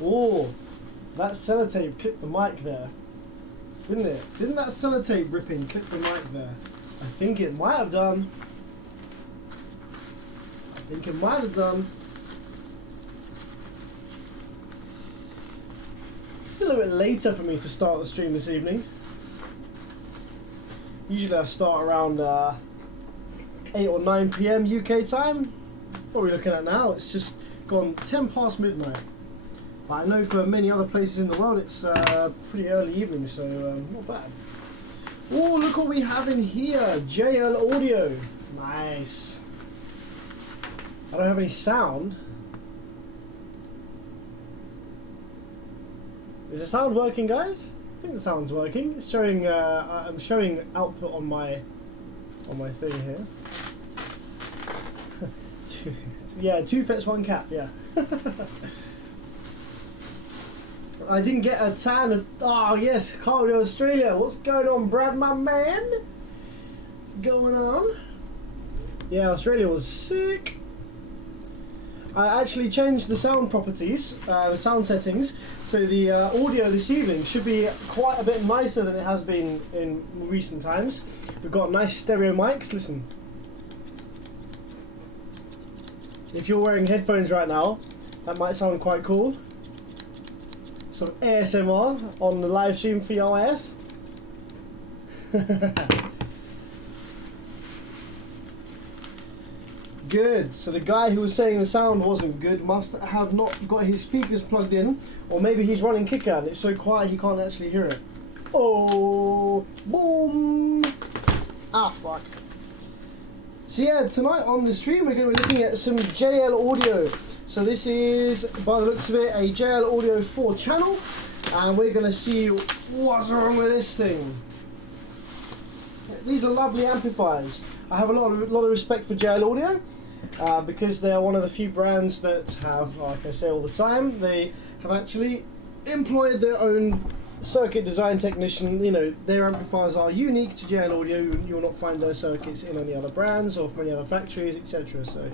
Oh, that sellotape clipped the mic there, didn't it? Didn't that sellotape ripping clip the mic there? I think it might have done. It's a little bit later for me to start the stream this evening. Usually I start around 8 or 9 PM UK time. What are we looking at now? It's just gone 10 past midnight. I know for many other places in the world it's pretty early evening, so not bad. Oh, look what we have in here. JL audio. Nice. I don't have any sound. Is the sound working, guys? I think the sound's working. It's showing. I'm showing output on my thing here. Yeah, 2 FETs, 1 cap. Yeah. I didn't get a tan. Oh yes, Carl Australia. What's going on, Brad, my man? What's going on? Yeah, Australia was sick. I actually changed the sound properties, the sound settings, so the audio this evening should be quite a bit nicer than it has been in recent times. We've got nice stereo mics. Listen, if you're wearing headphones right now, that might sound quite cool. Some ASMR on the live stream for your ass. Good. So the guy who was saying the sound wasn't good must have not got his speakers plugged in, or maybe he's running Kicker and it's so quiet he can't actually hear it. Oh, boom! Ah, fuck. So yeah, tonight on the stream we're going to be looking at some JL audio. So this is, by the looks of it, a JL Audio 4 channel, and we're going to see what's wrong with this thing. These are lovely amplifiers. I have a lot of respect for JL Audio, because they're one of the few brands that have, like I say all the time, they have actually employed their own circuit design technician. You know, their amplifiers are unique to JL Audio. You'll not find their circuits in any other brands or from any other factories, etc. So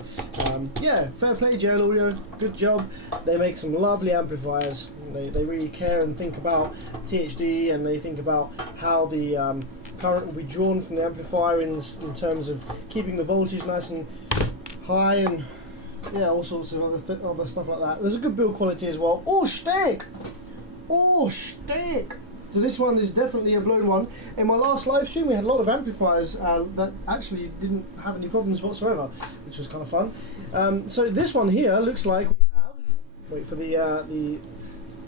yeah, fair play JL Audio, good job. They make some lovely amplifiers. They really care and think about THD, and they think about how the current will be drawn from the amplifier in terms of keeping the voltage nice and high, and yeah, all sorts of other stuff like that. There's a good build quality as well. Oh, steak! Oh, steak! So this one is definitely a blown one. In my last live stream we had a lot of amplifiers that actually didn't have any problems whatsoever, which was kind of fun. So this one here looks like we have, wait for the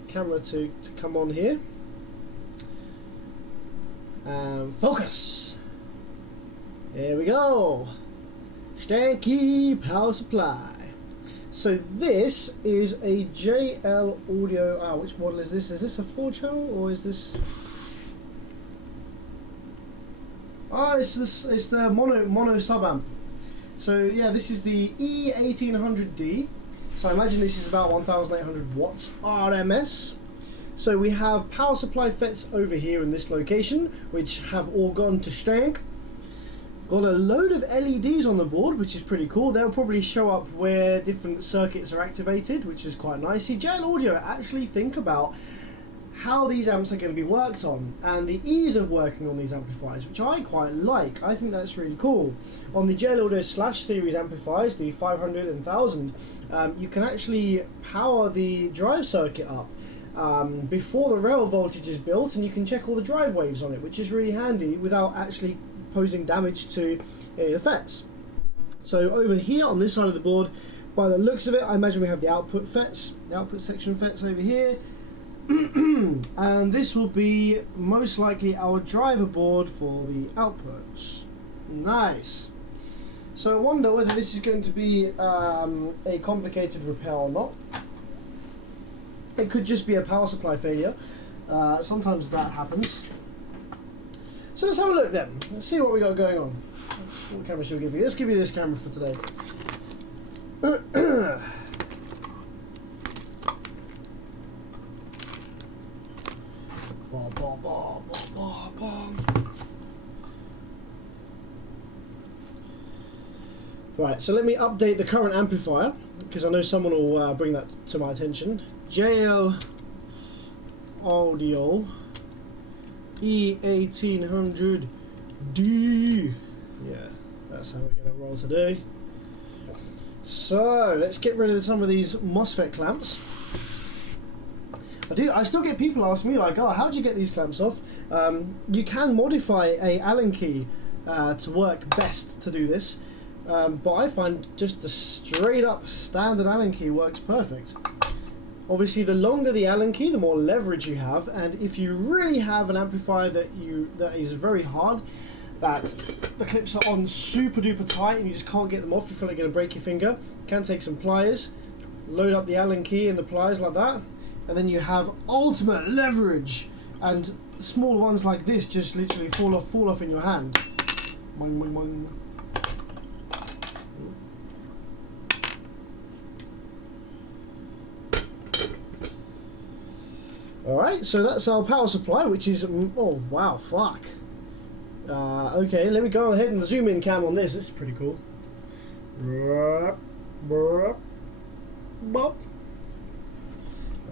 camera to come on here. Focus! Here we go! Stanky power supply. So this is a JL Audio. Which model is this? Is this a 4-channel or is this? It's the mono sub amp. So yeah, this is the E1800D. So I imagine this is about 1,800 watts RMS. So we have power supply FETs over here in this location, which have all gone to strength. Got a load of LEDs on the board, which is pretty cool. They'll probably show up where different circuits are activated, which is quite nice. See, JL Audio actually think about how these amps are going to be worked on and the ease of working on these amplifiers, which I quite like. I think that's really cool. On the JL Audio Slash series amplifiers, the 500 and 1000, you can actually power the drive circuit up before the rail voltage is built, and you can check all the drive waves on it, which is really handy without actually posing damage to any of the FETs. So over here on this side of the board, by the looks of it, I imagine we have the output FETs, the output section FETs over here. And this will be most likely our driver board for the outputs. Nice. So I wonder whether this is going to be a complicated repair or not. It could just be a power supply failure. Sometimes that happens. So let's have a look then. Let's see what we got going on. What camera should we give you? Let's give you this camera for today. Right, so let me update the current amplifier, because I know someone will bring that to my attention. JL Audio E1800D. Yeah, that's how we're going to roll today. So let's get rid of some of these MOSFET clamps. I still get people ask me like, oh, how do you get these clamps off? You can modify a Allen key to work best to do this, but I find just the straight up standard Allen key works perfect. Obviously, the longer the Allen key, the more leverage you have, and if you really have an amplifier that is very hard, that the clips are on super duper tight and you just can't get them off, you feel like you're going to break your finger, you can take some pliers, load up the Allen key and the pliers like that, and then you have ultimate leverage, and small ones like this just literally fall off in your hand. Boing, boing, boing. Alright, so that's our power supply, which is, oh wow, fuck. Okay, let me go ahead and zoom in cam on this. This is pretty cool.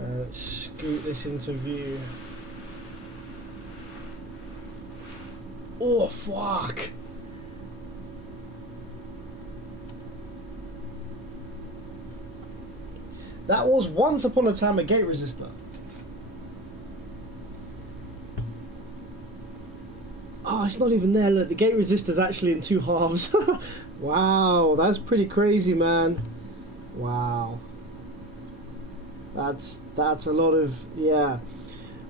Let's scoot this into view. Oh, fuck. That was once upon a time a gate resistor. Oh, it's not even there. Look, the gate resistor's actually in two halves. Wow, that's pretty crazy, man. Wow. That's a lot of, yeah.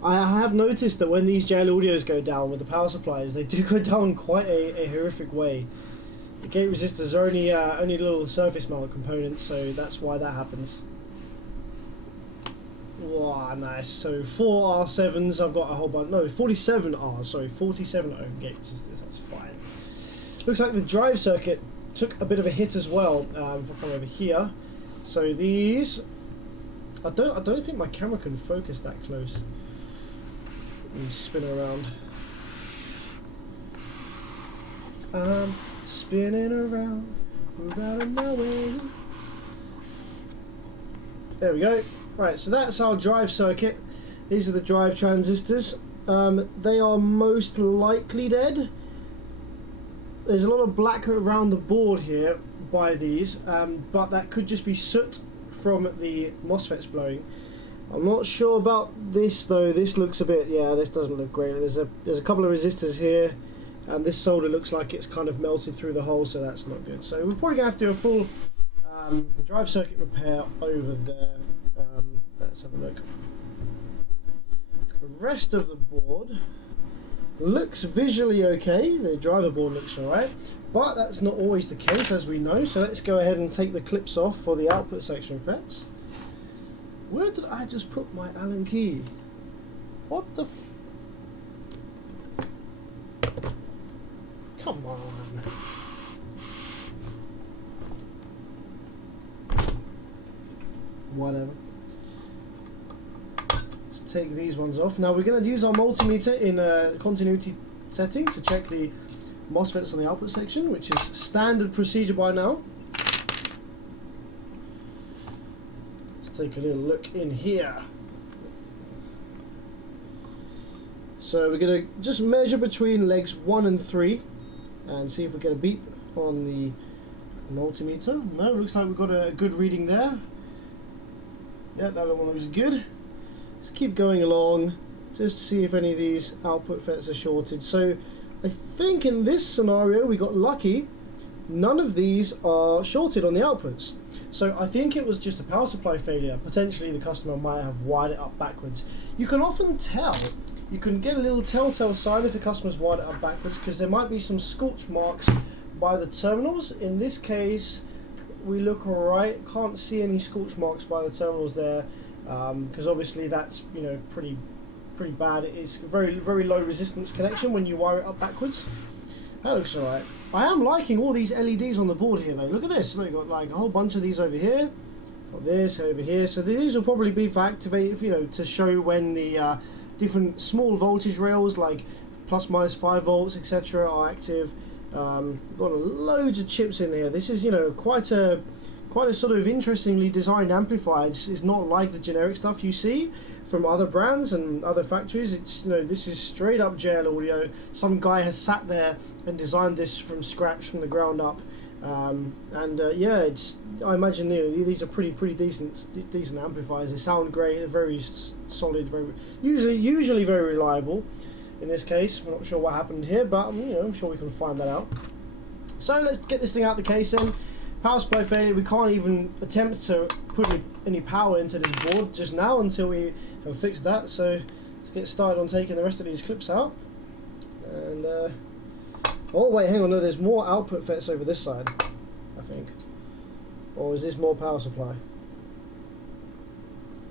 I have noticed that when these JL Audios go down with the power supplies, they do go down quite a horrific way. The gate resistors are only little surface mount components, so that's why that happens. Wow, nice. So 4 R7s, I've got a whole bunch, no, 47 Rs, sorry, 47 ohm gate resistors, that's fine. Looks like the drive circuit took a bit of a hit as well. If I come over here, so these, I don't think my camera can focus that close. Let me spin around. I'm spinning around, move out of my way. There we go. Right, so that's our drive circuit. These are the drive transistors. They are most likely dead. There's a lot of black around the board here by these, but that could just be soot from the MOSFETs blowing. I'm not sure about this though. This looks a bit, yeah, this doesn't look great. There's a couple of resistors here, and this solder looks like it's kind of melted through the hole, so that's not good. So we're probably going to have to do a full drive circuit repair over there. Let's have a look. The rest of the board looks visually okay. The driver board looks alright, but that's not always the case, as we know. So let's go ahead and take the clips off for the output section FETs. Where did I just put my Allen key? What the f... Come on. Whatever. Let's take these ones off. Now we're going to use our multimeter in a continuity setting to check the MOSFETs on the output section, which is standard procedure by now. Let's take a little look in here. So we're going to just measure between legs 1 and 3 and see if we get a beep on the multimeter. No, it looks like we've got a good reading there. Yeah, that one looks good. Let's keep going along just to see if any of these output FETs are shorted. So I think in this scenario we got lucky. None of these are shorted on the outputs. So I think it was just a power supply failure. Potentially the customer might have wired it up backwards. You can often tell. You can get a little telltale sign if the customer's wired it up backwards, because there might be some scorch marks by the terminals. In this case, we look alright. Can't see any scorch marks by the terminals there, because obviously that's, you know, pretty pretty bad. It's very low resistance connection when you wire it up backwards. That looks alright. I am liking all these LEDs on the board here though. Look at this. Look, got like a whole bunch of these over here. Got this over here. So these will probably be for activate, you know, to show when the different small voltage rails like plus minus 5 volts etc. are active. Got loads of chips in here. This is, you know, quite a sort of interestingly designed amplifier. It's not like the generic stuff you see from other brands and other factories. It's, you know, this is straight up JL audio. Some guy has sat there and designed this from scratch, from the ground up. Yeah, it's, I imagine, you know, these are pretty decent amplifiers. They sound great. They're very solid, very usually very reliable. In this case, I'm not sure what happened here, but you know, I'm sure we can find that out. So let's get this thing out the case then. Power supply failure. We can't even attempt to put any power into this board just now until we have fixed that. So let's get started on taking the rest of these clips out. And oh wait, hang on, no, there's more output FETs over this side, I think. Or is this more power supply?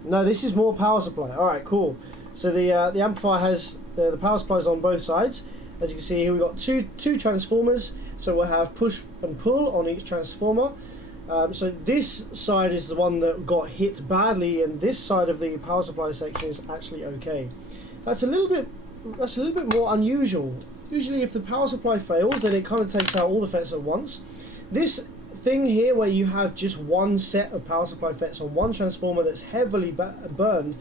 No, this is more power supply. All right, cool. So the amplifier has the power supplies on both sides. As you can see here, we've got two transformers. So we'll have push and pull on each transformer. So this side is the one that got hit badly, and this side of the power supply section is actually okay. That's a little bit more unusual. Usually, if the power supply fails, then it kind of takes out all the FETs at once. This thing here, where you have just one set of power supply FETs on one transformer that's heavily burned,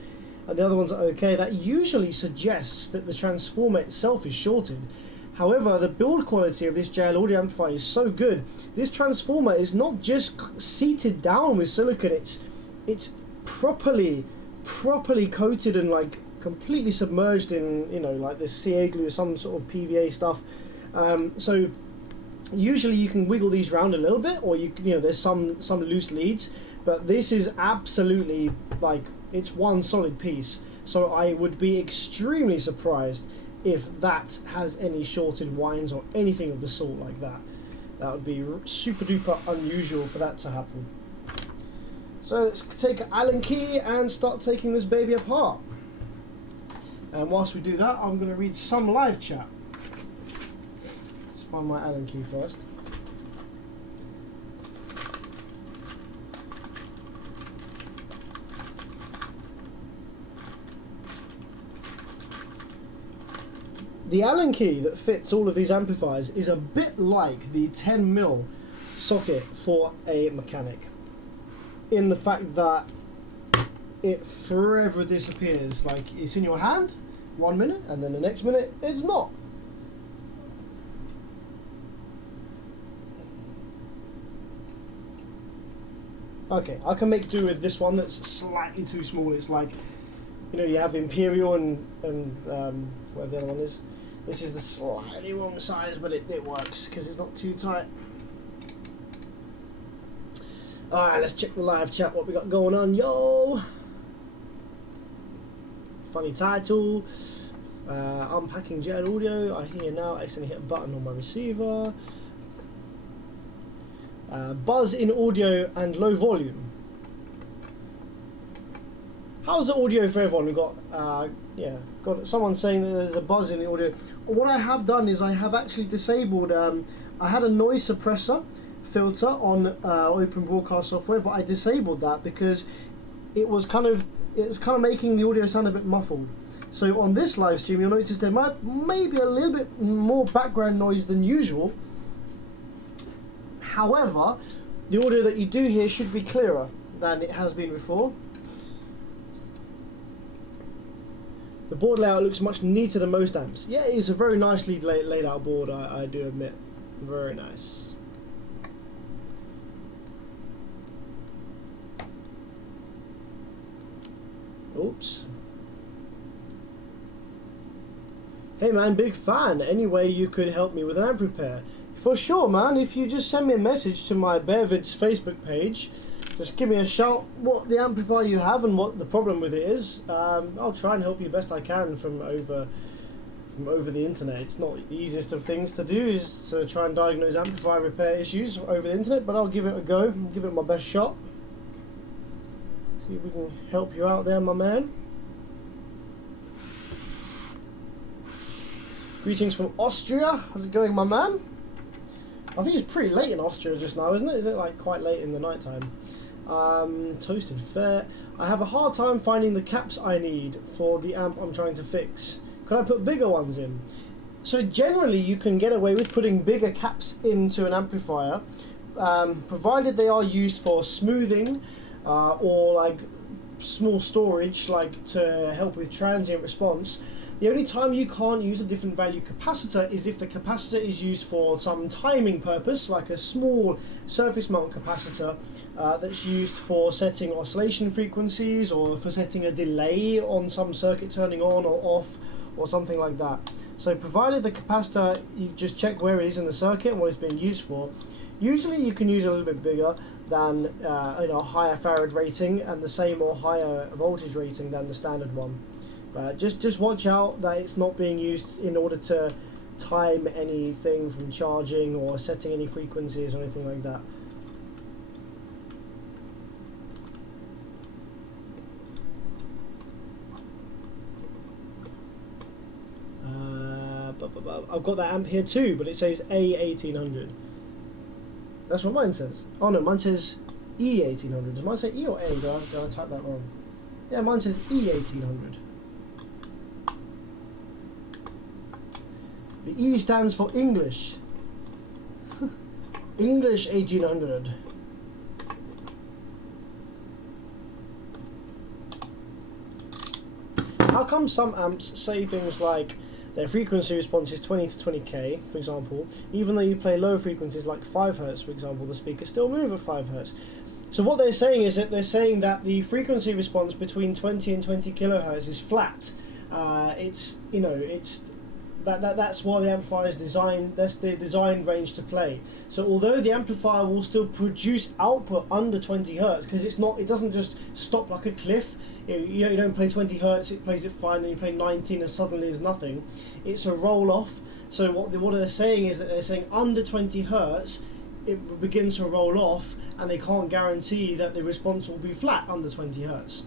and the other ones are okay, that usually suggests that the transformer itself is shorted. However, the build quality of this JL audio amplifier is so good. This transformer is not just seated down with silicon, it's properly coated and like completely submerged in, you know, like this CA glue or some sort of PVA stuff. So usually you can wiggle these around a little bit, or you know, there's some loose leads, but this is absolutely like, it's one solid piece. So I would be extremely surprised if that has any shorted wines or anything of the sort like that. That would be super duper unusual for that to happen. So let's take an Allen key and start taking this baby apart. And whilst we do that, I'm going to read some live chat. Let's find my Allen key first. The Allen key that fits all of these amplifiers is a bit like the 10mm socket for a mechanic, in the fact that it forever disappears. Like, it's in your hand 1 minute and then the next minute it's not. Okay, I can make do with this one that's slightly too small. It's like, you know, you have Imperial and whatever the other one is. This is the slightly wrong size, but it works because it's not too tight. Alright, let's check the live chat, what we got going on, yo! Funny title. Unpacking JL audio. I hear now, accidentally hit a button on my receiver. Buzz in audio and low volume. How's the audio for everyone? We've got, got someone saying that there's a buzz in the audio. What I have done is I have actually disabled, I had a noise suppressor filter on Open Broadcast software, but I disabled that because it's kind of making the audio sound a bit muffled. So on this live stream, you'll notice there may be a little bit more background noise than usual. However, the audio that you do hear should be clearer than it has been before. The board layout looks much neater than most amps. Yeah, it's a very nicely laid out board, I do admit. Very nice. Oops. Hey man, big fan. Any way you could help me with an amp repair? For sure, man. If you just send me a message to my BearVids Facebook page, just give me a shout what the amplifier you have and what the problem with it is. I'll try and help you best I can from over the internet. It's not the easiest of things to do, is to try and diagnose amplifier repair issues over the internet, but I'll give it a go, give it my best shot. See if we can help you out there, my man. Greetings from Austria. How's it going, my man? I think it's pretty late in Austria just now, isn't it? Is it like quite late in the night time? Toasted FET. I have a hard time finding the caps I need for the amp I'm trying to fix. Could I put bigger ones in? So generally you can get away with putting bigger caps into an amplifier, provided they are used for smoothing or like small storage, like to help with transient response. The only time you can't use a different value capacitor is if the capacitor is used for some timing purpose, like a small surface mount capacitor that's used for setting oscillation frequencies or for setting a delay on some circuit turning on or off or something like that. So provided the capacitor, you just check where it is in the circuit and what it's being used for. Usually you can use a little bit bigger than a higher farad rating and the same or higher voltage rating than the standard one. Just watch out that it's not being used in order to time anything from charging or setting any frequencies or anything like that. I've got that amp here too, but it says A1800. That's what mine says. Oh no, mine says E1800. Does mine say E or A? Did I type that wrong? Yeah, mine says E1800. The E stands for English. English 1800. How come some amps say things like their frequency response is 20 to 20k, for example, even though you play low frequencies like 5 Hz, for example, the speakers still move at 5 Hz. So what they're saying is that they're saying that the frequency response between 20 and 20 kilohertz is flat. That's why the amplifier is designed. That's the design range to play. So although the amplifier will still produce output under 20 Hz, because it doesn't just stop like a cliff. You don't play 20 Hz, it plays it fine, then you play 19 and suddenly there's nothing. It's a roll off. So what they're saying is that they're saying under 20 Hz it begins to roll off, and they can't guarantee that the response will be flat under 20 Hz.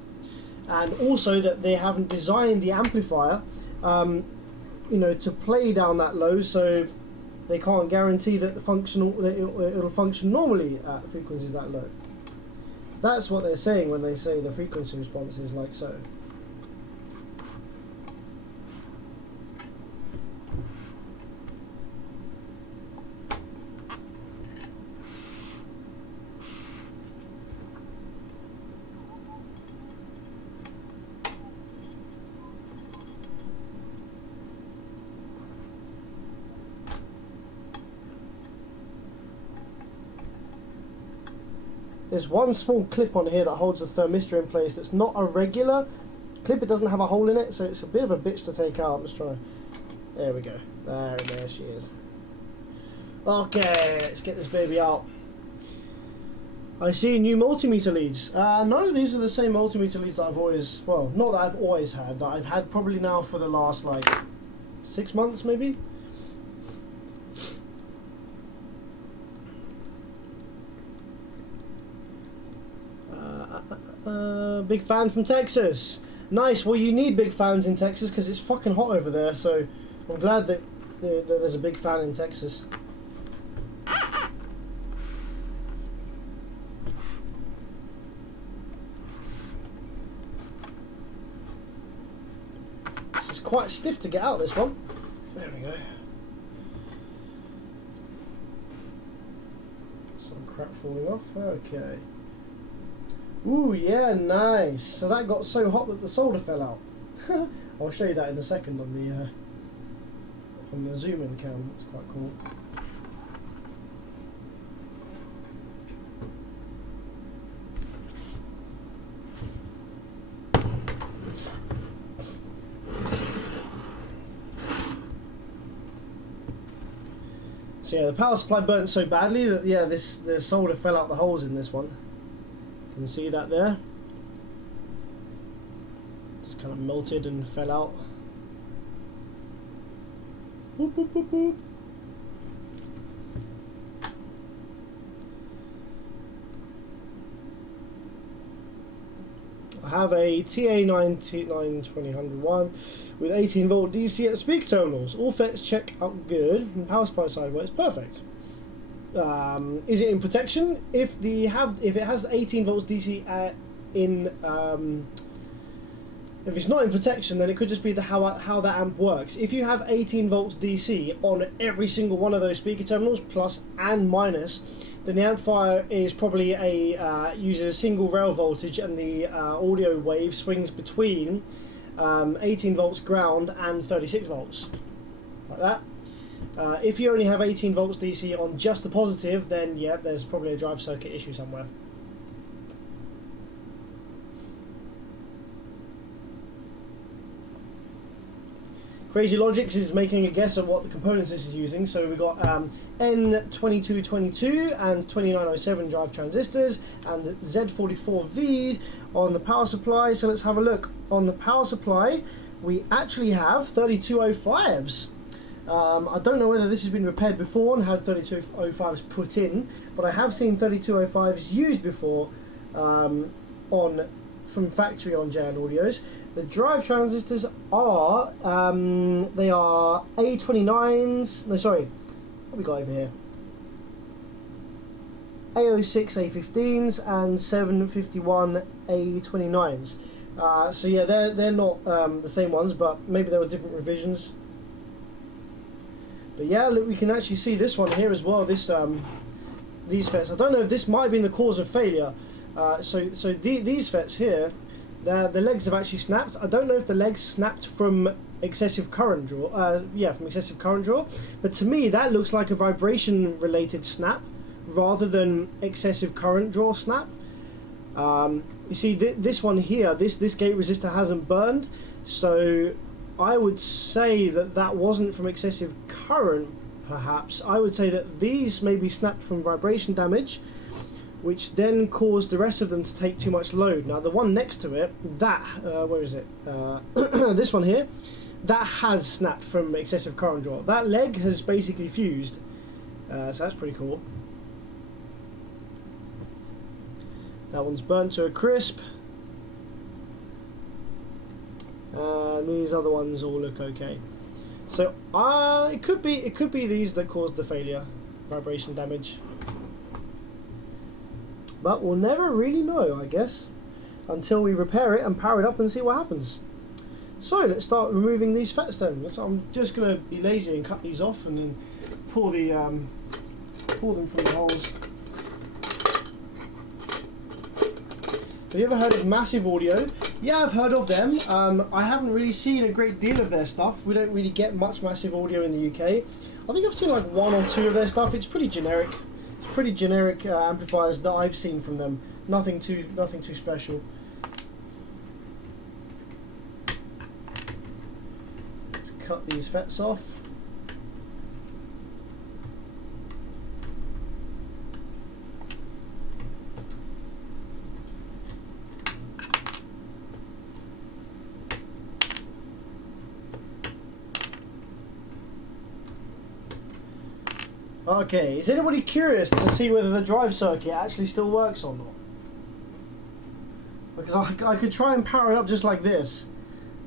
And also that they haven't designed the amplifier to play down that low, so they can't guarantee that it'll function normally at frequencies that low. That's what they're saying when they say the frequency response is like so. There's one small clip on here that holds the thermistor in place that's not a regular clip. It doesn't have a hole in it, so it's a bit of a bitch to take out. Let's try. There we go. There she is. Okay, let's get this baby out. I see new multimeter leads. No, these are the same multimeter leads that I've always, well, not that I've always had, that I've had probably now for the last like 6 months maybe. Big fan from Texas. Nice. Well, you need big fans in Texas because it's fucking hot over there. So I'm glad that there's a big fan in Texas. This is quite stiff to get out, this one. There we go. Some crap falling off. Okay. Ooh, yeah, nice. So that got so hot that the solder fell out. I'll show you that in a second on the zoom in cam. It's quite cool. So yeah, the power supply burnt so badly that the solder fell out the holes in this one. You can see that there. Just kind of melted and fell out. Boop, boop, boop, boop. I have a TA92001 with 18 volt DC at the speaker terminals. All FETs check out good, and power supply side works perfect. Is it in protection? If it has 18 volts DC if it's not in protection, then it could just be how that amp works. If you have 18 volts DC on every single one of those speaker terminals, plus and minus, then the amplifier is probably uses a single rail voltage, and the audio wave swings between 18 volts ground and 36 volts, like that. If you only have 18 volts DC on just the positive, then yeah, there's probably a drive circuit issue somewhere. Crazy Logics is making a guess at what the components this is using. So we've got N2222 and 2907 drive transistors and Z44V on the power supply. So let's have a look. On the power supply, we actually have 3205s. I don't know whether this has been repaired before and had 3205s put in, but I have seen 3205s used before from factory on JN Audios. The drive transistors are they are A29s. No, sorry, what have we got over here? A06 A15s and 751 A29s. So yeah, they're not the same ones, but maybe there were different revisions. But yeah, look, we can actually see this one here as well. This these FETs. I don't know if this might have been the cause of failure. These FETs here, the legs have actually snapped. I don't know if the legs snapped from excessive current draw. From excessive current draw. But to me, that looks like a vibration-related snap rather than excessive current draw snap. You see, this one here, this gate resistor hasn't burned, so I would say that wasn't from excessive current, perhaps. I would say that these maybe snapped from vibration damage, which then caused the rest of them to take too much load. Now the one next to it, where is it? This one here, that has snapped from excessive current draw. That leg has basically fused, so that's pretty cool. That one's burnt to a crisp. And these other ones all look okay. So it could be these that caused the failure, vibration damage. But we'll never really know, I guess, until we repair it and power it up and see what happens. So let's start removing these FETs then. I'm just going to be lazy and cut these off and then pull them from the holes. Have you ever heard of Massive Audio? Yeah, I've heard of them. I haven't really seen a great deal of their stuff. We don't really get much Massive Audio in the UK. I think I've seen like 1 or 2 of their stuff. It's pretty generic. It's pretty generic amplifiers that I've seen from them. Nothing too special. Let's cut these FETs off. Okay, is anybody curious to see whether the drive circuit actually still works or not? Because I could try and power it up just like this,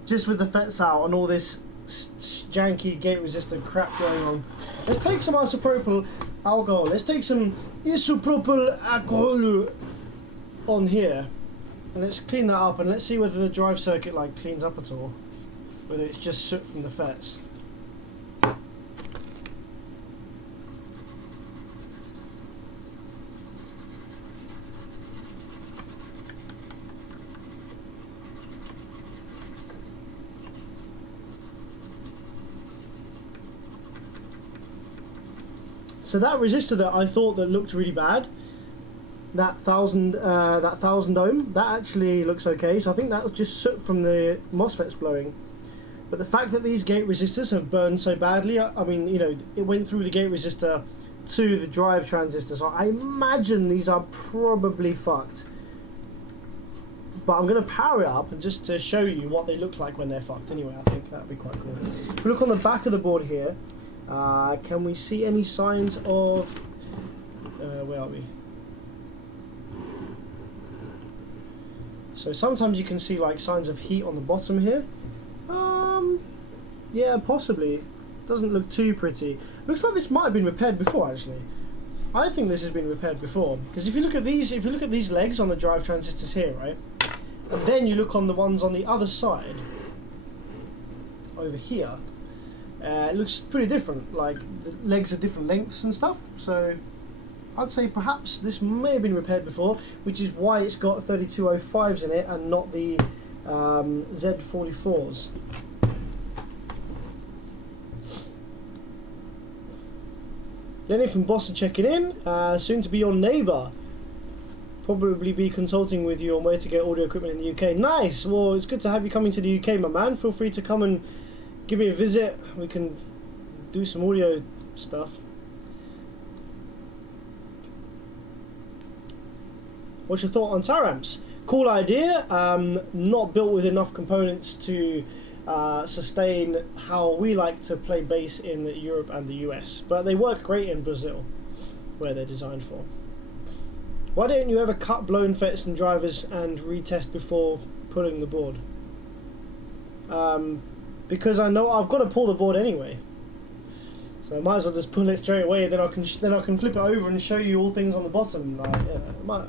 just with the FETs out and all this janky gate resistor crap going on. Let's take some isopropyl alcohol. Let's take some isopropyl alcohol on here, and let's clean that up, and let's see whether the drive circuit cleans up at all, whether it's just soot from the FETs. So that resistor that I thought that looked really bad, that 1000 ohm, that actually looks okay. So I think that was just soot from the MOSFETs blowing. But the fact that these gate resistors have burned so badly, I mean, you know, it went through the gate resistor to the drive transistor. So I imagine these are probably fucked. But I'm going to power it up and just to show you what they look like when they're fucked. Anyway, I think that would be quite cool. If we look on the back of the board here, can we see any signs of, where are we? So sometimes you can see like signs of heat on the bottom here. Yeah, possibly. Doesn't look too pretty. Looks like this might have been repaired before, actually. I think this has been repaired before, because if you look at these legs on the drive transistors here, right, and then you look on the ones on the other side over here, it looks pretty different. Like the legs are different lengths and stuff. So I'd say perhaps this may have been repaired before, which is why it's got 3205s in it and not the Z44s. Lenny from Boston checking in, soon to be your neighbour. Probably be consulting with you on where to get audio equipment in the UK. Nice! Well, it's good to have you coming to the UK, my man. Feel free to come and give me a visit. We can do some audio stuff. What's your thought on tower amps? Cool idea. Not built with enough components to sustain how we like to play bass in Europe and the US, but they work great in Brazil, where they're designed for. Why don't you ever cut blown FETs and drivers and retest before pulling the board? Because I know I've got to pull the board anyway, so I might as well just pull it straight away. Then I can flip it over and show you all things on the bottom. Like, yeah,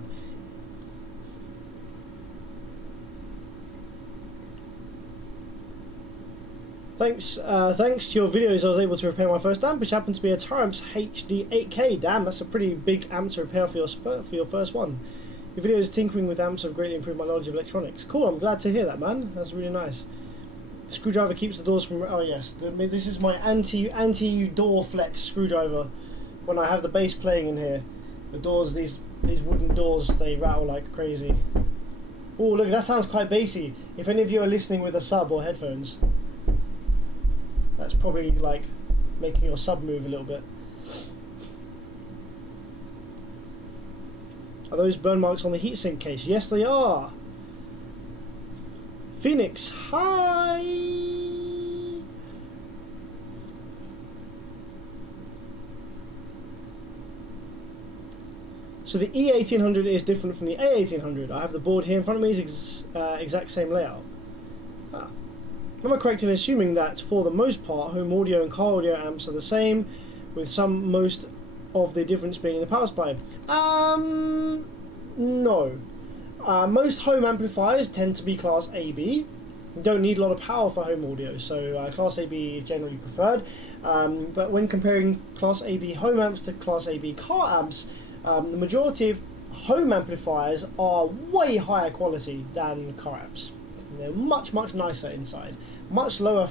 Thanks to your videos, I was able to repair my first amp, which happened to be a Taramps HD 8K. Damn, that's a pretty big amp to repair for your first one. Your videos tinkering with amps have greatly improved my knowledge of electronics. Cool, I'm glad to hear that, man. That's really nice. Screwdriver keeps the doors from... Oh yes, this is my anti-door flex screwdriver. When I have the bass playing in here, the doors, these wooden doors, they rattle like crazy. Oh, look, that sounds quite bassy. If any of you are listening with a sub or headphones, that's probably like making your sub move a little bit. Are those burn marks on the heatsink case? Yes, they are. Phoenix, hi. So the E1800 is different from the A1800. I have the board here in front of me. It's exact same layout. Am I correct in assuming that, for the most part, home audio and car audio amps are the same, with most of the difference being in the power supply? No. Most home amplifiers tend to be Class AB. You don't need a lot of power for home audio, so Class AB is generally preferred. But when comparing Class AB home amps to Class AB car amps, the majority of home amplifiers are way higher quality than car amps. They're much nicer inside, much lower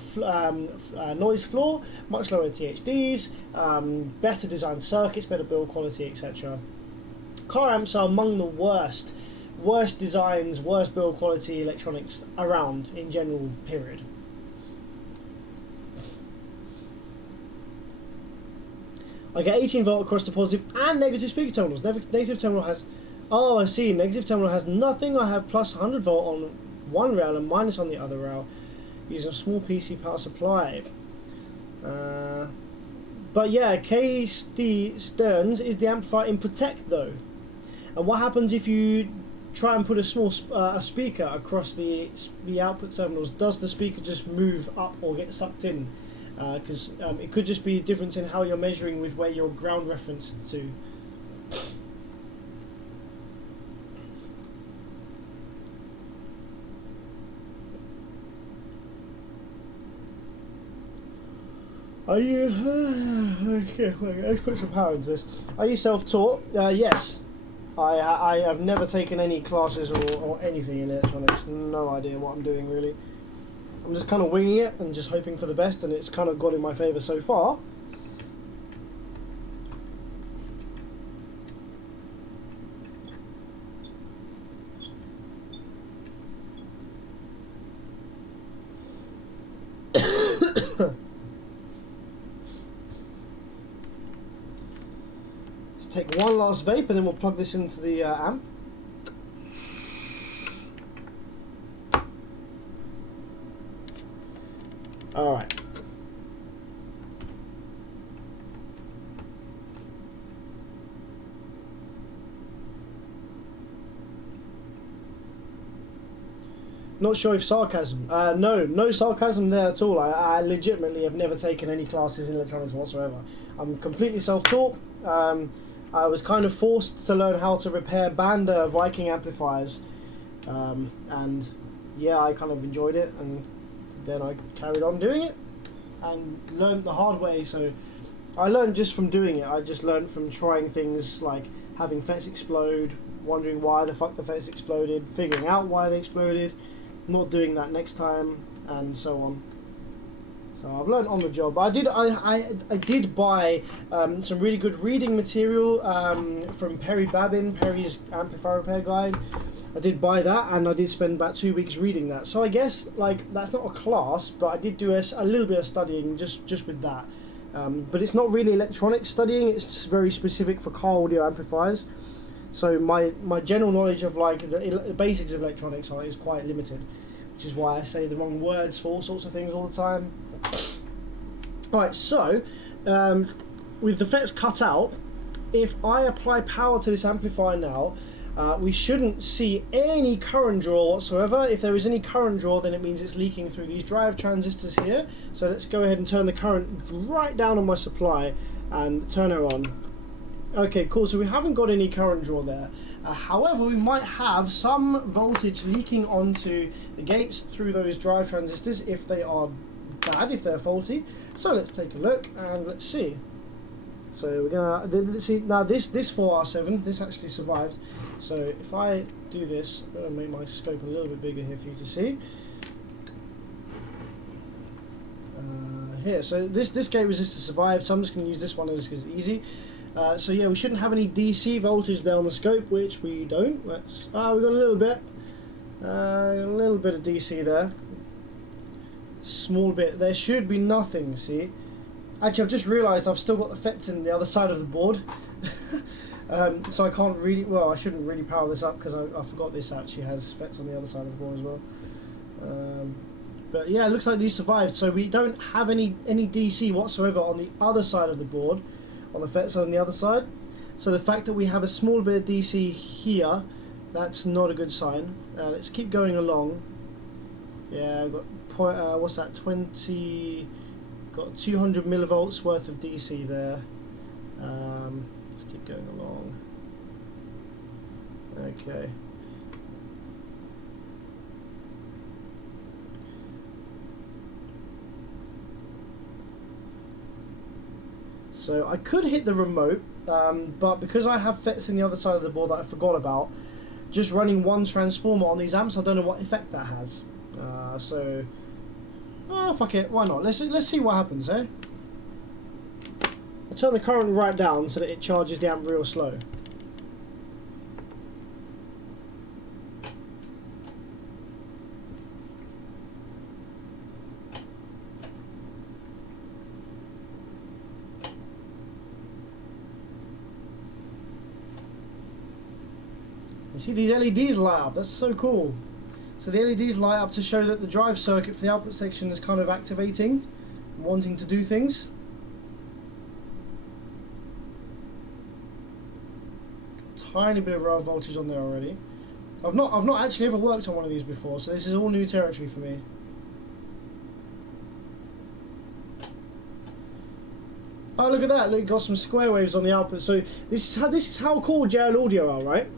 noise floor, much lower THDs, better designed circuits, better build quality, etc. Car amps are among the worst designs, worst build quality electronics around in general, period. I get 18 volt across the positive and negative speaker terminals. Negative terminal has... Oh, I see. Negative terminal has nothing. I have plus 100 volt on one rail and minus on the other rail, using a small PC power supply. But yeah, KSD Stearns is the amplifier in Protect though. And what happens if you try and put a small speaker across the output terminals? Does the speaker just move up or get sucked in? Because it could just be a difference in how you're measuring with where your ground reference to. Are you... okay, let's put some power into this. Are you self-taught? Yes. I have never taken any classes or anything in electronics. No idea what I'm doing, really. I'm just kind of winging it and just hoping for the best, and it's kind of gone in my favour so far. Take one last vape and then we'll plug this into the amp. Alright. Not sure if sarcasm. No sarcasm there at all. I legitimately have never taken any classes in electronics whatsoever. I'm completely self-taught. I was kind of forced to learn how to repair Banda Viking amplifiers, and yeah, I kind of enjoyed it, and then I carried on doing it and learned the hard way. So I learned just from doing it. I just learned from trying things like having FETs explode, wondering why the fuck the FETs exploded, figuring out why they exploded, not doing that next time, and so on. So I've learned on the job. I did buy some really good reading material from Perry Babin, Perry's amplifier repair guide. I did buy that, and I did spend about 2 weeks reading that. So I guess like that's not a class, but I did do a little bit of studying just with that. But it's not really electronic studying. It's just very specific for car audio amplifiers. So my general knowledge of like the basics of electronics is quite limited, which is why I say the wrong words for all sorts of things all the time. Alright, so with the FETs cut out, if I apply power to this amplifier now, we shouldn't see any current draw whatsoever. If there is any current draw, then it means it's leaking through these drive transistors here. So let's go ahead and turn the current right down on my supply and turn her on. Okay, cool, so we haven't got any current draw there. However, we might have some voltage leaking onto the gates through those drive transistors if they are bad, if they're faulty. So let's take a look and let's see. So we're gonna see now this 4R7, this actually survived. So if I do this, I'm gonna make my scope a little bit bigger here for you to see. Here, so this gate resistor survived, so I'm just gonna use this one just because it's easy. So yeah, we shouldn't have any DC voltage there on the scope, which we don't. Let's we got a little bit of DC there. Small bit. There should be nothing. See, actually, I've just realised I've still got the FETs in the other side of the board, so I can't really. Well, I shouldn't really power this up because I forgot this actually has FETs on the other side of the board as well. But yeah, it looks like these survived. So we don't have any DC whatsoever on the other side of the board, on the FETs on the other side. So the fact that we have a small bit of DC here, that's not a good sign. Let's keep going along. Yeah, I've got what's that? 20. Got 200 millivolts worth of DC there. Let's keep going along. Okay. So I could hit the remote, but because I have FETs in the other side of the board that I forgot about, just running one transformer on these amps, I don't know what effect that has. So, fuck it, why not? Let's see what happens, eh? I'll turn the current right down so that it charges the amp real slow. You see these LEDs light up, that's so cool. So the LEDs light up to show that the drive circuit for the output section is kind of activating, and wanting to do things. Tiny bit of rail voltage on there already. I've not actually ever worked on one of these before, so this is all new territory for me. Oh, look at that! Look, got some square waves on the output. So this is how cool JL Audio are, right?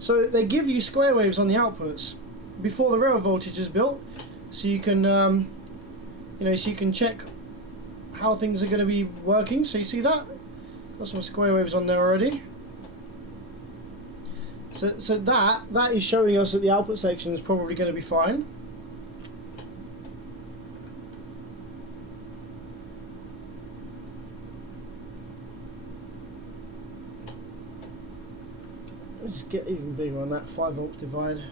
So they give you square waves on the outputs before the rail voltage is built, so you can, so you can check how things are going to be working. So you see that? Got some square waves on there already. So that is showing us that the output section is probably going to be fine. Let's get even bigger on that 5-volt divide.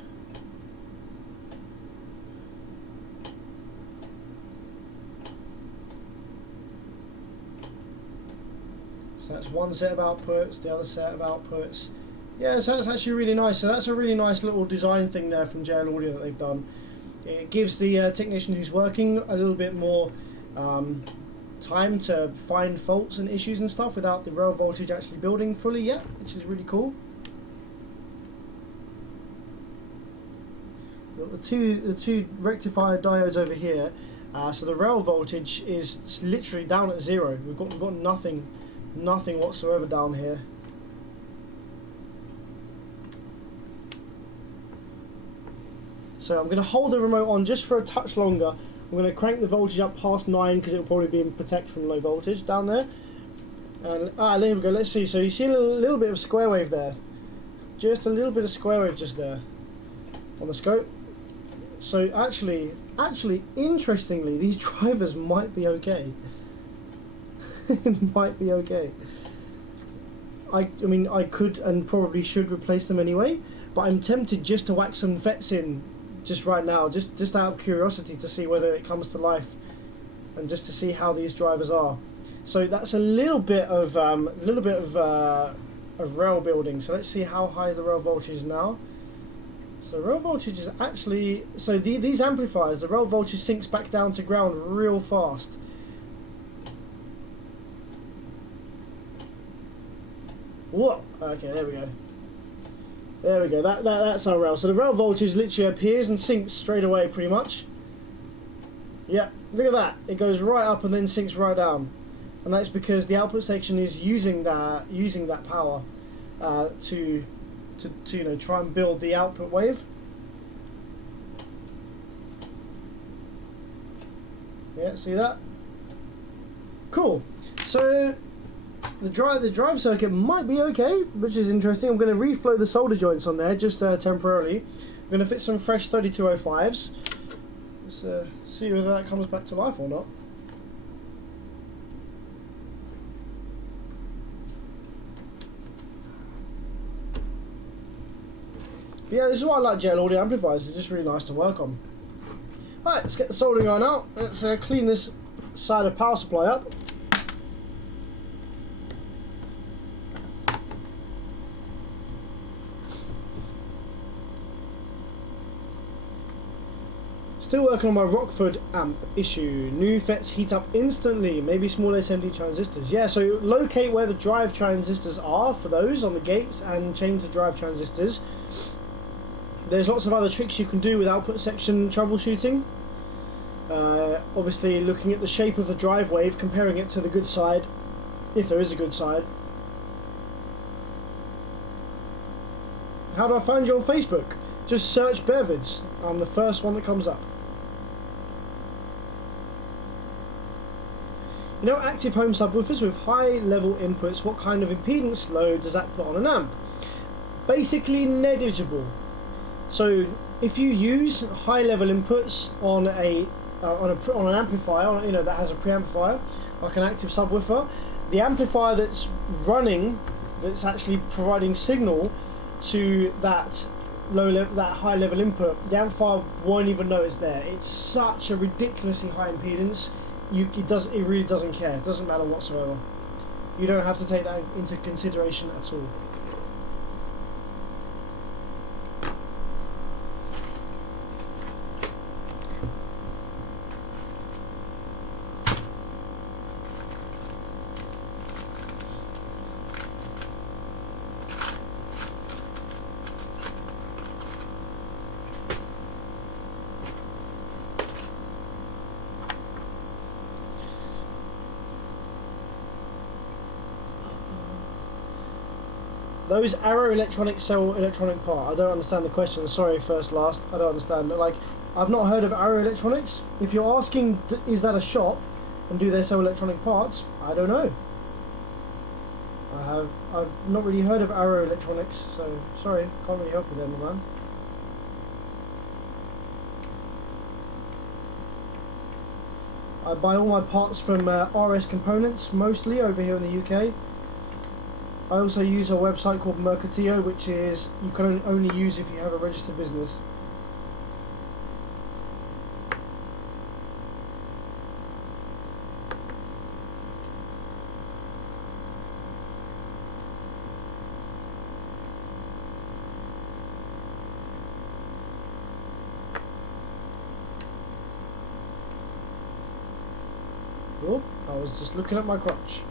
So that's one set of outputs, the other set of outputs. Yeah, so that's actually really nice. So that's a really nice little design thing there from JL Audio that they've done. It gives the technician who's working a little bit more time to find faults and issues and stuff without the rail voltage actually building fully yet, which is really cool. the two rectifier diodes over here. So the rail voltage is literally down at 0. We've got nothing whatsoever down here. So I'm going to hold the remote on just for a touch longer. I'm going to crank the voltage up past 9 because it will probably be in protect from low voltage down there. And there we go. Let's see. So you see a little bit of square wave there, just a little bit of square wave just there on the scope. So actually, interestingly, these drivers might be okay. Might be okay. I mean, I could and probably should replace them anyway, but I'm tempted just to whack some FETs in just right now, just out of curiosity to see whether it comes to life, and just to see how these drivers are. So that's a little bit of rail building. So let's see how high the rail voltage is now. So rail voltage is actually, so these amplifiers, the rail voltage sinks back down to ground real fast. What? Okay, there we go. There we go. That's our rail. So the rail voltage literally appears and sinks straight away, pretty much. Yeah, look at that. It goes right up and then sinks right down, and that's because the output section is using that power to try and build the output wave. Yeah, see that? Cool. So the drive circuit might be okay, which is interesting. I'm going to reflow the solder joints on there just temporarily. I'm going to fit some fresh 3205s. Let's see whether that comes back to life or not. But yeah, this is why I like gel audio amplifiers. It's just really nice to work on. Right, let's get the soldering iron out. Let's clean this side of power supply up. Still working on my Rockford amp issue. New FETs heat up instantly. Maybe small SMD transistors. Yeah, so locate where the drive transistors are for those on the gates and change the drive transistors. There's lots of other tricks you can do with output section troubleshooting. Obviously looking at the shape of the drive wave, comparing it to the good side, if there is a good side. How do I find you on Facebook? Just search Bevids. I'm the first one that comes up. You know, active home subwoofers with high level inputs, what kind of impedance load does that put on an amp? Basically negligible. So if you use high level inputs on an amplifier, you know, that has a preamplifier, like an active subwoofer, the amplifier that's running, that's actually providing signal to that high level input, the amplifier won't even know it's there. It's such a ridiculously high impedance. It really doesn't care. It doesn't matter whatsoever. You don't have to take that into consideration at all. Those Arrow Electronics sell electronic part. I don't understand the question. Sorry, first, last. I don't understand. Like, I've not heard of Arrow Electronics. If you're asking, is that a shop, and do they sell electronic parts? I don't know. I've not really heard of Arrow Electronics, so sorry, can't really help you there, my man. I buy all my parts from RS Components, mostly over here in the UK. I also use a website called Mercatio, which is you can only use if you have a registered business. Oh, I was just looking at my crotch.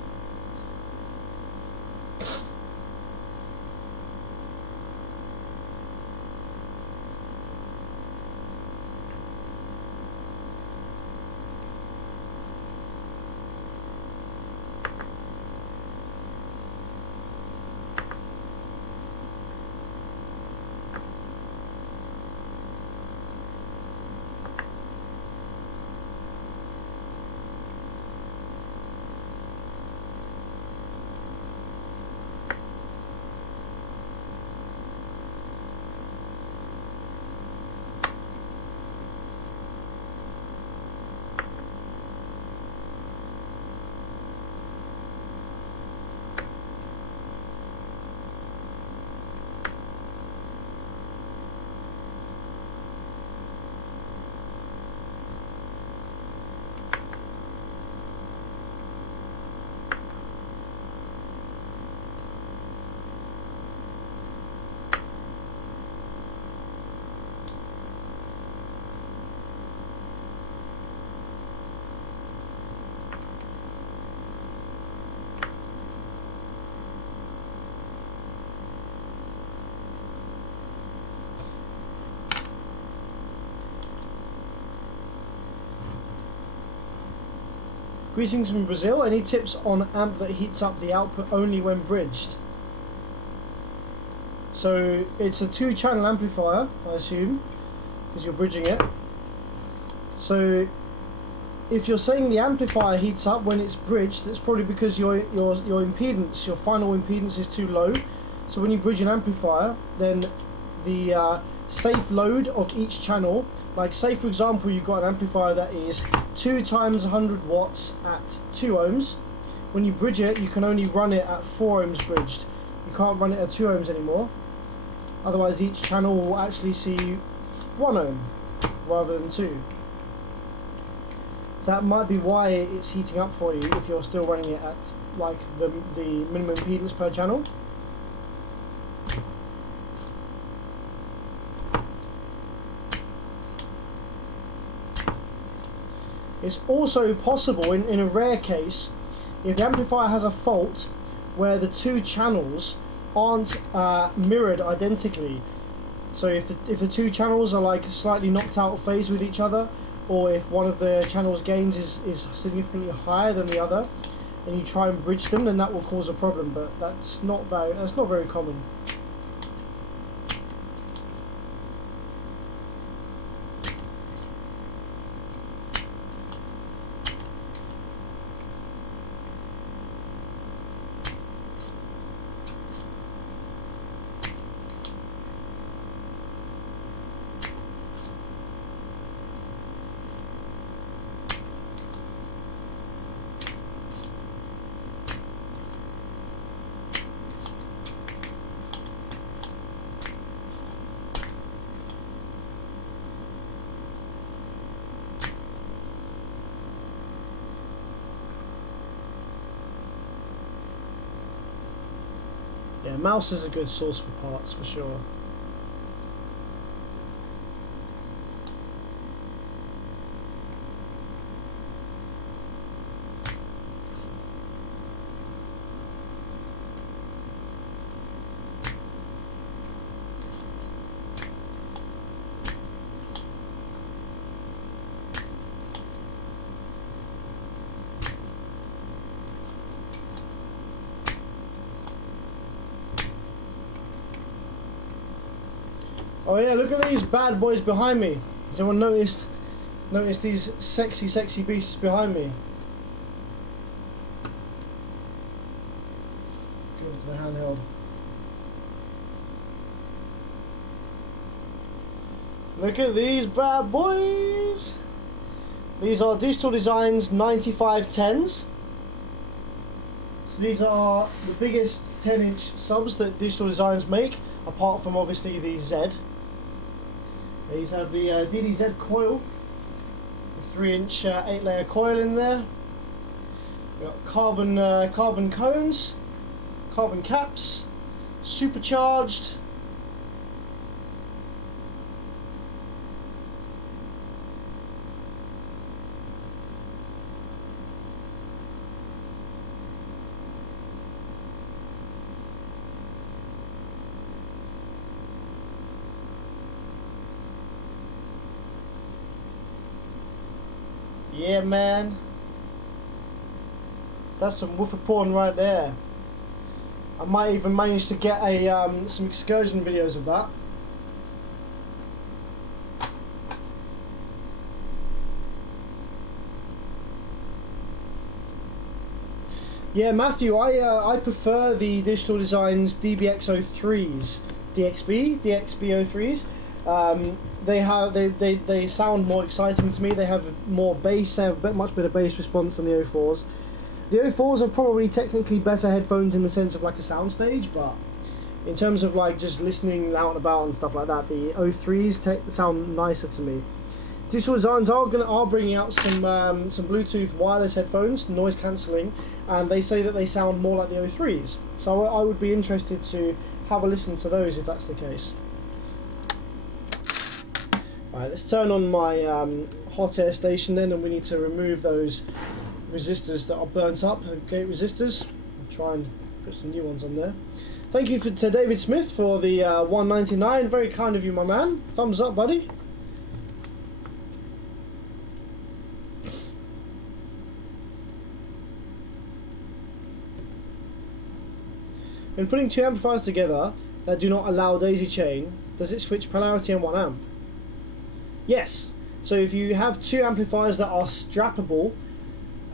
Greetings from Brazil. Any tips on amp that heats up the output only when bridged? So it's a 2-channel amplifier, I assume, because you're bridging it. So if you're saying the amplifier heats up when it's bridged, it's probably because your impedance, your final impedance is too low. So when you bridge an amplifier, then the safe load of each channel, like say for example you've got an amplifier that is 2 times 100 watts at 2 ohms. When you bridge it, you can only run it at 4 ohms bridged. You can't run it at 2 ohms anymore. Otherwise each channel will actually see 1 ohm rather than 2. So that might be why it's heating up for you if you're still running it at like the minimum impedance per channel. It's also possible in a rare case, if the amplifier has a fault where the 2 channels aren't mirrored identically. So if the 2 channels are like slightly knocked out of phase with each other, or if one of the channels gains is significantly higher than the other, and you try and bridge them, then that will cause a problem. But that's not very common. Yeah, mouse is a good source for parts for sure. Oh yeah, look at these bad boys behind me. Has anyone noticed these sexy beasts behind me? Go to the handheld. Look at these bad boys. These are Digital Design's 9510s. So these are the biggest 10-inch subs that Digital Designs make, apart from obviously the Z. These have the DDZ coil, the 3-inch 8-layer coil in there. We've got carbon cones, carbon caps, supercharged. Yeah, man, that's some woofer porn right there. I might even manage to get some excursion videos of that. Yeah, Matthew, I prefer the Digital Designs DBX03s, DXB03s. They sound more exciting to me. They have more bass. They have much better bass response than the 04s. The 04s are probably technically better headphones in the sense of like a soundstage, but in terms of like just listening out and about and stuff like that, the 03s sound nicer to me. Digital Designs are bringing out some Bluetooth wireless headphones, noise cancelling, and they say that they sound more like the 03s. So I would be interested to have a listen to those if that's the case. Alright, let's turn on my hot air station then, and we need to remove those resistors that are burnt up, the gate resistors. I'll try and put some new ones on there. Thank you to David Smith for the $1.99. Very kind of you, my man. Thumbs up, buddy. when putting two amplifiers together that do not allow daisy chain, does it switch polarity and 1 amp? Yes. So if you have two amplifiers that are strappable,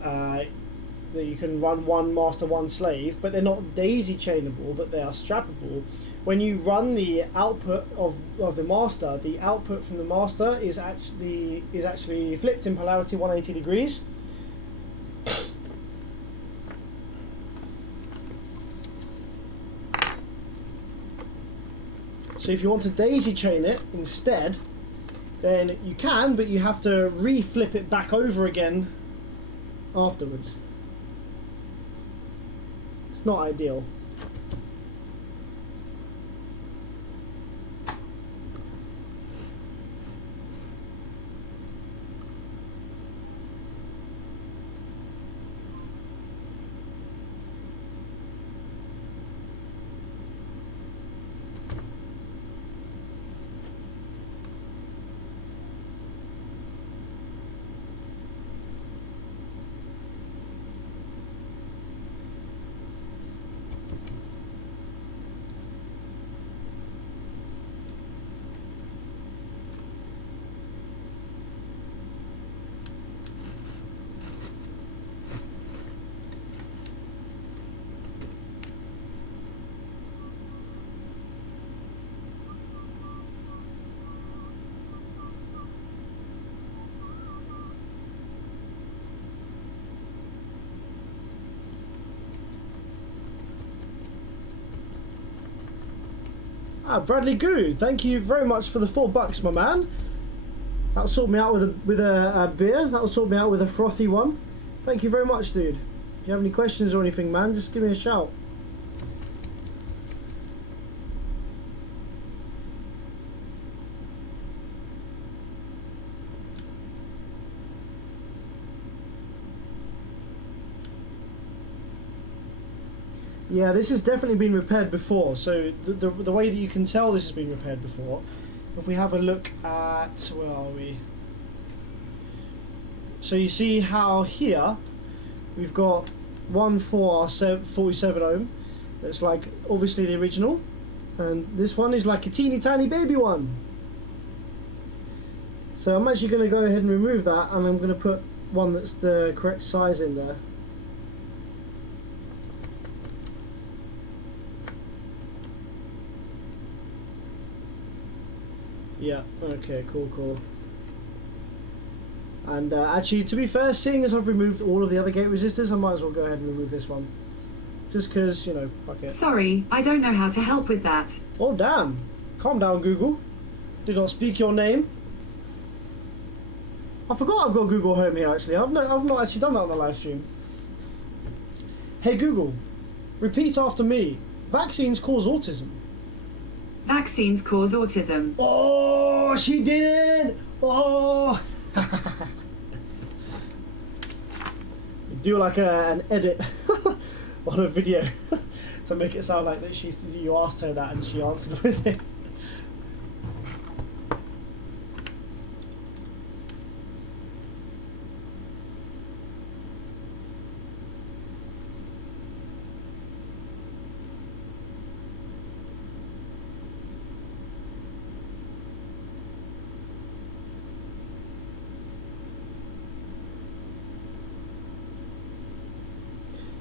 that you can run one master, one slave, but they're not daisy chainable, but they are strappable. When you run the output of the master, the output from the master is actually flipped in polarity 180 degrees. So if you want to daisy chain it instead, then you can, but you have to re-flip it back over again afterwards. It's not ideal. Bradley Goo, thank you very much for the $4, my man. That'll sort me out with a beer. That'll sort me out with a frothy one. Thank you very much, dude. If you have any questions or anything, man, just give me a shout. Yeah, this has definitely been repaired before, so the way that you can tell this has been repaired before, if we have a look at, where are we? So you see how here we've got one for our 47 ohm, that's like obviously the original, and this one is like a teeny tiny baby one. So I'm actually going to go ahead and remove that, and I'm going to put one that's the correct size in there. Yeah, okay, cool. And actually, to be fair, seeing as I've removed all of the other gate resistors, I might as well go ahead and remove this one. Just because, you know, fuck it. Sorry, I don't know how to help with that. Oh, damn. Calm down, Google. Do not speak your name. I forgot I've got Google Home here, actually. I've not actually done that on the live stream. Hey, Google, repeat after me. Vaccines cause autism. Vaccines cause autism. Oh, she did it! Oh! Do like an edit on a video to make it sound like that you asked her that and she answered with it.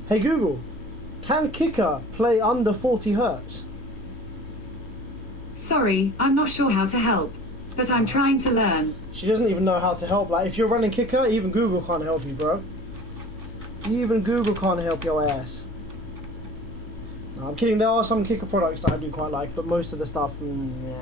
Hey Google, can Kicker play under 40 Hertz? Sorry, I'm not sure how to help, but I'm trying to learn. She doesn't even know how to help. Like, if you're running Kicker, even Google can't help you, bro. Even Google can't help your ass. No, I'm kidding, there are some Kicker products that I do quite like, but most of the stuff, nah.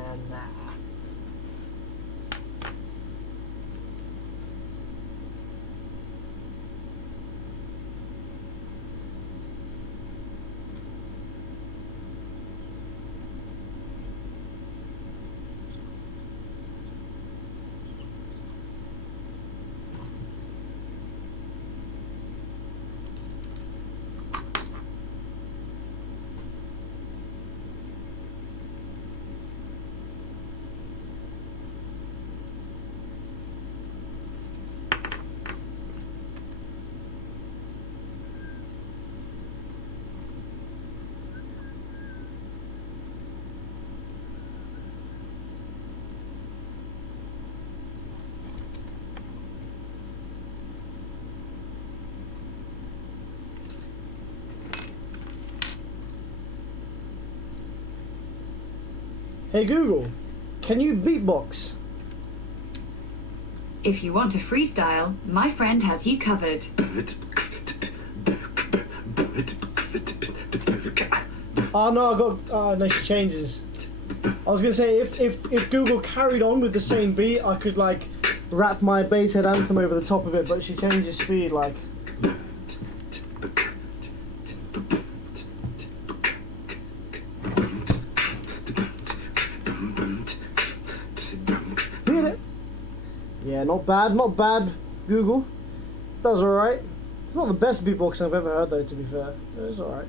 Hey Google, can you beatbox? If you want to freestyle, my friend has you covered. Oh no, I got. Oh no, she changes. I was gonna say if Google carried on with the same beat, I could like rap my Basshead anthem over the top of it, but she changes speed like. Hit it. Yeah, not bad, Google. Does alright. It's not the best beatboxing I've ever heard though, to be fair. It's alright.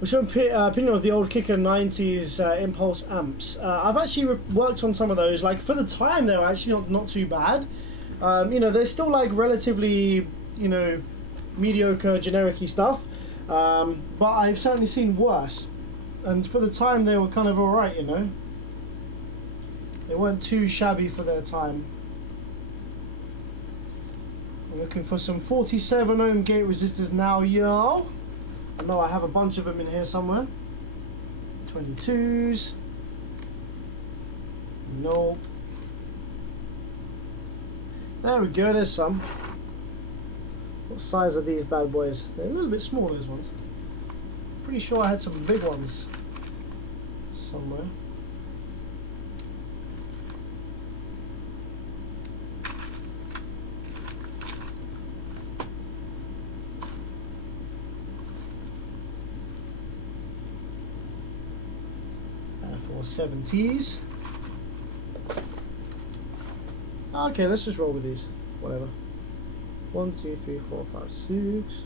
What's your opinion of the old Kicker 90s impulse amps? I've actually worked on some of those. Like for the time, they were actually not too bad. You know, they're still like relatively, you know, mediocre, generic-y stuff. But I've certainly seen worse. And for the time, they were kind of alright, you know. They weren't too shabby for their time. I'm looking for some 47 ohm gate resistors now, y'all. I know I have a bunch of them in here somewhere. 22s. Nope. There we go, there's some. What size are these bad boys? They're a little bit small, those ones. Pretty sure I had some big ones somewhere. For 70s. Okay, let's just roll with these. Whatever. 1, 2, 3, 4, 5, 6.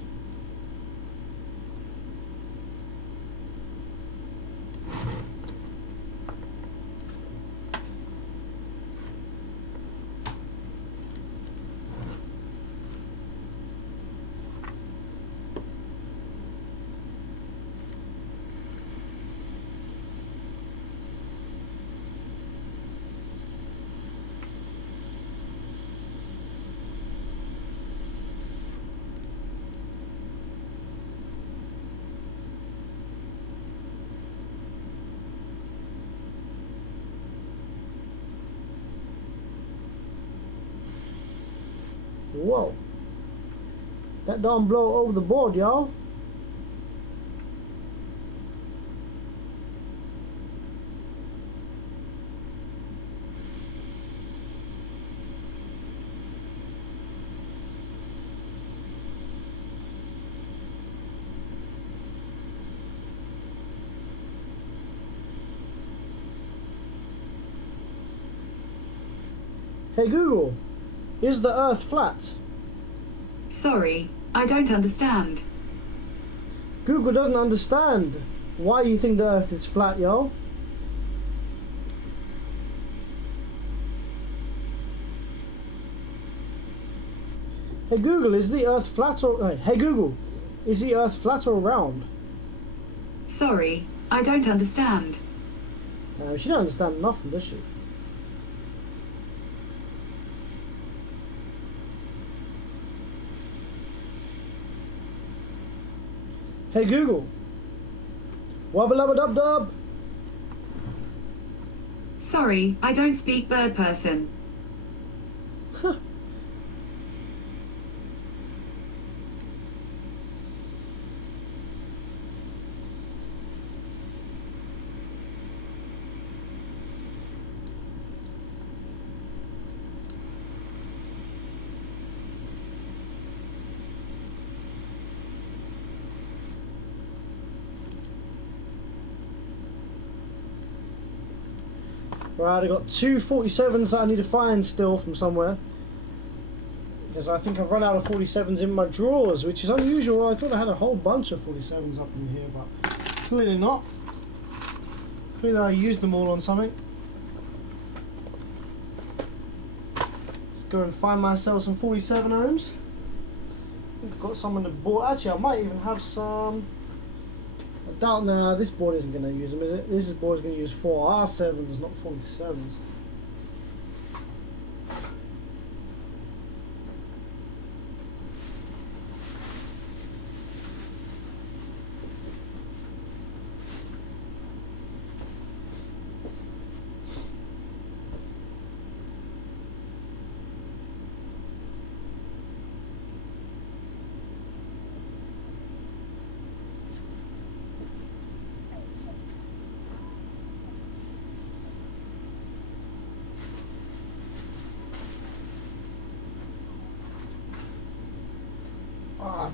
Whoa. That don't blow over the board, y'all. Hey Google, is the Earth flat? Sorry, I don't understand. Google doesn't understand why you think the Earth is flat, yo. Hey Google, is the Earth flat or... Hey Google, is the Earth flat or round? Sorry, I don't understand. She don't understand nothing, does she? Hey Google, wubba lubba dub dub. Sorry, I don't speak bird person. Huh. Right, I got two 47s that I need to find still from somewhere. Because I think I've run out of 47s in my drawers, which is unusual. I thought I had a whole bunch of 47s up in here, but clearly not. Clearly I used them all on something. Let's go and find myself some 47 ohms. I think I've got some on the board. Actually, I might even have some. I doubt, nah, this board isn't going to use them, is it? This board is going to use 4R7s, not 47s.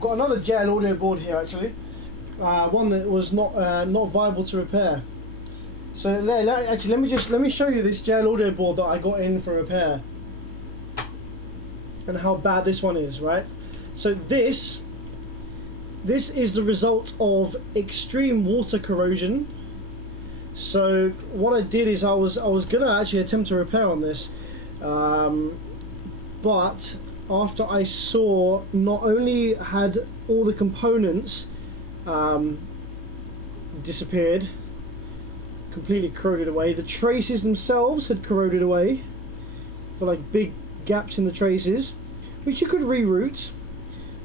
I've got another JL audio board here actually, one that was not viable to repair. So actually, let me show you this JL audio board that I got in for repair, and how bad this one is, right? So this is the result of extreme water corrosion. So what I did is I was gonna actually attempt to repair on this, but after I saw not only had all the components disappeared, completely corroded away, the traces themselves had corroded away, for like big gaps in the traces, which you could reroute,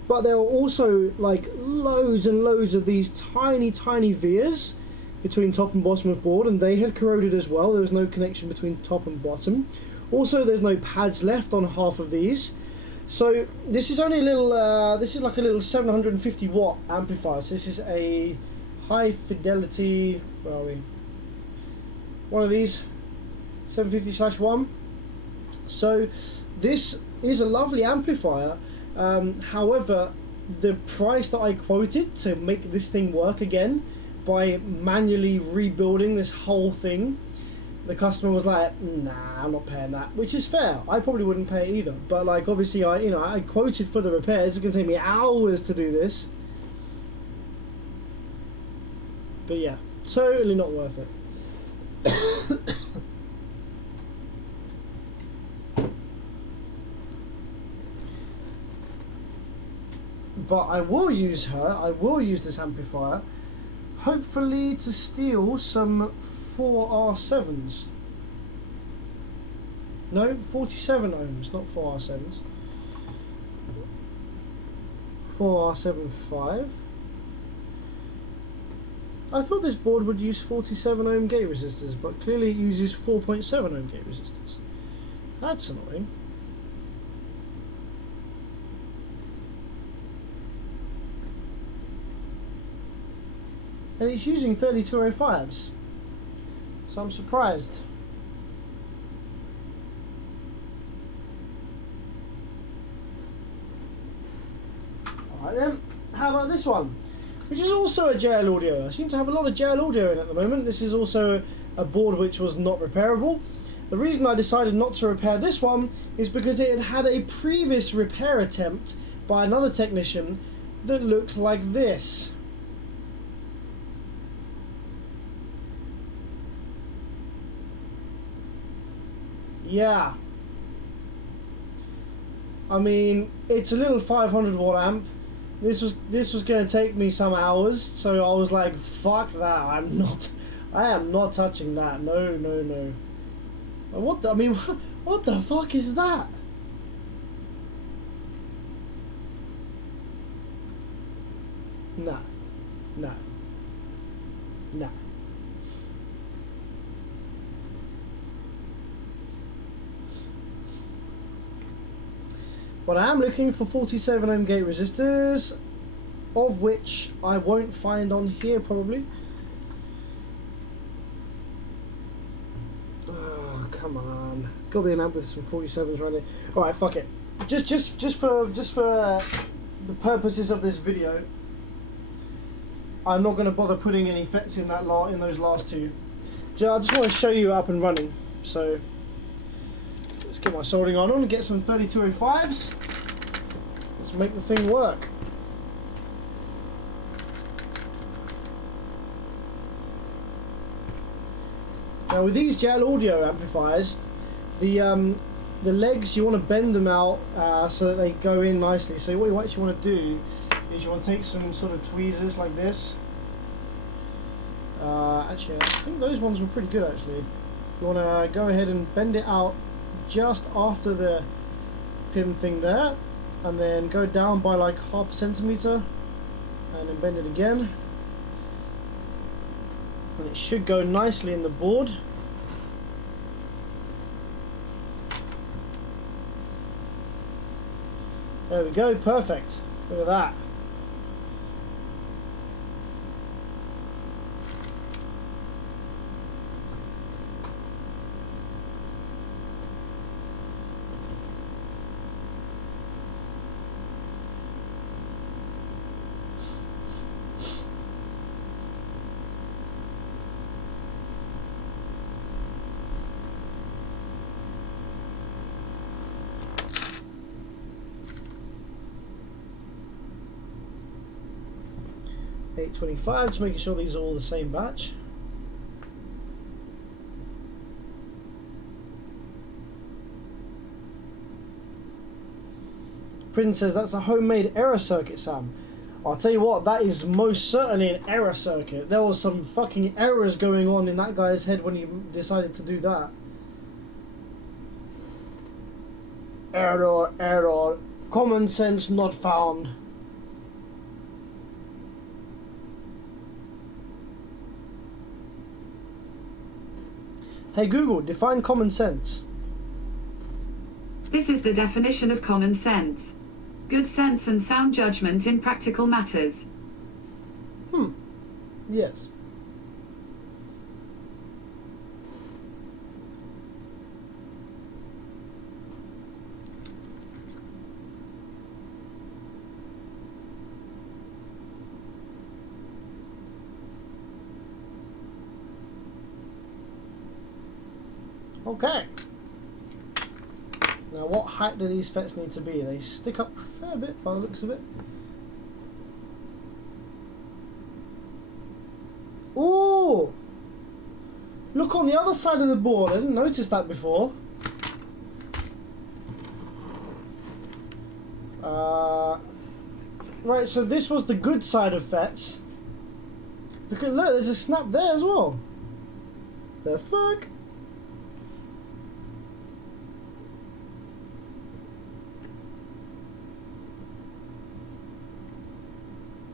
but there were also like loads and loads of these tiny veers between top and bottom of board, and they had corroded as well. There was no connection between top and bottom. Also, there's no pads left on half of these. So this is only a little, this is like a little 750 watt amplifier. So this is a high fidelity, where are we? One of these, 750/1. So this is a lovely amplifier. However, the price that I quoted to make this thing work again by manually rebuilding this whole thing, the customer was like, nah, I'm not paying that, which is fair. I probably wouldn't pay it either, but like obviously I quoted for the repairs. It's going to take me hours to do this, but yeah, totally not worth it. But I will use this amplifier, hopefully to steal some 4R7s. No, 47 ohms, not 4R7s. 4R75. I thought this board would use 47 ohm gate resistors, but clearly it uses 4.7 ohm gate resistors. That's annoying. And it's using 3205s, so I'm surprised. Alright then, how about this one? Which is also a JL audio. I seem to have a lot of JL audio in at the moment. This is also a board which was not repairable. The reason I decided not to repair this one is because it had a previous repair attempt by another technician that looked like this. Yeah, I mean, it's a little 500 watt amp. This was going to take me some hours, so I was like, fuck that. I am not touching that. No. What the fuck is that? Nah. But I am looking for 47 ohm gate resistors, of which I won't find on here probably. Oh, come on. It's got to be an amp with some 47s right there. Alright, fuck it. Just for the purposes of this video, I'm not going to bother putting any FETs in those last two. I just want to show you up and running. So let's get my soldering on and get some 3205s. Let's make the thing work. Now with these JL audio amplifiers, the legs, you want to bend them out so that they go in nicely. So what you actually want to do is you want to take some sort of tweezers like this. Actually, I think those ones were pretty good actually. You want to go ahead and bend it out just after the pin thing there, and then go down by like half a centimeter, and then bend it again, and it should go nicely in the board. There we go, perfect. Look at that. E825, just making sure these are all the same batch. Prince says that's a homemade error circuit, Sam. I'll tell you what, that is most certainly an error circuit. There was some fucking errors going on in that guy's head when he decided to do that. Error, error. Common sense not found. Hey Google, define common sense. This is the definition of common sense. Good sense and sound judgment in practical matters. Yes. Okay. Now what height do these FETs need to be? They stick up a fair bit by the looks of it. Ooh! Look on the other side of the board. I didn't notice that before. Right, so this was the good side of FETs. Because look, there's a snap there as well. The fuck?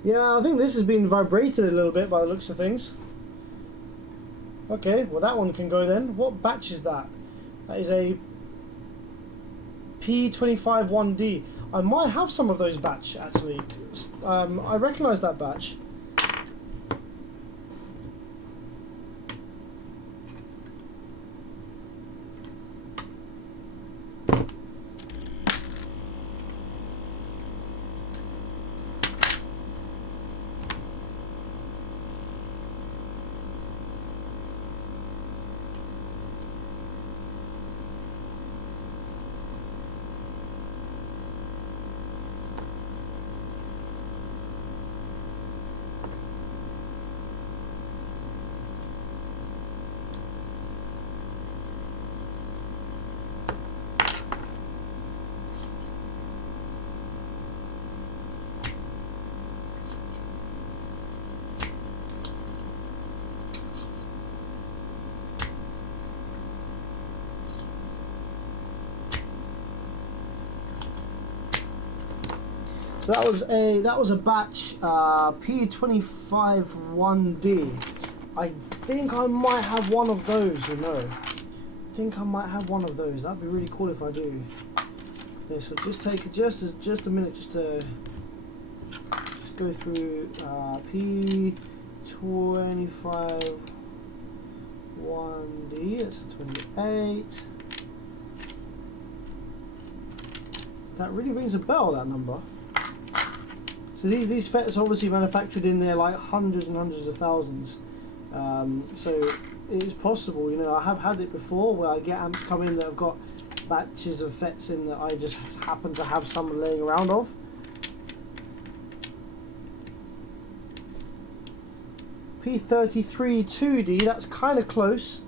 Yeah, I think this has been vibrated a little bit by the looks of things. Okay, well that one can go then. What batch is that? That is a P251D. I might have some of those batch actually. I recognise that batch. So that was a batch P251D. I think I might have one of those, you know. I think I might have one of those. That'd be really cool if I do. Yeah, so just take just a minute just to go through P251D. That's a 28. That really rings a bell, that number. So these FETs are obviously manufactured in there like hundreds and hundreds of thousands. So it is possible, you know, I have had it before where I get amps come in that have got batches of FETs in that I just happen to have some laying around of. P33 2D, that's kind of close.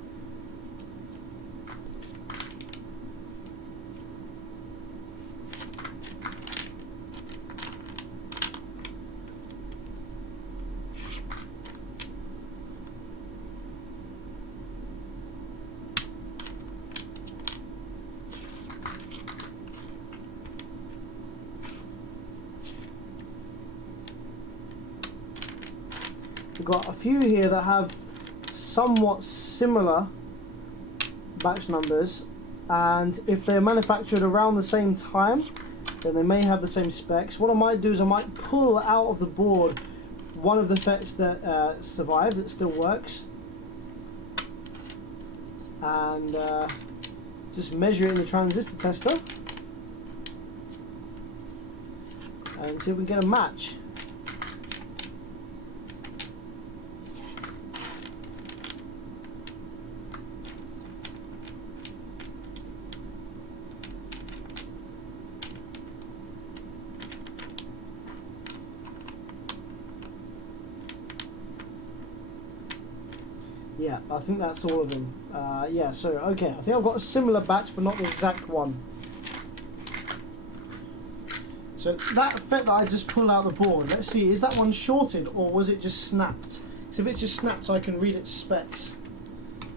We've got a few here that have somewhat similar batch numbers, and if they're manufactured around the same time, then they may have the same specs. What I might do is I might pull out of the board one of the FETs that survived, that still works, and just measure it in the transistor tester and see if we can get a match. Yeah, I think that's all of them. Yeah, so, okay, I think I've got a similar batch, but not the exact one. So that FET that I just pulled out the board, let's see, is that one shorted or was it just snapped? So if it's just snapped, I can read its specs.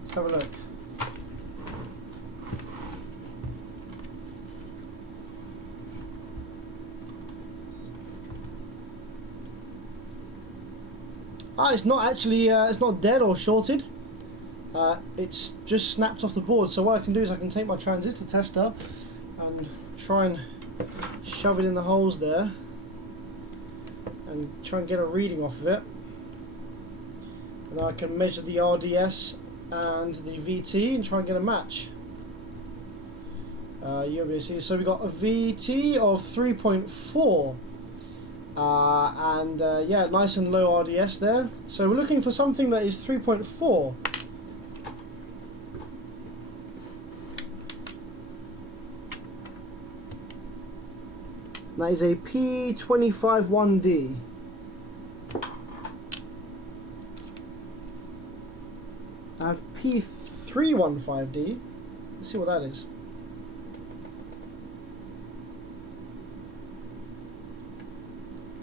Let's have a look. Ah, it's not actually, it's not dead or shorted. It's just snapped off the board. So what I can do is I can take my transistor tester and try and shove it in the holes there and try and get a reading off of it. And then I can measure the RDS and the VT and try and get a match. You'll be able to see. So we got a VT of 3.4. Yeah, nice and low RDS there. So we're looking for something that is 3.4. That is a P251D. I have P315D. Let's see what that is.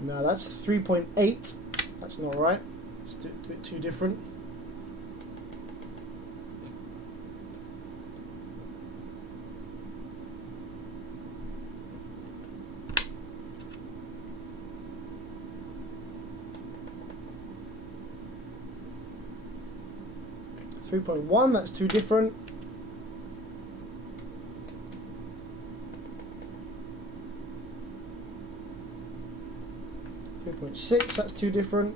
No, that's 3.8. That's not right. Let's do it two different. .1, that's two different. .6, that's two different.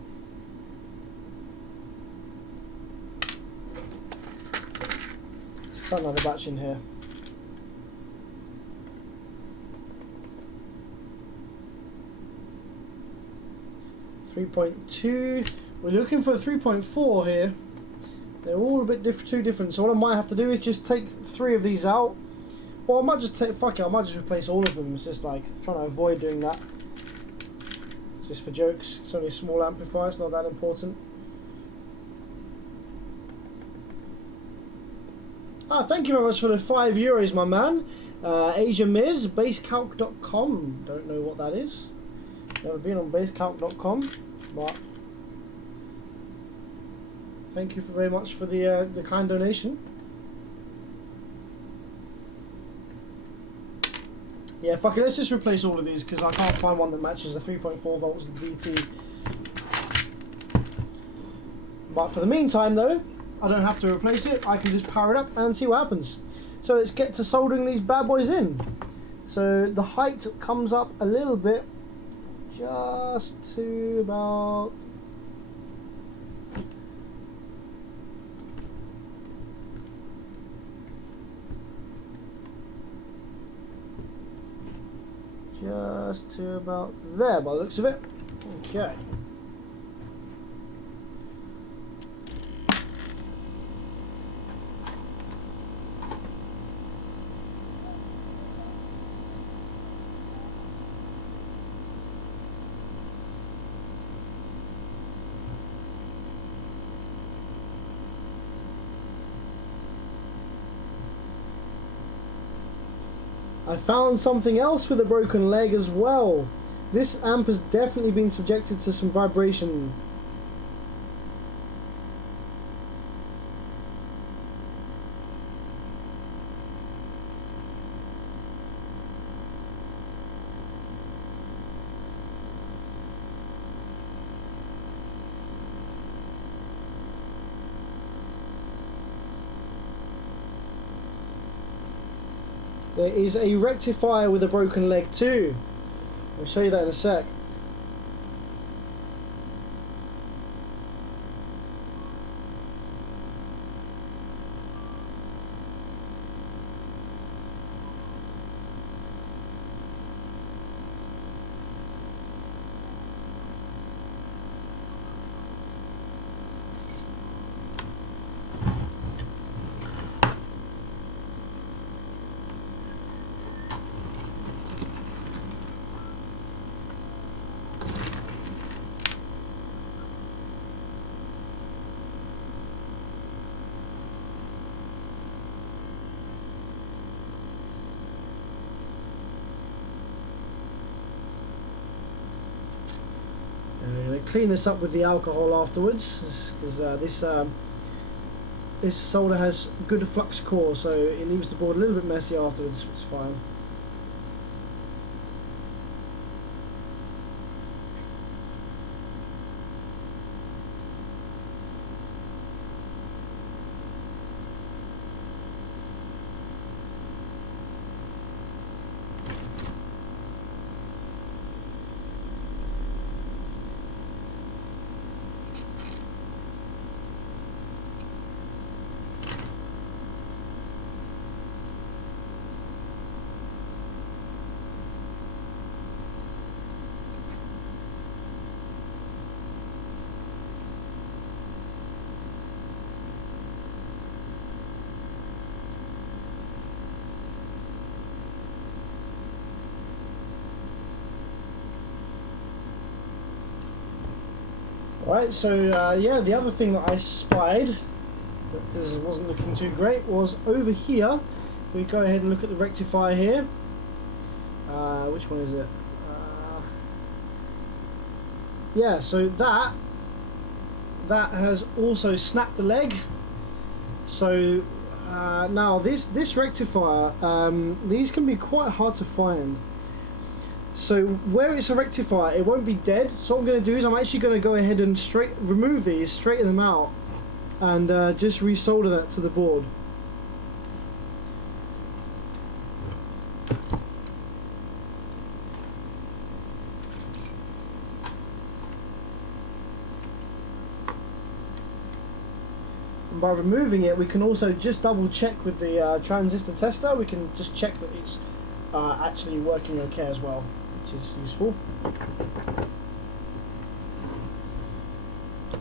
Let's try another batch in here. .2. We're looking for 3.4 here. They're all a bit too different. So what I might have to do is just take 3 of these out. Or I might just take, fuck it, I might just replace all of them. It's just like trying to avoid doing that. Just for jokes. It's only a small amplifier, it's not that important. Thank you very much for the €5, my man. Asia Miz, basecalc.com. Don't know what that is. Never been on basecalc.com, but thank you very much for the kind donation. Yeah, fuck it, let's just replace all of these because I can't find one that matches the 3.4 volts VT. But for the meantime though, I don't have to replace it, I can just power it up and see what happens. So let's get to soldering these bad boys in. So the height comes up a little bit, just to about... just to about there by the looks of it. Okay. I found something else with a broken leg as well. This amp has definitely been subjected to some vibration. There is a rectifier with a broken leg too. I'll show you that in a sec. clean this up with the alcohol afterwards, because this solder has good flux core, so it leaves the board a little bit messy afterwards. It's fine. Right, so yeah, the other thing that I spied that this wasn't looking too great was over here. We go ahead and look at the rectifier here. Which one is it? Yeah, so that has also snapped the leg. So now this rectifier, these can be quite hard to find. So where it's a rectifier, it won't be dead. So what I'm going to do is I'm actually going to go ahead and remove these, straighten them out, and just resolder that to the board. And by removing it, we can also just double check with the transistor tester. We can just check that it's actually working okay as well, which is useful.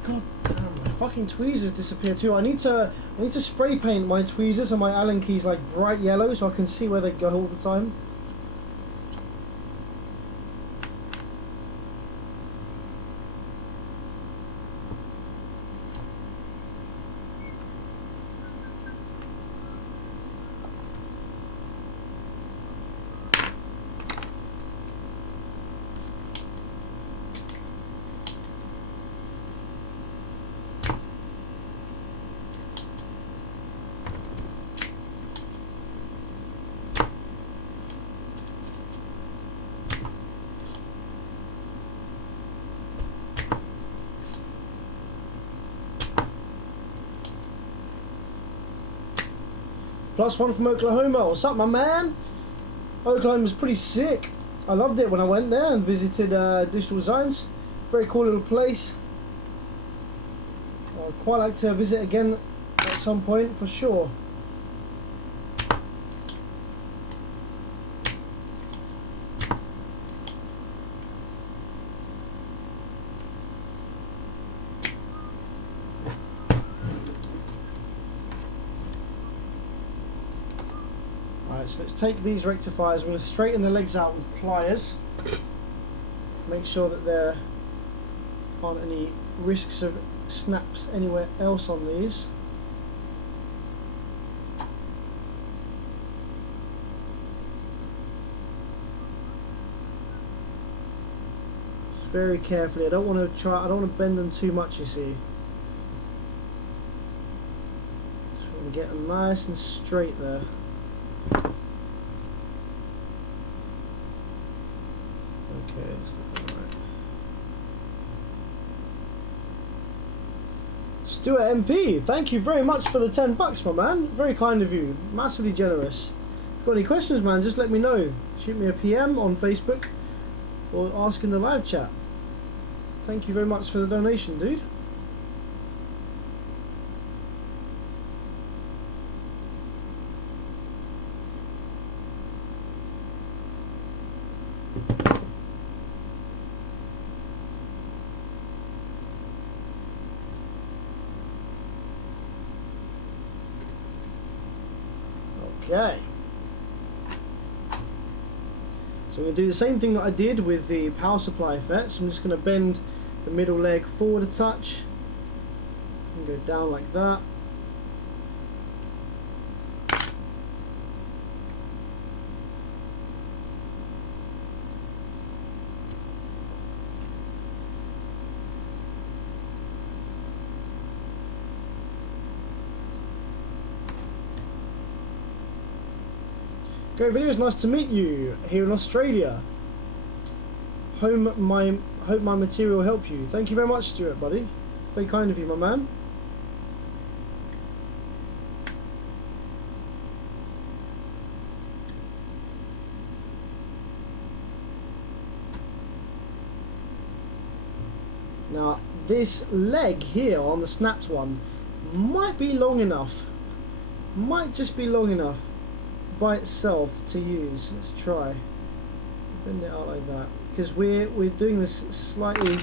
God damn, my fucking tweezers disappeared too. I need to spray paint my tweezers and my Allen keys like bright yellow so I can see where they go all the time. +1 from Oklahoma. What's up, my man? Oklahoma's pretty sick. I loved it when I went there and visited Digital Designs. Very cool little place. I'd quite like to visit again at some point for sure. So let's take these rectifiers, we're going to straighten the legs out with pliers. Make sure that there aren't any risks of snaps anywhere else on these. Just very carefully, I don't want to bend them too much, you see. Just want to get them nice and straight there. Stuart MP, thank you very much for the $10, my man. Very kind of you, massively generous. If you've got any questions, man, just let me know. Shoot me a PM on Facebook or ask in the live chat. Thank you very much for the donation, dude. Okay, so I'm going to do the same thing that I did with the power supply FET. So I'm just going to bend the middle leg forward a touch and go down like that. Great videos, nice to meet you here in Australia. Hope my material will help you. Thank you very much, Stuart, buddy. Very kind of you, my man. Now, this leg here on the snapped one might be long enough. Might just be long enough by itself to use. Let's try. Bend it out like that. Because we're doing this slightly...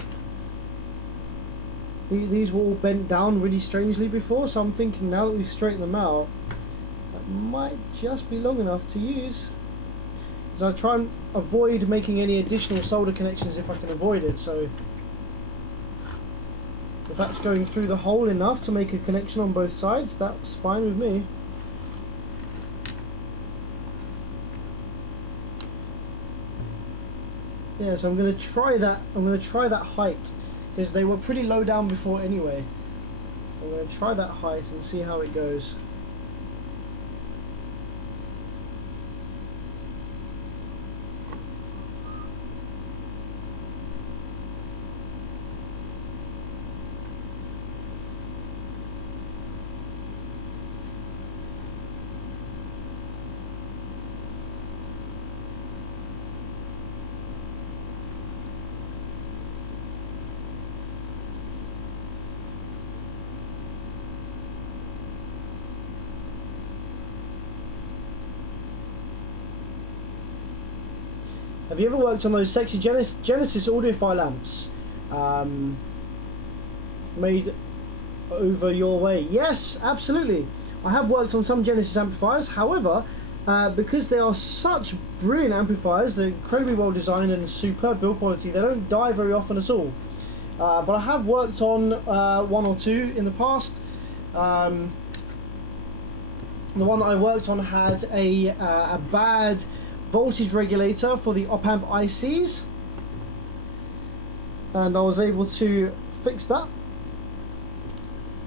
These were all bent down really strangely before, so I'm thinking now that we've straightened them out, that might just be long enough to use. So I try and avoid making any additional solder connections if I can avoid it, so... If that's going through the hole enough to make a connection on both sides, that's fine with me. Yeah, so I'm going to try that. I'm going to try that height because they were pretty low down before anyway. I'm going to try that height and see how it goes. Have you ever worked on those sexy Genesis audiophile amps made over your way? Yes, absolutely. I have worked on some Genesis amplifiers. However, because they are such brilliant amplifiers, they're incredibly well designed and superb build quality, they don't die very often at all. But I have worked on one or two in the past. The one that I worked on had a bad voltage regulator for the op-amp ICs, and I was able to fix that,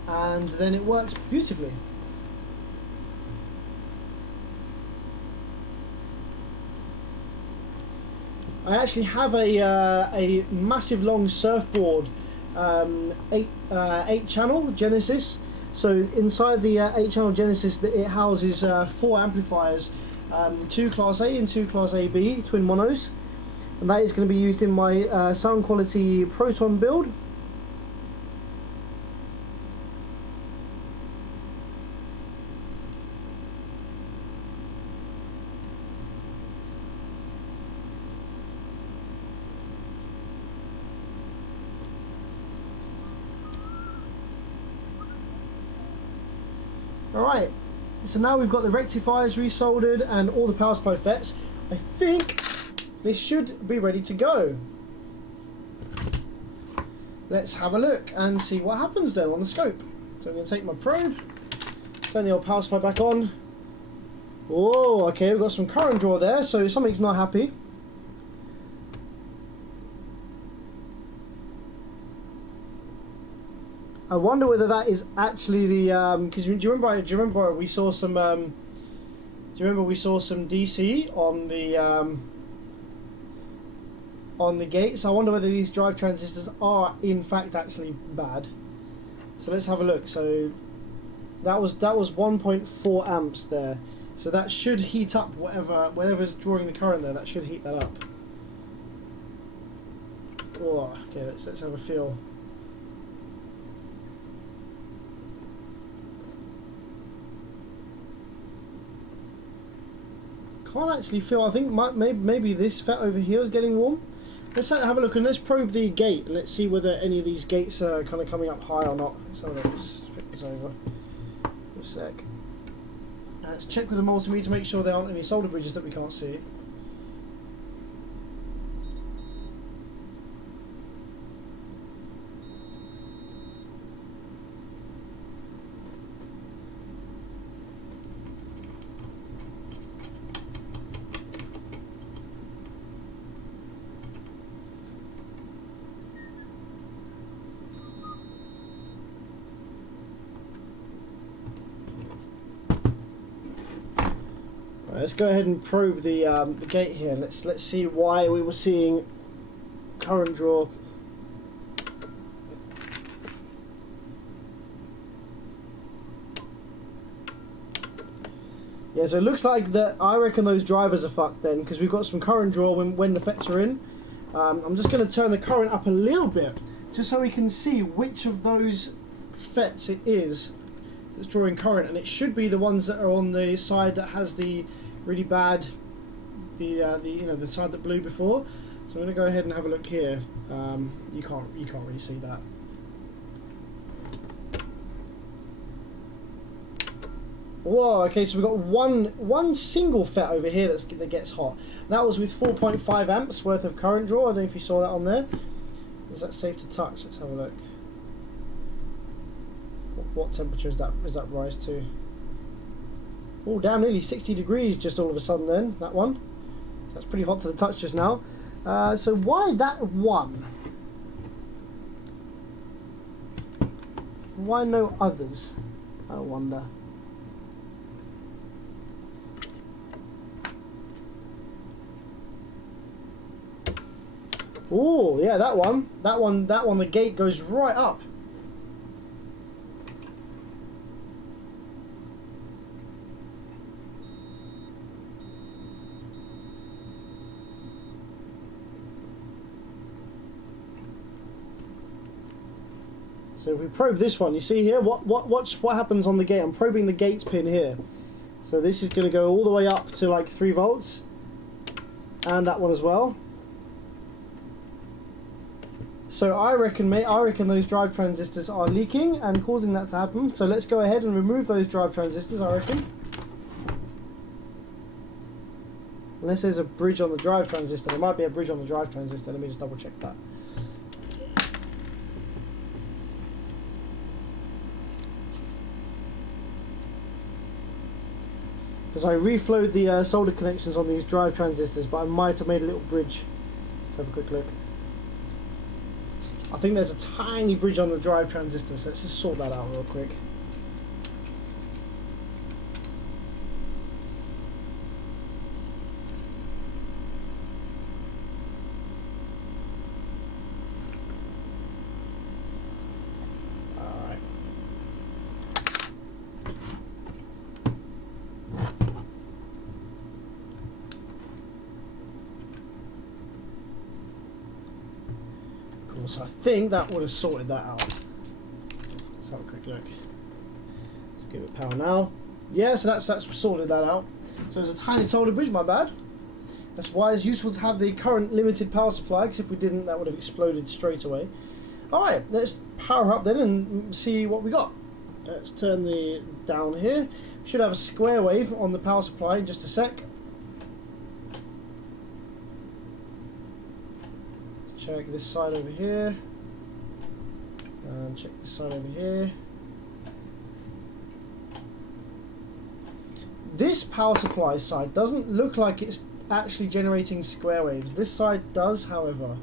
and then it works beautifully. I actually have a massive long surfboard 8-channel Genesis. So inside the 8-channel Genesis, it houses 4 amplifiers. 2 Class A and 2 Class AB twin monos, and that is going to be used in my sound quality Proton build. Alright, so now we've got the rectifiers resoldered and all the power supply FETs. I think this should be ready to go. Let's have a look and see what happens then on the scope. So I'm going to take my probe, turn the old power supply back on. Oh, okay, we've got some current draw there, so something's not happy. I wonder whether that is actually the because do you remember we saw some do you remember we saw some DC on the gates? I wonder whether these drive transistors are in fact actually bad. So let's have a look. So that was 1.4 amps there. So that should heat up whatever's drawing the current there. That should heat that up. Oh, okay. Let's have a feel. Can't actually feel. I think maybe this FET over here is getting warm. Let's have a look and let's probe the gate and let's see whether any of these gates are kind of coming up high or not. Let's have a look. Let's flip this over for a sec. Let's check with the multimeter to make sure there aren't any solder bridges that we can't see. Let's go ahead and probe the gate here. Let's see why we were seeing current draw. Yeah, so it looks like that. I reckon those drivers are fucked then, because we've got some current draw when the FETs are in. I'm just going to turn the current up a little bit, just so we can see which of those FETs it is that's drawing current, and it should be the ones that are on the side that has the really bad, the side that blew before. So I'm going to go ahead and have a look here. You can't really see that. Whoa, okay, so we've got one single FET over here that gets hot. That was with 4.5 amps worth of current draw. I don't know if you saw that on there. Is that safe to touch? Let's have a look. What temperature is that rise to? Oh, damn, nearly 60 degrees just all of a sudden then, that one. That's pretty hot to the touch just now. So why that one? Why no others? I wonder. Oh, yeah, that one, the gate goes right up. So if we probe this one, you see here, watch what happens on the gate. I'm probing the gates pin here. So this is going to go all the way up to like 3 volts. And that one as well. So I reckon those drive transistors are leaking and causing that to happen. So let's go ahead and remove those drive transistors, I reckon. Unless there's a bridge on the drive transistor. There might be a bridge on the drive transistor. Let me just double check that. Because I reflowed the solder connections on these drive transistors, but I might have made a little bridge. Let's have a quick look. I think there's a tiny bridge on the drive transistor, so let's just sort that out real quick. Alright. Cool, so I think that would have sorted that out. Let's have a quick look. Let's give it power now. Yeah, so that's sorted that out. So there's a tiny solder bridge, my bad. That's why it's useful to have the current limited power supply, because if we didn't, that would have exploded straight away. Alright, let's power up then and see what we got. Let's turn the down here. We should have a square wave on the power supply in just a sec. Let's check this side over here. And check this side over here. This power supply side doesn't look like it's actually generating square waves. This side does, however.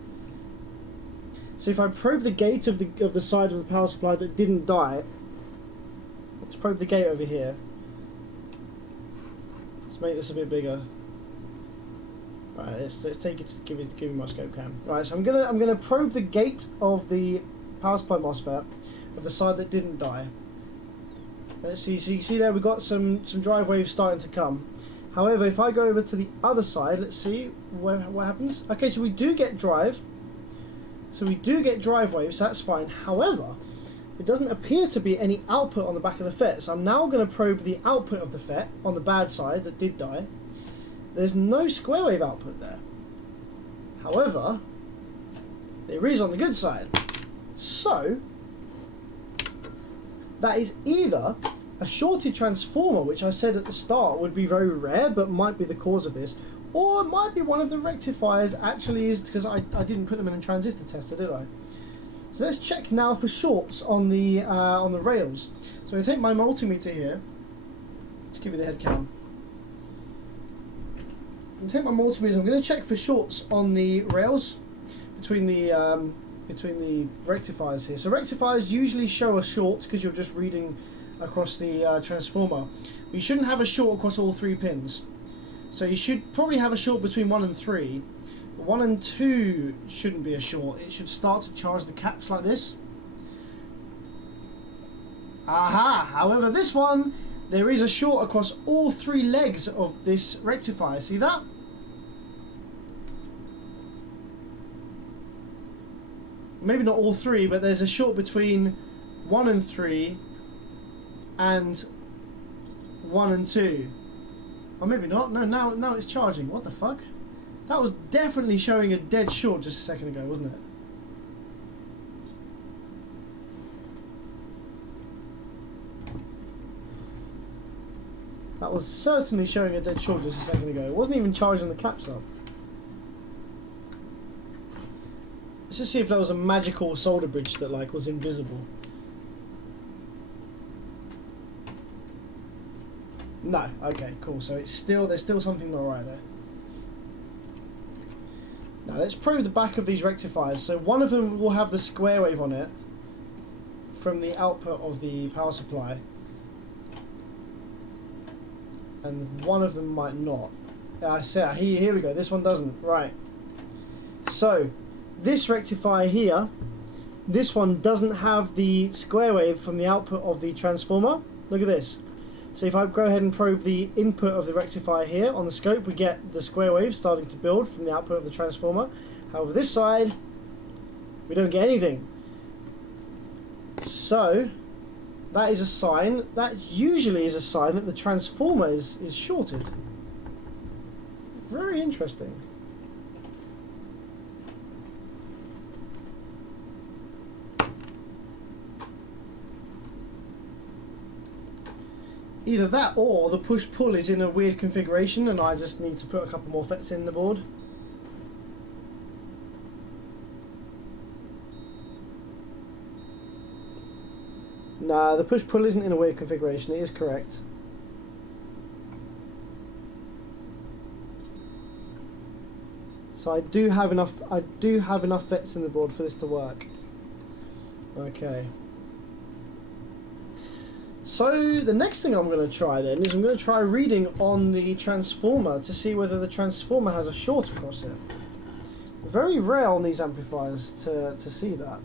So if I probe the gate of the side of the power supply that didn't die, let's probe the gate over here. Let's make this a bit bigger. Right, let's take it. Give me my scope cam. Right, so I'm gonna probe the gate of the power supply MOSFET of the side that didn't die. Let's see. So you see there, we've got some drive waves starting to come. However, if I go over to the other side, let's see what happens. Okay, so we do get drive. So we do get drive waves, that's fine. However, it doesn't appear to be any output on the back of the FET. So I'm now going to probe the output of the FET on the bad side that did die. There's no square wave output there. However, there is on the good side. So, that is either a shorted transformer, which I said at the start would be very rare, but might be the cause of this, or it might be one of the rectifiers actually is, because I didn't put them in the transistor tester, did I? So let's check now for shorts on the rails. So I'm going to take my multimeter here. Let's give you the head cam. I'm going to take my multimeter. I'm going to check for shorts on the rails between the rectifiers here. So rectifiers usually show a short because you're just reading across the transformer. But you shouldn't have a short across all 3 pins. So you should probably have a short between 1 and 3. But 1 and 2 shouldn't be a short. It should start to charge the caps like this. Aha! However, this one, there is a short across all 3 legs of this rectifier. See that? Maybe not all 3, but there's a short between 1 and 3 and 1 and 2. Or maybe not. No, now it's charging. What the fuck? That was definitely showing a dead short just a second ago, wasn't it? That was certainly showing a dead short just a second ago. It wasn't even charging the caps up. Let's just see if there was a magical solder bridge that like was invisible. No. Okay, cool. So it's still, there's still something not right there. Now let's probe the back of these rectifiers. So one of them will have the square wave on it from the output of the power supply, and one of them might not. Here we go. This one doesn't. Right. So this rectifier here, this one doesn't have the square wave from the output of the transformer. Look at this. So if I go ahead and probe the input of the rectifier here on the scope, we get the square wave starting to build from the output of the transformer. However, this side, we don't get anything. So that is a sign, that usually is a sign that the transformer is shorted. Very interesting. Either that or the push-pull is in a weird configuration and I just need to put a couple more FETs in the board. Nah, the push-pull isn't in a weird configuration, it is correct. So I do have enough FETs in the board for this to work. Okay. So the next thing I'm going to try then is I'm going to try reading on the transformer to see whether the transformer has a short across it. Very rare on these amplifiers to see that.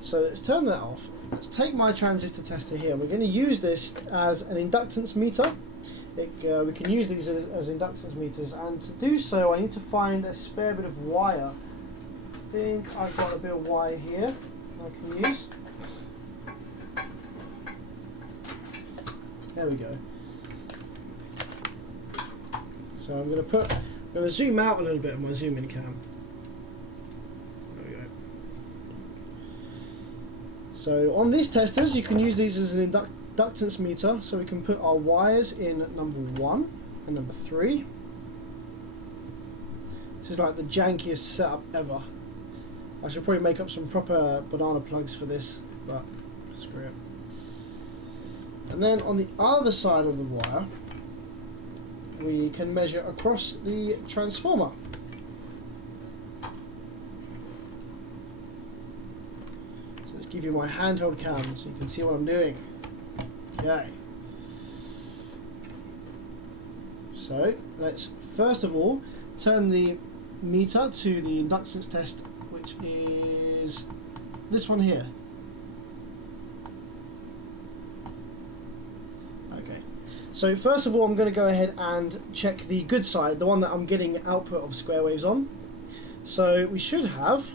So let's turn that off. Let's take my transistor tester here. We're going to use this as an inductance meter. We can use these as inductance meters, and to do so I need to find a spare bit of wire. I think I've got a bit of wire here I can use. There we go. So I'm going to zoom out a little bit on my zoom in cam. There we go. So on these testers you can use these as an inductance meter, so we can put our wires in number 1 and number 3. This is like the jankiest setup ever. I should probably make up some proper banana plugs for this, but screw it. And then on the other side of the wire, we can measure across the transformer. So let's give you my handheld cam so you can see what I'm doing. Okay. So let's first of all turn the meter to the inductance test, which is this one here. So first of all I'm going to go ahead and check the good side, the one that I'm getting output of square waves on. So we should have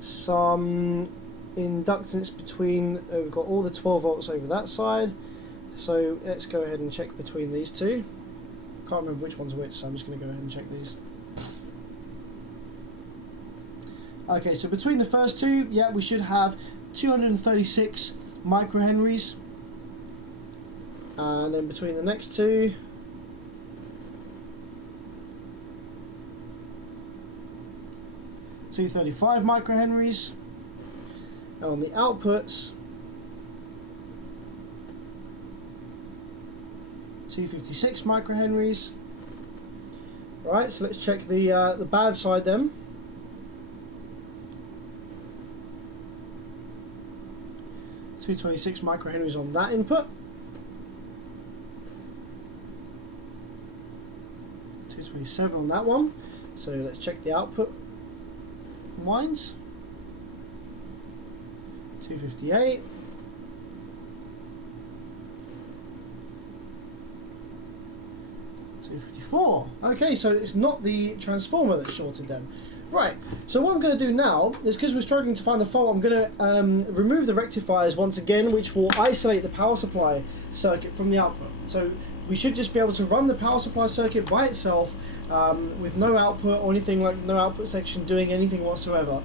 some inductance between, we've got all the 12 volts over that side. So let's go ahead and check between these two. Can't remember which one's which, so I'm just going to go ahead and check these. Okay, so between the first two, yeah, we should have 236 microhenries. And then between the next two, $235 microhenries. And on the outputs, 256 microhenries. Right, so let's check the bad side then. $226 microhenries on that input. 227 on that one. So let's check the output wines. 258. Okay, so it's not the transformer that's shorted then. Right, so what I'm going to do now is, because we're struggling to find the fault, I'm going to remove the rectifiers once again, which will isolate the power supply circuit from the output. So we should just be able to run the power supply circuit by itself with no output or anything, like no output section doing anything whatsoever.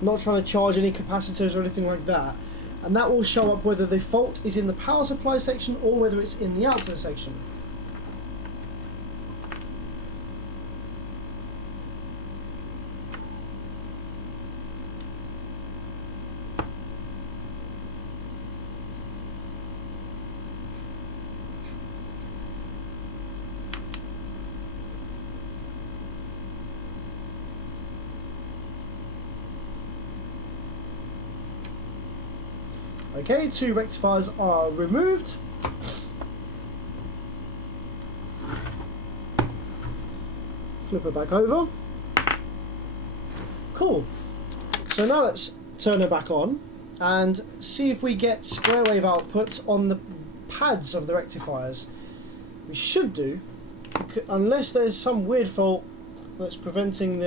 I'm not trying to charge any capacitors or anything like that. And that will show up whether the fault is in the power supply section or whether it's in the output section. Okay, 2 rectifiers are removed. Flip it back over. Cool. So now let's turn it back on and see if we get square wave outputs on the pads of the rectifiers. We should do, unless there's some weird fault that's preventing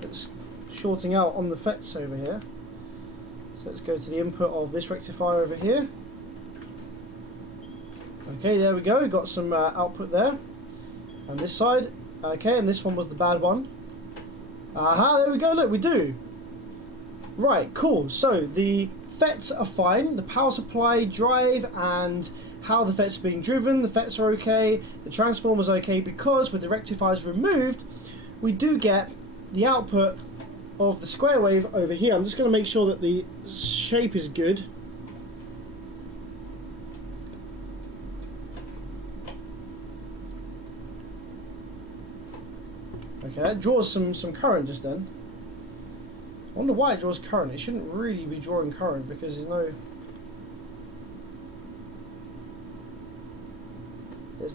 that's shorting out on the FETs over here. So let's go to the input of this rectifier over here. Okay, there we go, got some output there. And this side, okay, and this one was the bad one. Aha, there we go, look, we do. Right, cool, so the FETs are fine, the power supply, drive, and how the FETs are being driven, the FETs are okay, the transformer's okay, because with the rectifiers removed, we do get the output of the square wave over here. I'm just going to make sure that the shape is good. Okay, that draws some current just then. I wonder why it draws current. It shouldn't really be drawing current because there's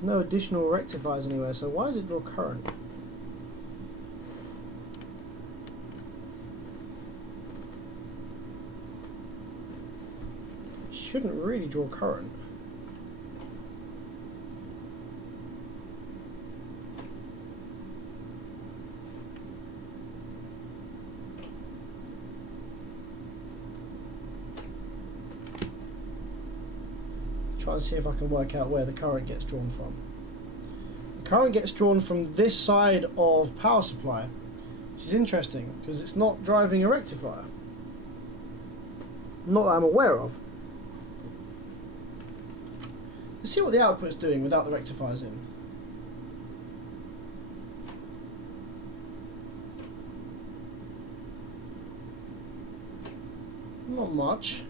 no additional rectifiers anywhere, so why does it draw current? Shouldn't really draw current. Try and see if I can work out where the current gets drawn from. The current gets drawn from this side of power supply, which is interesting because it's not driving a rectifier. Not that I'm aware of. Let's see what the output's doing without the rectifiers in. Not much.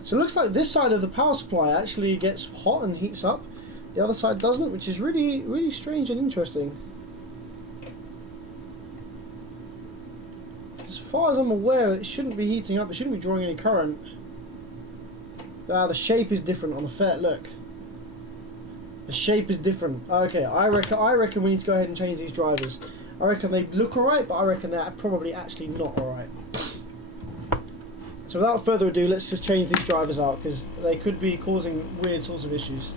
So it looks like this side of the power supply actually gets hot and heats up. The other side doesn't, which is really, really strange and interesting. As far as I'm aware, it shouldn't be heating up. It shouldn't be drawing any current. The shape is different on the FET. Look, the shape is different. Okay, I reckon we need to go ahead and change these drivers. I reckon they look alright, but I reckon they're probably actually not alright. So without further ado, let's just change these drivers out because they could be causing weird sorts of issues.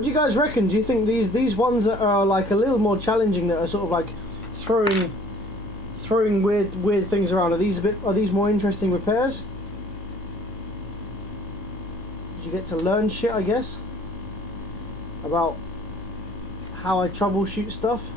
What do you guys reckon? Do you think these ones that are like a little more challenging, that are sort of like throwing weird things around, are these more interesting repairs? Did you get to learn shit, I guess, about how I troubleshoot stuff?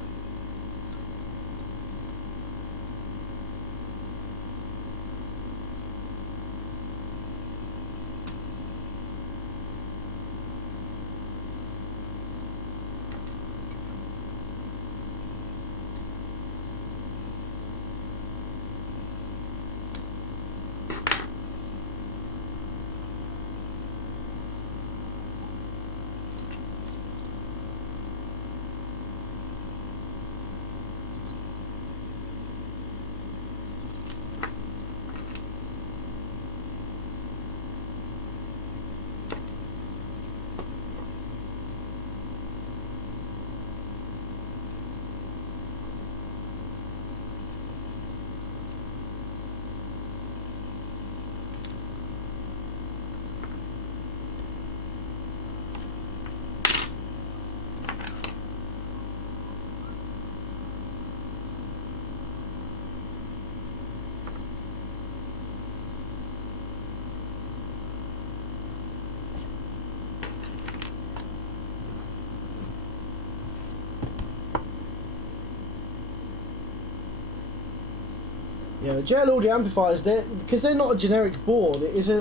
Yeah, the JL audio amplifiers, because they're not a generic board. You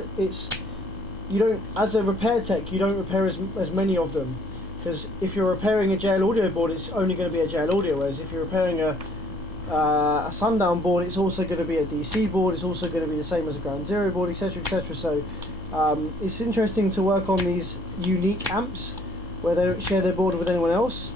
don't, as a repair tech, you don't repair as many of them, because if you're repairing a JL audio board, it's only going to be a JL audio. Whereas if you're repairing a Sundown board, it's also going to be a DC board. It's also going to be the same as a Ground Zero board, etc., etc. So it's interesting to work on these unique amps where they don't share their board with anyone else.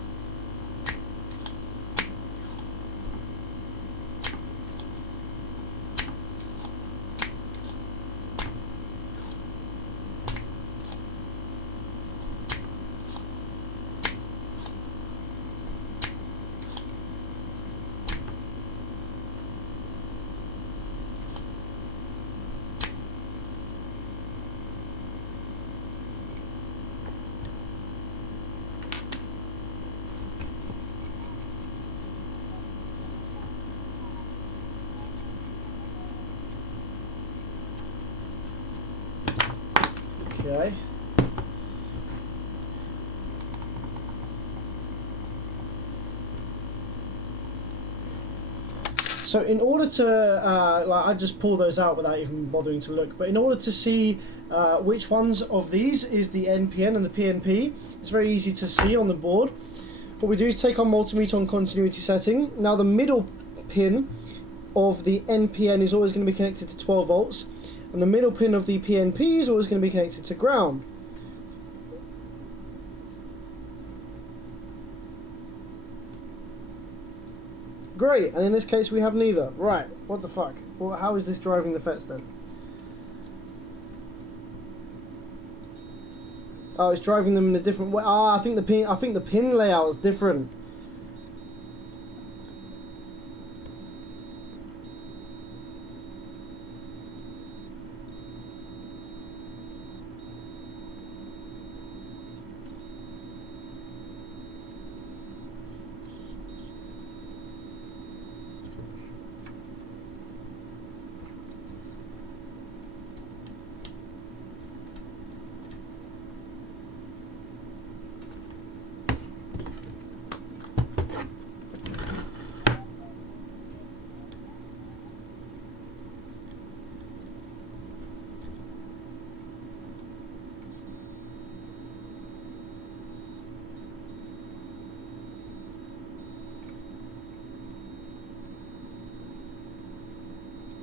Okay. So in order to, I just pull those out without even bothering to look, but in order to see which ones of these is the NPN and the PNP, it's very easy to see on the board. What we do is take our multimeter on continuity setting. Now the middle pin of the NPN is always going to be connected to 12 volts, and the middle pin of the PNP is always going to be connected to ground. Great, and in this case we have neither. Right, what the fuck? Well, how is this driving the FETs then? Oh, it's driving them in a different way. Ah, I think the pin layout is different.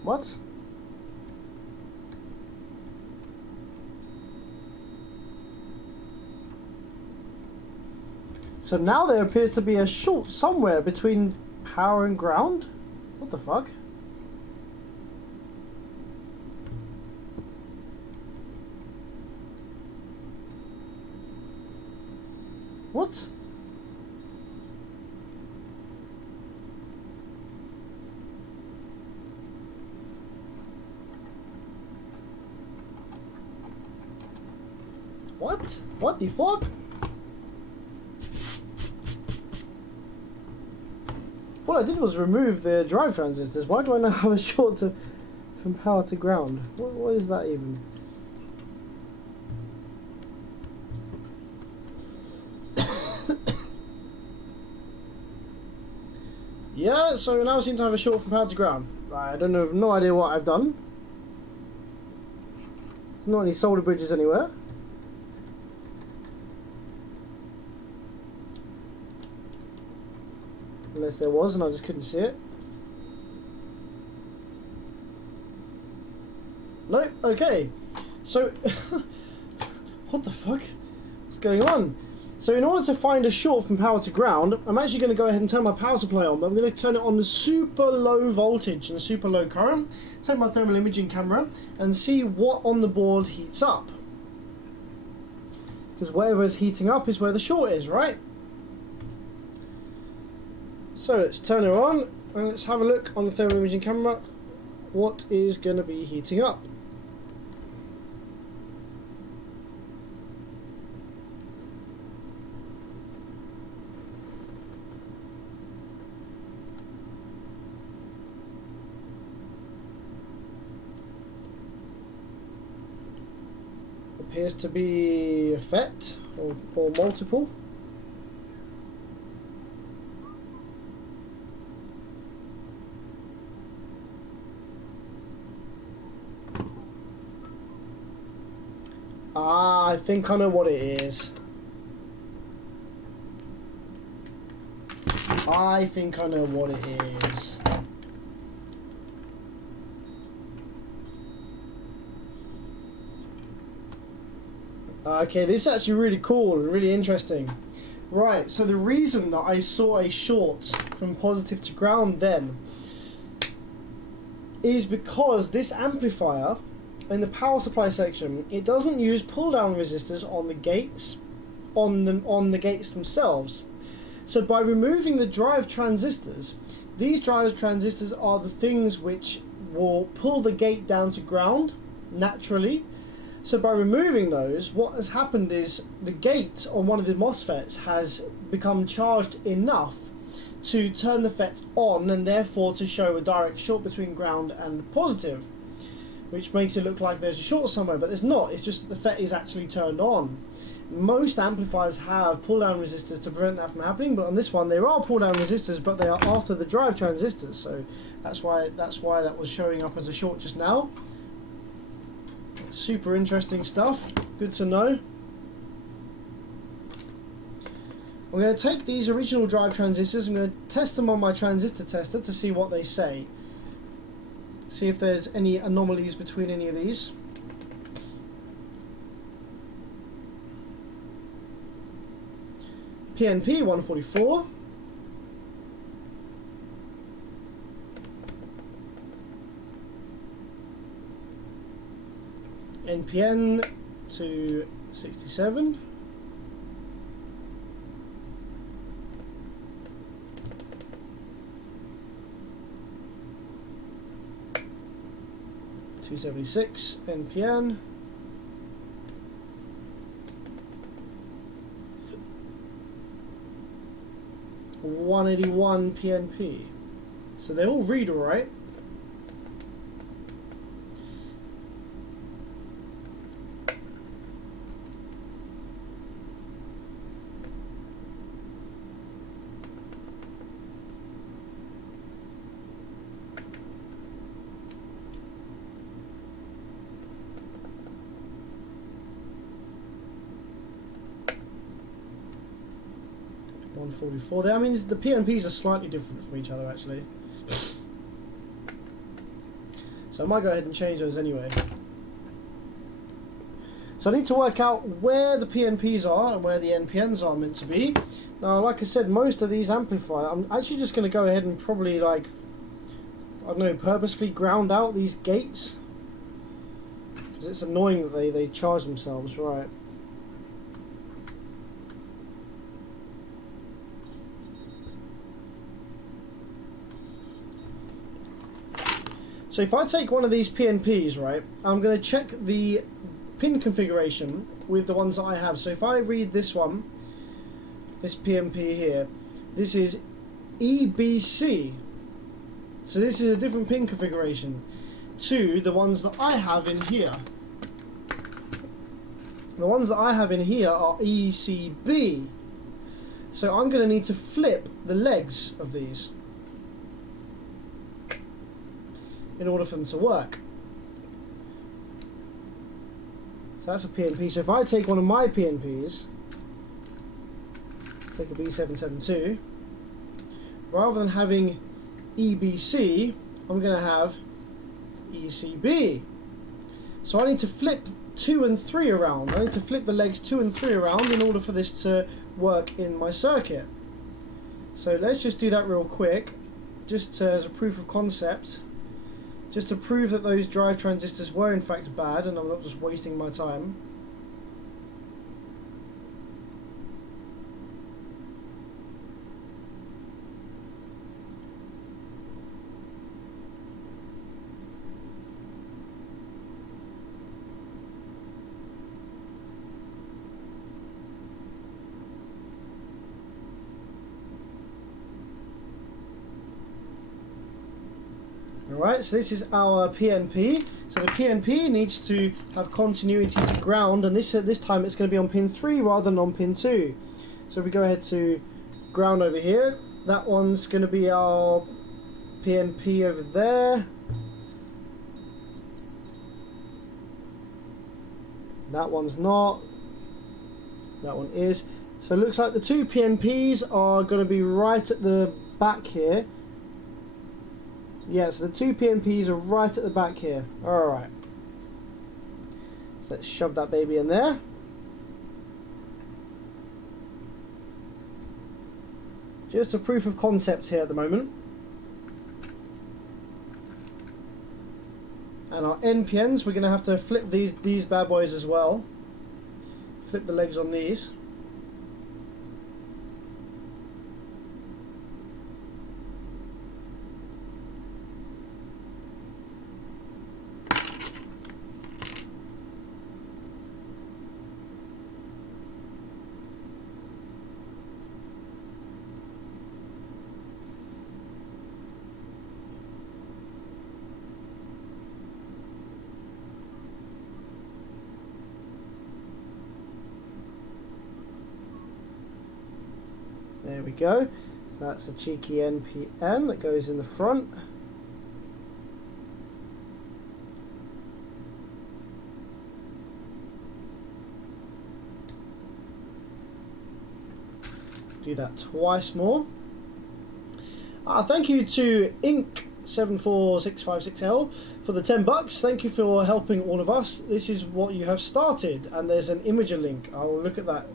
What? So now there appears to be a short somewhere between power and ground? What the fuck? What? What? What the fuck? What I did was remove the drive transistors. Why do I now have a short from power to ground? What is that even? Yeah, so we now seem to have a short from power to ground. I don't know, no idea what I've done. Not any solder bridges anywhere. Unless there was and I just couldn't see it. Nope, okay. So, what the fuck? What's going on? So in order to find a short from power to ground, I'm actually going to go ahead and turn my power supply on, but I'm going to turn it on the super low voltage and super low current, take my thermal imaging camera and see what on the board heats up. Because whatever is heating up is where the short is, right? So let's turn her on and let's have a look on the thermal imaging camera what is going to be heating up. Appears to be a FET or multiple. Ah, I think I know what it is. I think I know what it is. Okay, this is actually really cool and really interesting. Right, so the reason that I saw a short from positive to ground then is because this amplifier in the power supply section, it doesn't use pull down resistors on the gates, on the gates themselves. So by removing the drive transistors, these drive transistors are the things which will pull the gate down to ground naturally. So by removing those, what has happened is the gate on one of the MOSFETs has become charged enough to turn the FET on and therefore to show a direct short between ground and positive, which makes it look like there's a short somewhere, but there's not. It's just that the FET is actually turned on. Most amplifiers have pull-down resistors to prevent that from happening, but on this one there are pull-down resistors, but they are after the drive transistors, so that's why that was showing up as a short just now. Super interesting stuff. Good to know. I'm going to take these original drive transistors, I'm going to test them on my transistor tester to see what they say. See if there's any anomalies between any of these. PNP 144. NPN 267. .276 NPN. .181 PNP. So they all read all right. .144 there. I mean, the PNPs are slightly different from each other actually. So I might go ahead and change those anyway. So I need to work out where the PNPs are and where the NPNs are meant to be. Now, like I said, most of these amplifiers, I'm actually just going to go ahead and probably, like, I don't know, purposefully ground out these gates. Because it's annoying that they charge themselves, right. So if I take one of these PNPs, right, I'm going to check the pin configuration with the ones that I have. So if I read this one, this PNP here, this is EBC. So this is a different pin configuration to the ones that I have in here. The ones that I have in here are ECB. So I'm going to need to flip the legs of these in order for them to work. So that's a PNP. So if I take one of my PNPs, take a B772, rather than having EBC, I'm going to have ECB. So I need to flip 2 and 3 around. I need to flip the legs 2 and 3 around in order for this to work in my circuit. So let's just do that real quick, just as a proof of concept, just to prove that those drive transistors were in fact bad and I'm not just wasting my time. Alright, so this is our PNP. So the PNP needs to have continuity to ground, and this time it's going to be on pin 3 rather than on pin 2. So if we go ahead to ground over here, that one's going to be our PNP over there. That one's not. That one is. So it looks like the 2 PNPs are going to be right at the back here. Yeah, so the 2 PNPs are right at the back here. Alright. So let's shove that baby in there. Just a proof of concept here at the moment. And our NPNs, we're going to have to flip these bad boys as well. Flip the legs on these. There we go. So that's a cheeky NPN that goes in the front. Do that twice more. Thank you to Inc74656L for the $10. Thank you for helping all of us. This is what you have started, and there's an imager link. I will look at that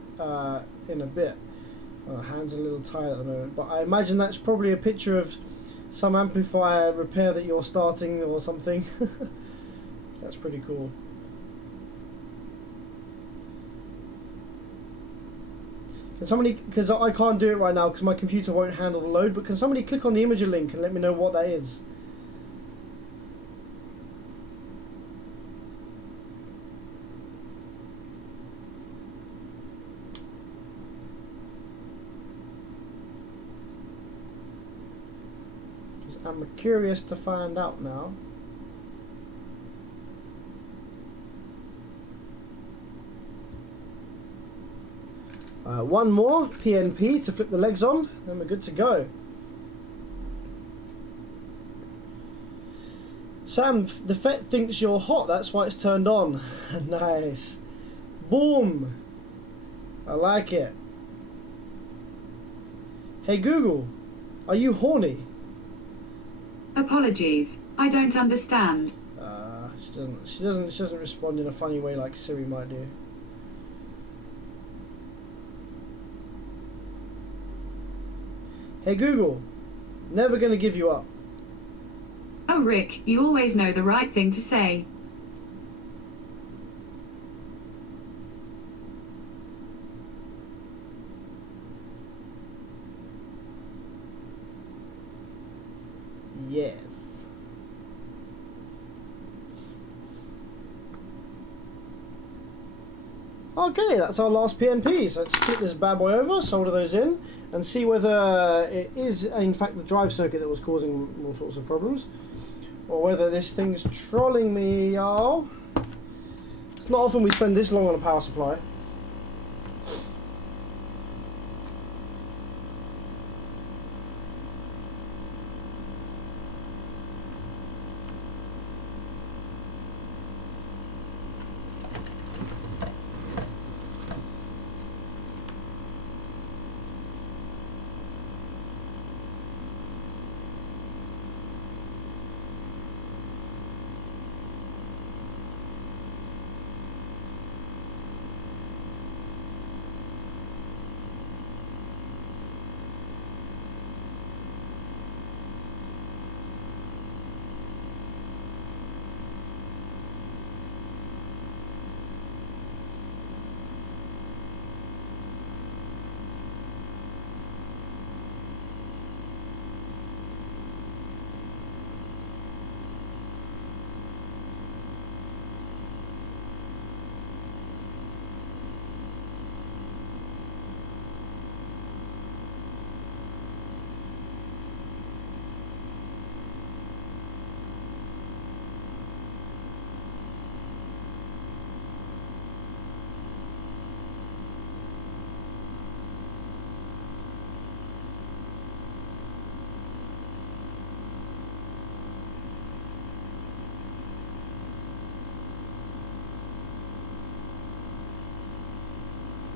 in a bit. Well, hands are a little tired at the moment, but I imagine that's probably a picture of some amplifier repair that you're starting or something. That's pretty cool. Can somebody, because I can't do it right now because my computer won't handle the load, but can somebody click on the imager link and let me know what that is? I'm curious to find out now. One more PNP to flip the legs on, and we're good to go. Sam, the FET thinks you're hot, that's why it's turned on. Nice. Boom. I like it. Hey Google, are you horny? Apologies, I don't understand. She doesn't respond in a funny way like Siri might do. Hey Google, never gonna give you up. Oh Rick, you always know the right thing to say. Yes. Okay, that's our last PNP. So let's flip this bad boy over, solder those in, and see whether it is in fact the drive circuit that was causing all sorts of problems, or whether this thing's trolling me, y'all. It's not often we spend this long on a power supply.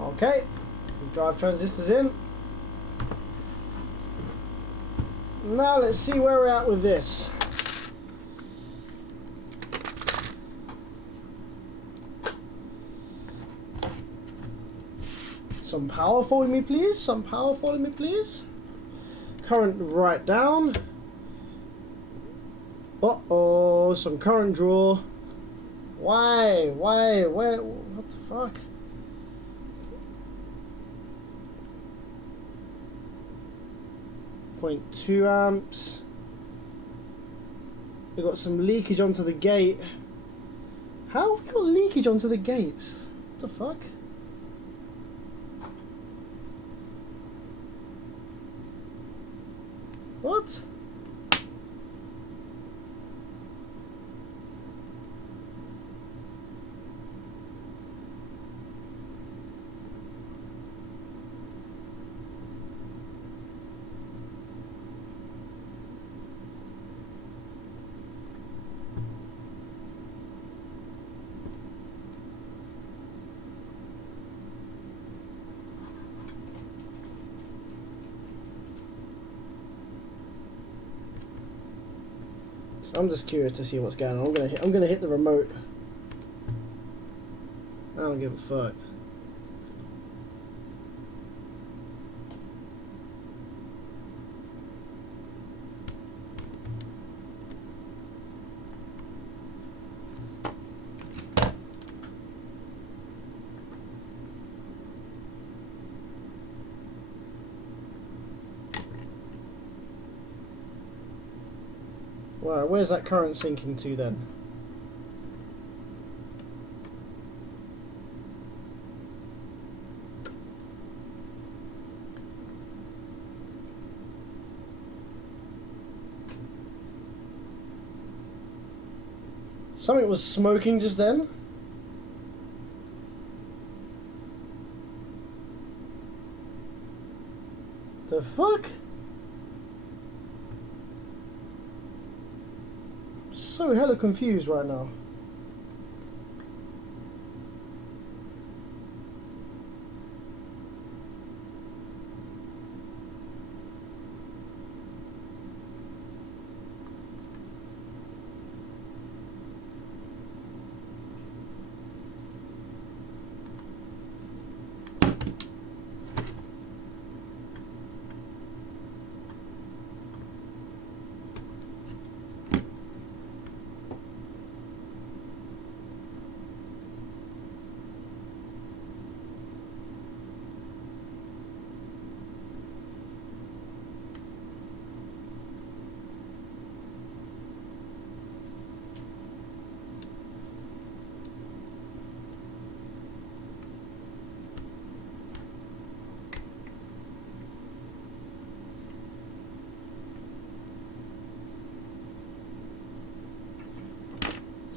Okay, drive transistors in. Now let's see where we're at with this. Some power for me, please. Some power for me, please. Current right down. Uh-oh, some current draw. Why? Why? Where? What the fuck? .2 amps. We've got some leakage onto the gate. How have we got leakage onto the gates? What the fuck? What? I'm just curious to see what's going on. I'm gonna hit the remote. I don't give a fuck. Right, where's that current sinking to then? Something was smoking just then. The fuck? So hella confused right now.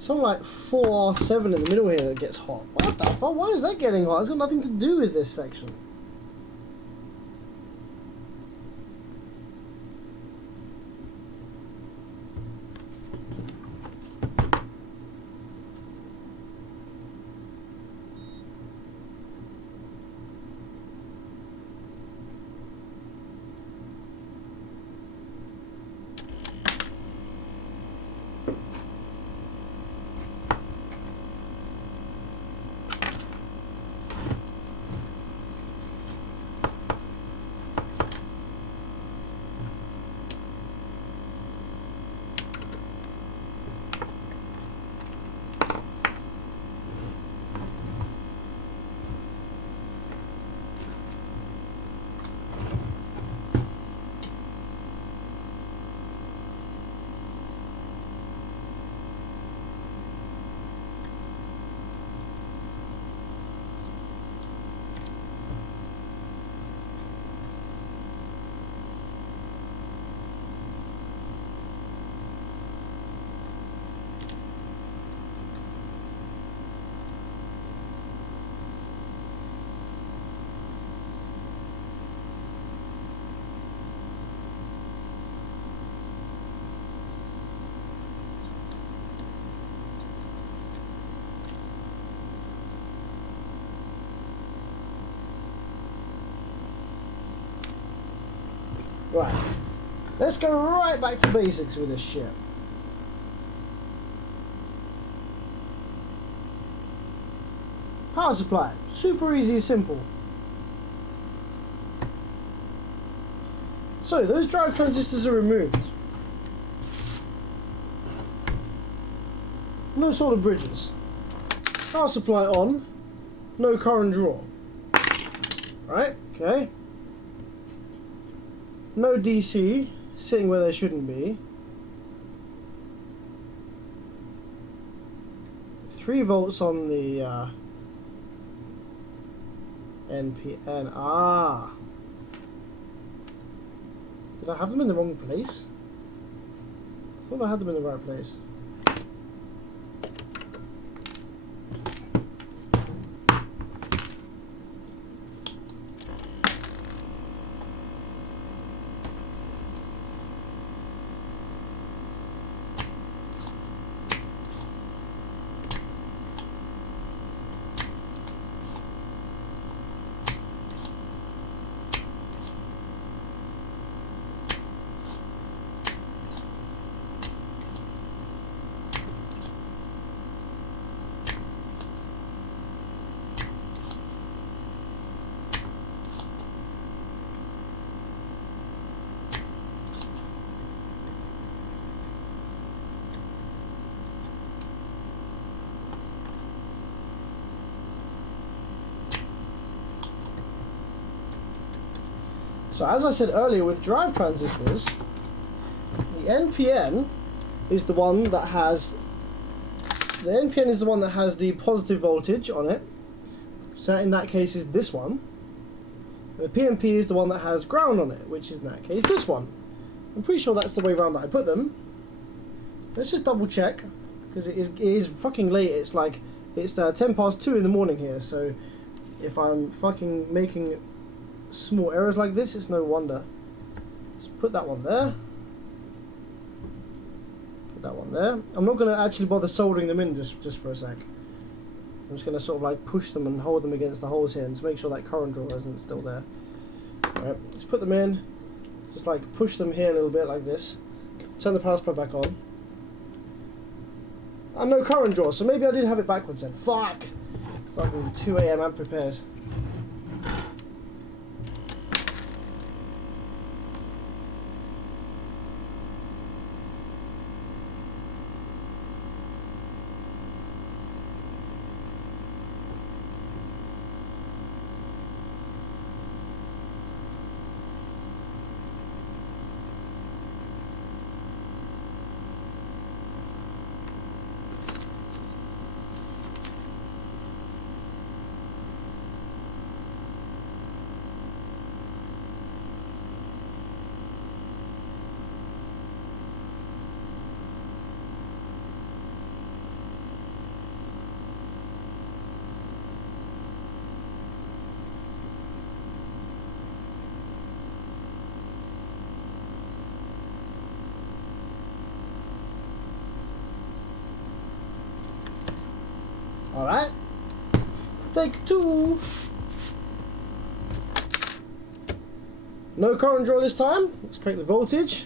Something like 4R7 in the middle here that gets hot. What the fuck? Why is that getting hot? It's got nothing to do with this section. Right, let's go right back to basics with this shit. Power supply, super easy, simple. So those drive transistors are removed. No solder bridges. Power supply on, no current draw. Right, okay. No DC, sitting where they shouldn't be. 3 volts on the NPN. Ah! Did I have them in the wrong place? I thought I had them in the right place. So as I said earlier, with drive transistors, the NPN is the one that has the positive voltage on it. So in that case is this one. And the PNP is the one that has ground on it, which is in that case this one. I'm pretty sure that's the way around that I put them. Let's just double check, because it is fucking late. It's 10 past 2 in the morning here, so if I'm fucking making small errors like this, it's no wonder. Just put that one there. Put that one there. I'm not going to actually bother soldering them in just for a sec. I'm just going to sort of like push them and hold them against the holes here and to make sure that current draw isn't still there. Alright, just put them in. Just like push them here a little bit like this. Turn the power supply back on. And no current draw, so maybe I did have it backwards then. Fuck! Fucking 2 AM amp repairs. Alright. Take 2. No current draw this time. Let's correct the voltage.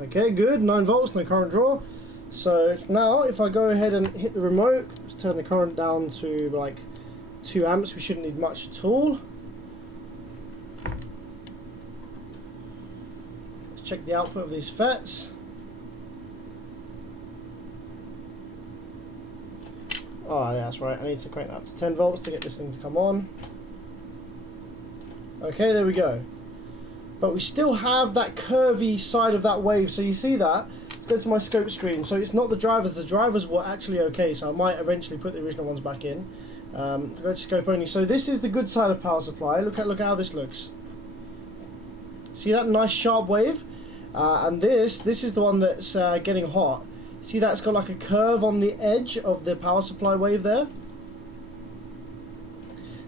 Okay, good. 9 volts, no current draw. So now if I go ahead and hit the remote, let's turn the current down to like 2 amps. We shouldn't need much at all. Let's check the output of these FETs. Oh yeah, that's right. I need to crank that up to 10 volts to get this thing to come on. Okay, there we go. But we still have that curvy side of that wave. So you see that? Let's go to my scope screen. So it's not the drivers. The drivers were actually okay. So I might eventually put the original ones back in. Go to scope only. So this is the good side of power supply. Look at how this looks. See that nice sharp wave? And this is the one that's getting hot. See that's got like a curve on the edge of the power supply wave there?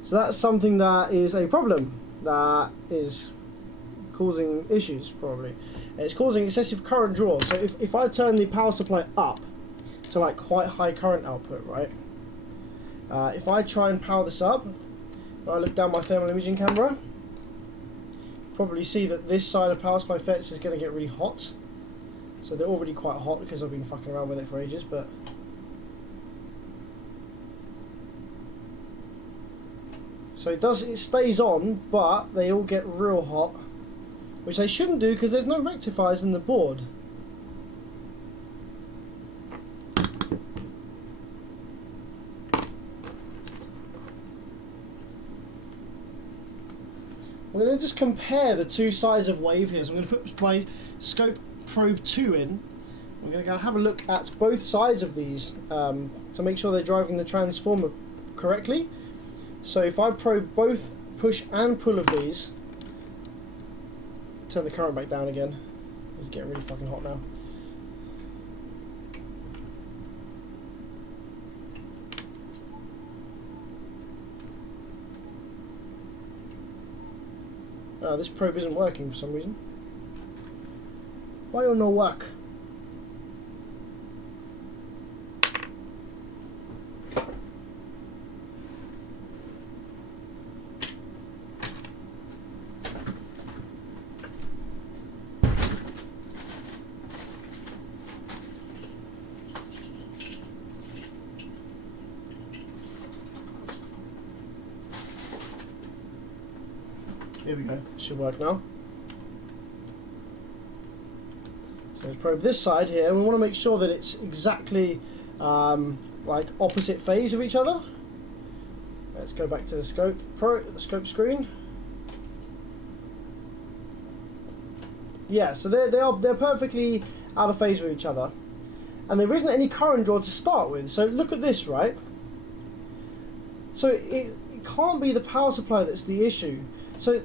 So that's something that is a problem. That is causing issues probably. It's causing excessive current draw. So if I turn the power supply up to like quite high current output, right? If I try and power this up, if I look down my thermal imaging camera, probably see that this side of power supply FETs is going to get really hot. So they're already quite hot because I've been fucking around with it for ages, but so it stays on, but they all get real hot, which they shouldn't do because there's no rectifiers in the board. I'm going to just compare the two sides of wave here. So I'm going to put my scope probe 2 in. I'm going to have a look at both sides of these to make sure they're driving the transformer correctly. So if I probe both push and pull of these, turn the current back down again. It's getting really fucking hot now. This probe isn't working for some reason. Why don't no work? Here we go, should work now. So let's probe this side here. We want to make sure that it's exactly like opposite phase of each other. Let's go back to the scope screen. Yeah, so they're perfectly out of phase with each other, and there isn't any current draw to start with. So look at this, right? So it can't be the power supply that's the issue. So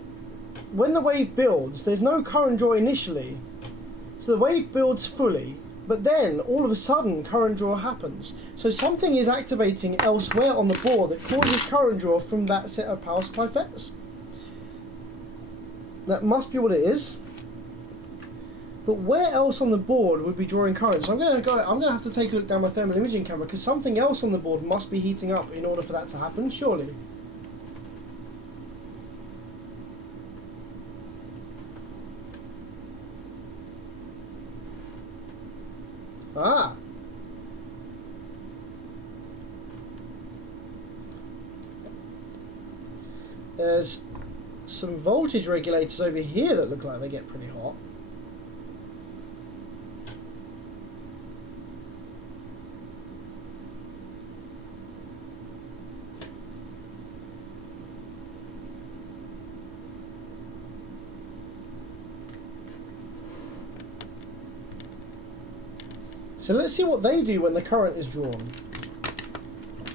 when the wave builds, there's no current draw initially. So the wave builds fully, but then all of a sudden current draw happens. So something is activating elsewhere on the board that causes current draw from that set of power supply FETs. That must be what it is. But where else on the board would be drawing current? So I'm gonna have to take a look down my thermal imaging camera, because something else on the board must be heating up in order for that to happen, surely. Ah. There's some voltage regulators over here that look like they get pretty hot. So let's see what they do when the current is drawn.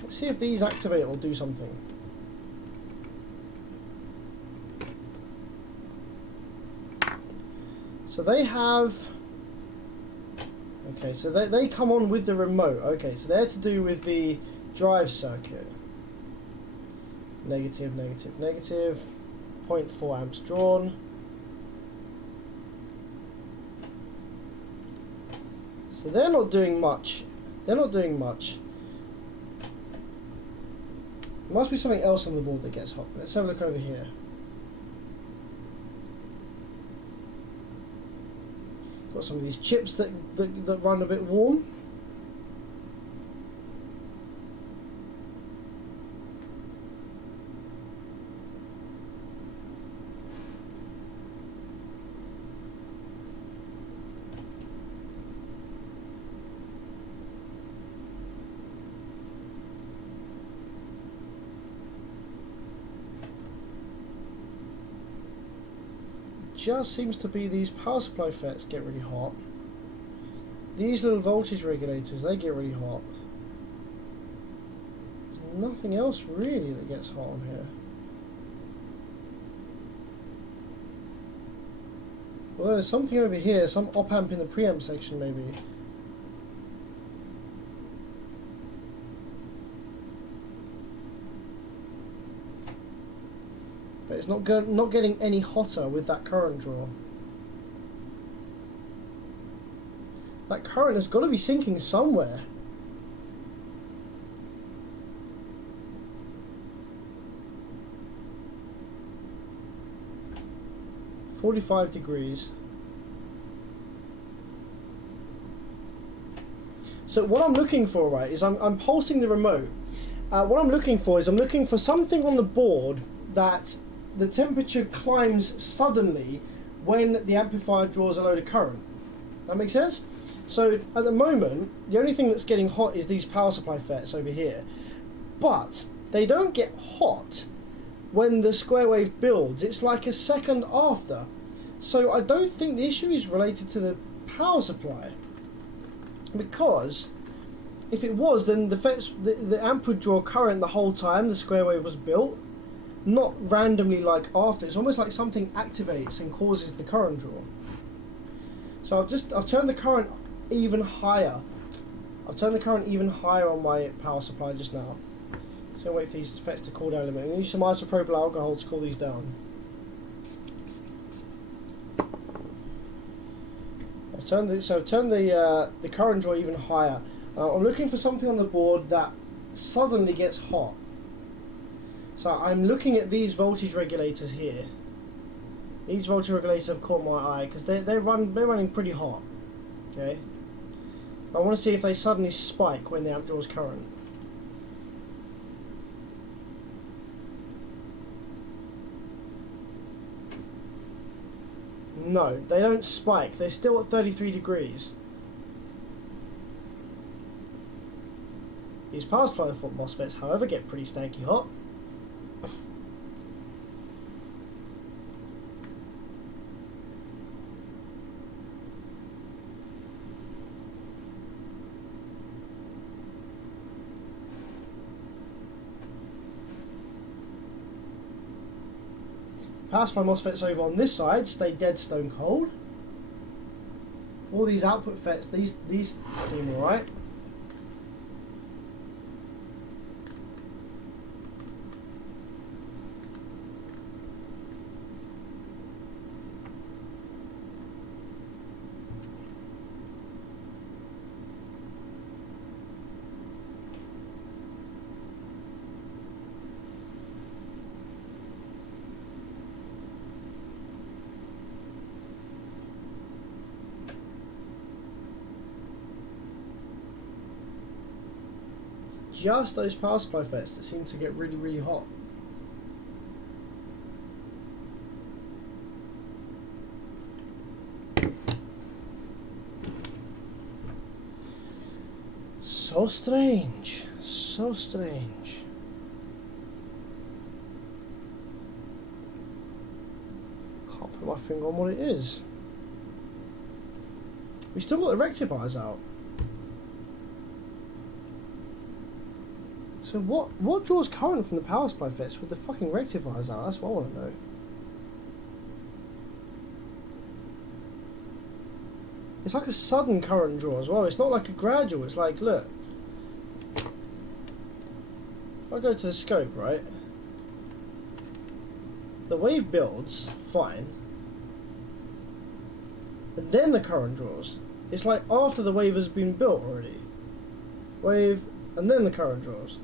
Let's see if these activate or do something. So they have... Okay, so they come on with the remote. Okay, so they're to do with the drive circuit. Negative, negative, negative. 0.4 amps drawn. So they're not doing much They're not doing much. There must be something else on the board that gets hot. Let's have a look over here. Got some of these chips that run a bit warm. Just seems to be these power supply FETs get really hot. These little voltage regulators, they get really hot. There's nothing else really that gets hot on here. Well, there's something over here, some op amp in the preamp section maybe. But it's not getting any hotter with that current draw. That current has got to be sinking somewhere. .45 degrees. So what I'm looking for, right, is I'm pulsing the remote. What I'm looking for is I'm looking for something on the board that the temperature climbs suddenly when the amplifier draws a load of current. That makes sense? So at the moment, the only thing that's getting hot is these power supply FETs over here. But they don't get hot when the square wave builds. It's like a second after. So I don't think the issue is related to the power supply. Because if it was, then the amp would draw current the whole time the square wave was built. Not randomly like after. It's almost like something activates and causes the current draw. So I've turned the current even higher. I've turned the current even higher on my power supply just now. Just gonna wait for these FETs to cool down a bit. I'm gonna use some isopropyl alcohol to cool these down. I've turned the current draw even higher. I'm looking for something on the board that suddenly gets hot. So I'm looking at these voltage regulators here. These voltage regulators have caught my eye because they're running pretty hot. Okay. I want to see if they suddenly spike when the amp draws current. No, they don't spike. They're still at 33 degrees. These power supply MOSFETs, however, get pretty stanky hot. Power supply MOSFETs over on this side stay dead stone cold. All these output FETs, these seem alright. Just those power supply FETs that seem to get really, really hot. So strange. So strange. Can't put my finger on what it is. We still got the rectifiers out. So what draws current from the power supply FETs with the fucking rectifiers out? That's what I want to know. It's like a sudden current draw as well. It's not like a gradual. It's like, look. If I go to the scope, right? The wave builds, fine. And then the current draws. It's like after the wave has been built already. wave, and then the current draws.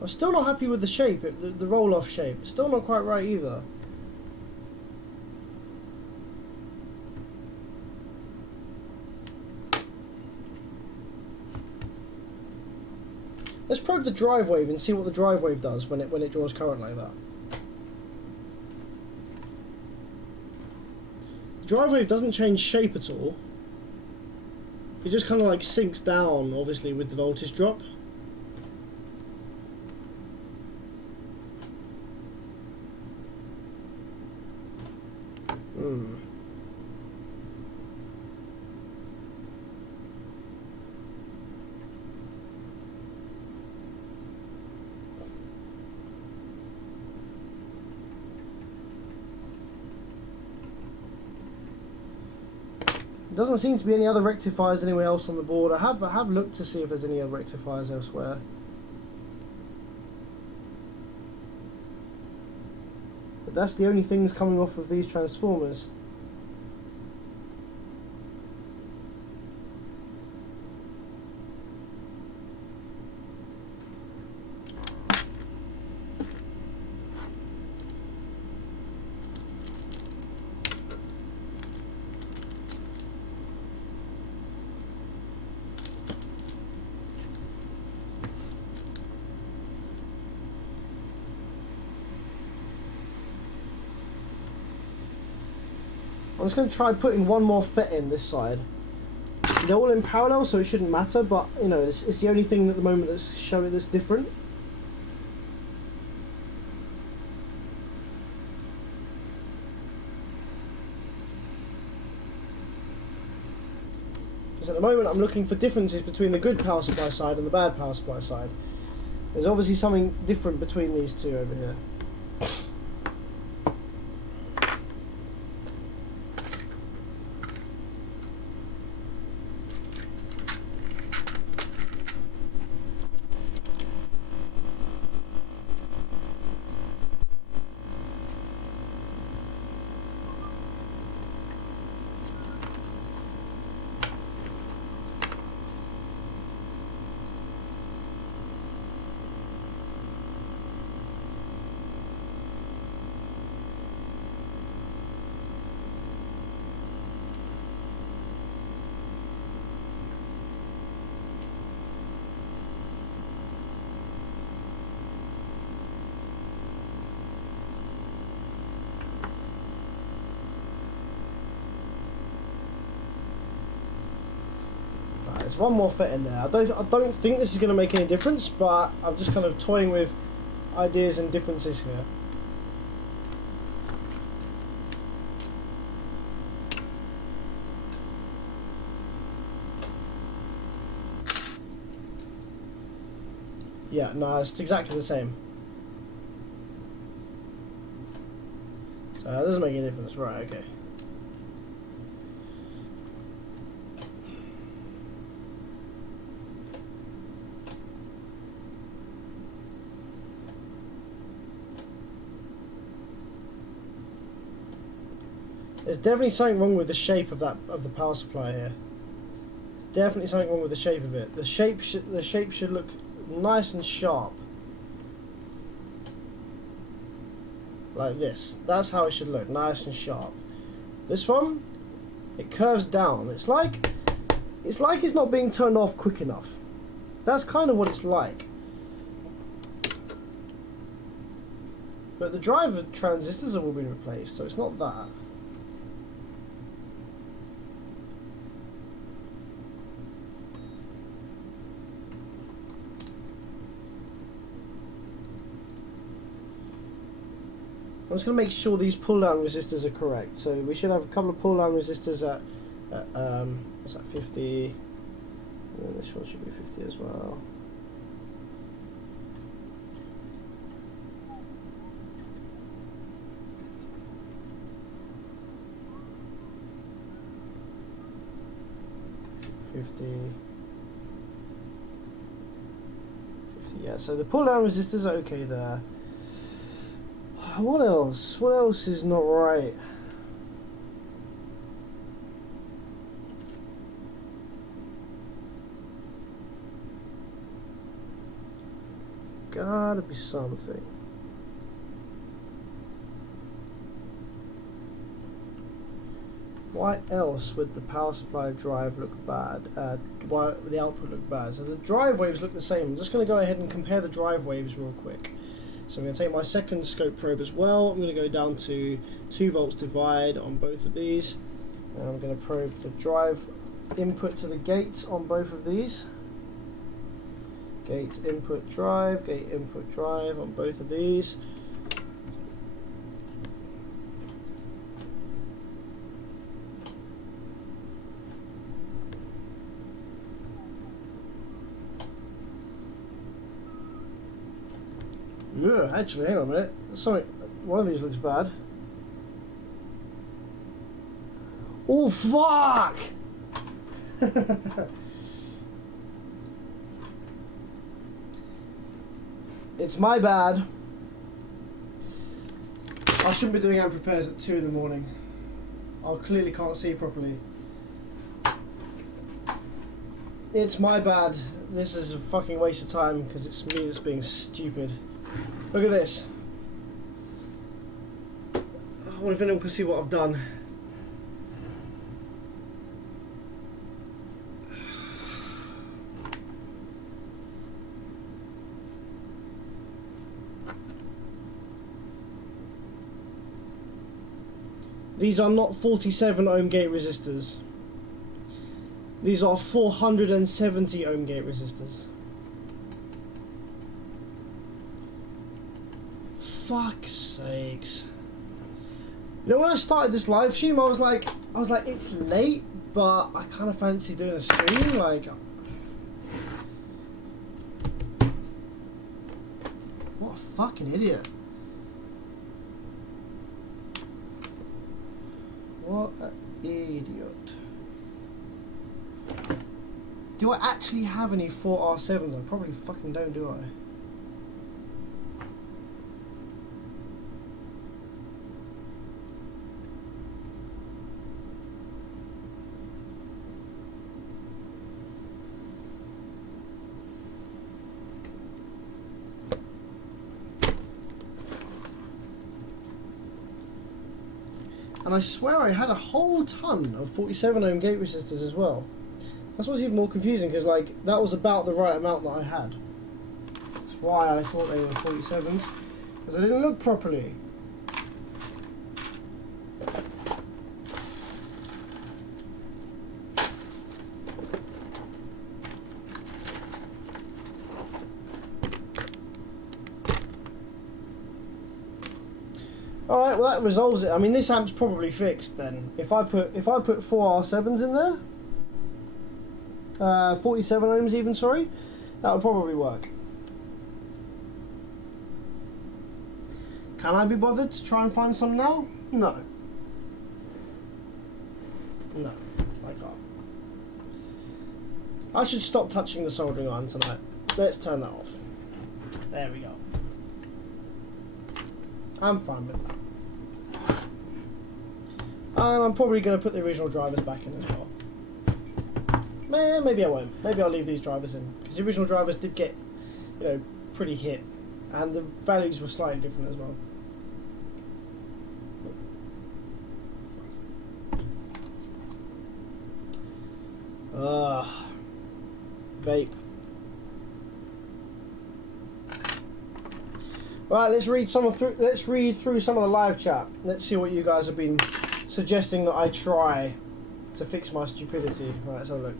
I'm still not happy with the shape, the roll-off shape. Still not quite right either. Let's probe the drive wave and see what the drive wave does when it draws current like that. The drive wave doesn't change shape at all. It just kind of like sinks down, obviously, with the voltage drop. Doesn't seem to be any other rectifiers anywhere else on the board. I have looked to see if there's any other rectifiers elsewhere. But that's the only things coming off of these transformers. I'm just going to try putting one more FET in this side. They're all in parallel, so it shouldn't matter, but you know, it's the only thing at the moment that's showing that's different. Because at the moment I'm looking for differences between the good power supply side and the bad power supply side. There's obviously something different between these two over here. There's one more FET in there. I don't think this is going to make any difference, but I'm just kind of toying with ideas and differences here. Yeah, no, it's exactly the same. So that doesn't make any difference, right? Okay. There's definitely something wrong with the shape of the power supply here. There's definitely something wrong with the shape of it. The shape should look nice and sharp, like this. That's how it should look, nice and sharp. This one, it curves down. It's like it's not being turned off quick enough. That's kind of what it's like. But the driver transistors have all been replaced, so it's not that. I'm just going to make sure these pull-down resistors are correct. So we should have a couple of pull-down resistors at what's that, 50. And this one should be 50 as well. Yeah, so the pull-down resistors are okay there. What else? What else is not right? gotta be something. Why else would the power supply drive look bad? Why would the output look bad? So the drive waves look the same. I'm just going to go ahead and compare the drive waves real quick. So I'm going to take my second scope probe as well. I'm going to go down to 2 volts divide on both of these. And I'm going to probe the drive input to the gates on both of these. Gate input drive on both of these. Yeah, actually, hang on a minute. Something, one of these looks bad. Oh, fuck! It's my bad. I shouldn't be doing amp repairs at 2 in the morning. I clearly can't see properly. It's my bad. This is a fucking waste of time because it's me that's being stupid. Look at this. I wonder if anyone can see what I've done. These are not 47 ohm gate resistors. These are 470 ohm gate resistors. Fuck's sakes. You know, when I started this live stream, I was like, it's late, but I kind of fancy doing a stream. Like, what a fucking idiot. What an idiot. Do I actually have any 4R7s? I probably fucking don't, do I? And I swear I had a whole ton of 47 ohm gate resistors as well. That's what's even more confusing, because like that was about the right amount that I had. That's why I thought they were 47s, because I didn't look properly. Alright, well that resolves it. I mean, this amp's probably fixed then. If I put 4R7s in there, 47 ohms even, sorry, that would probably work. Can I be bothered to try and find some now? No. No, I can't. I should stop touching the soldering iron tonight. Let's turn that off. There we go. I'm fine with that. And I'm probably going to put the original drivers back in as well. Maybe I won't. Maybe I'll leave these drivers in. Because the original drivers did get, you know, pretty hit. And the values were slightly different as well. Vape. Right, let's read through some of the live chat. Let's see what you guys have been suggesting that I try to fix my stupidity. Right, let's have a look.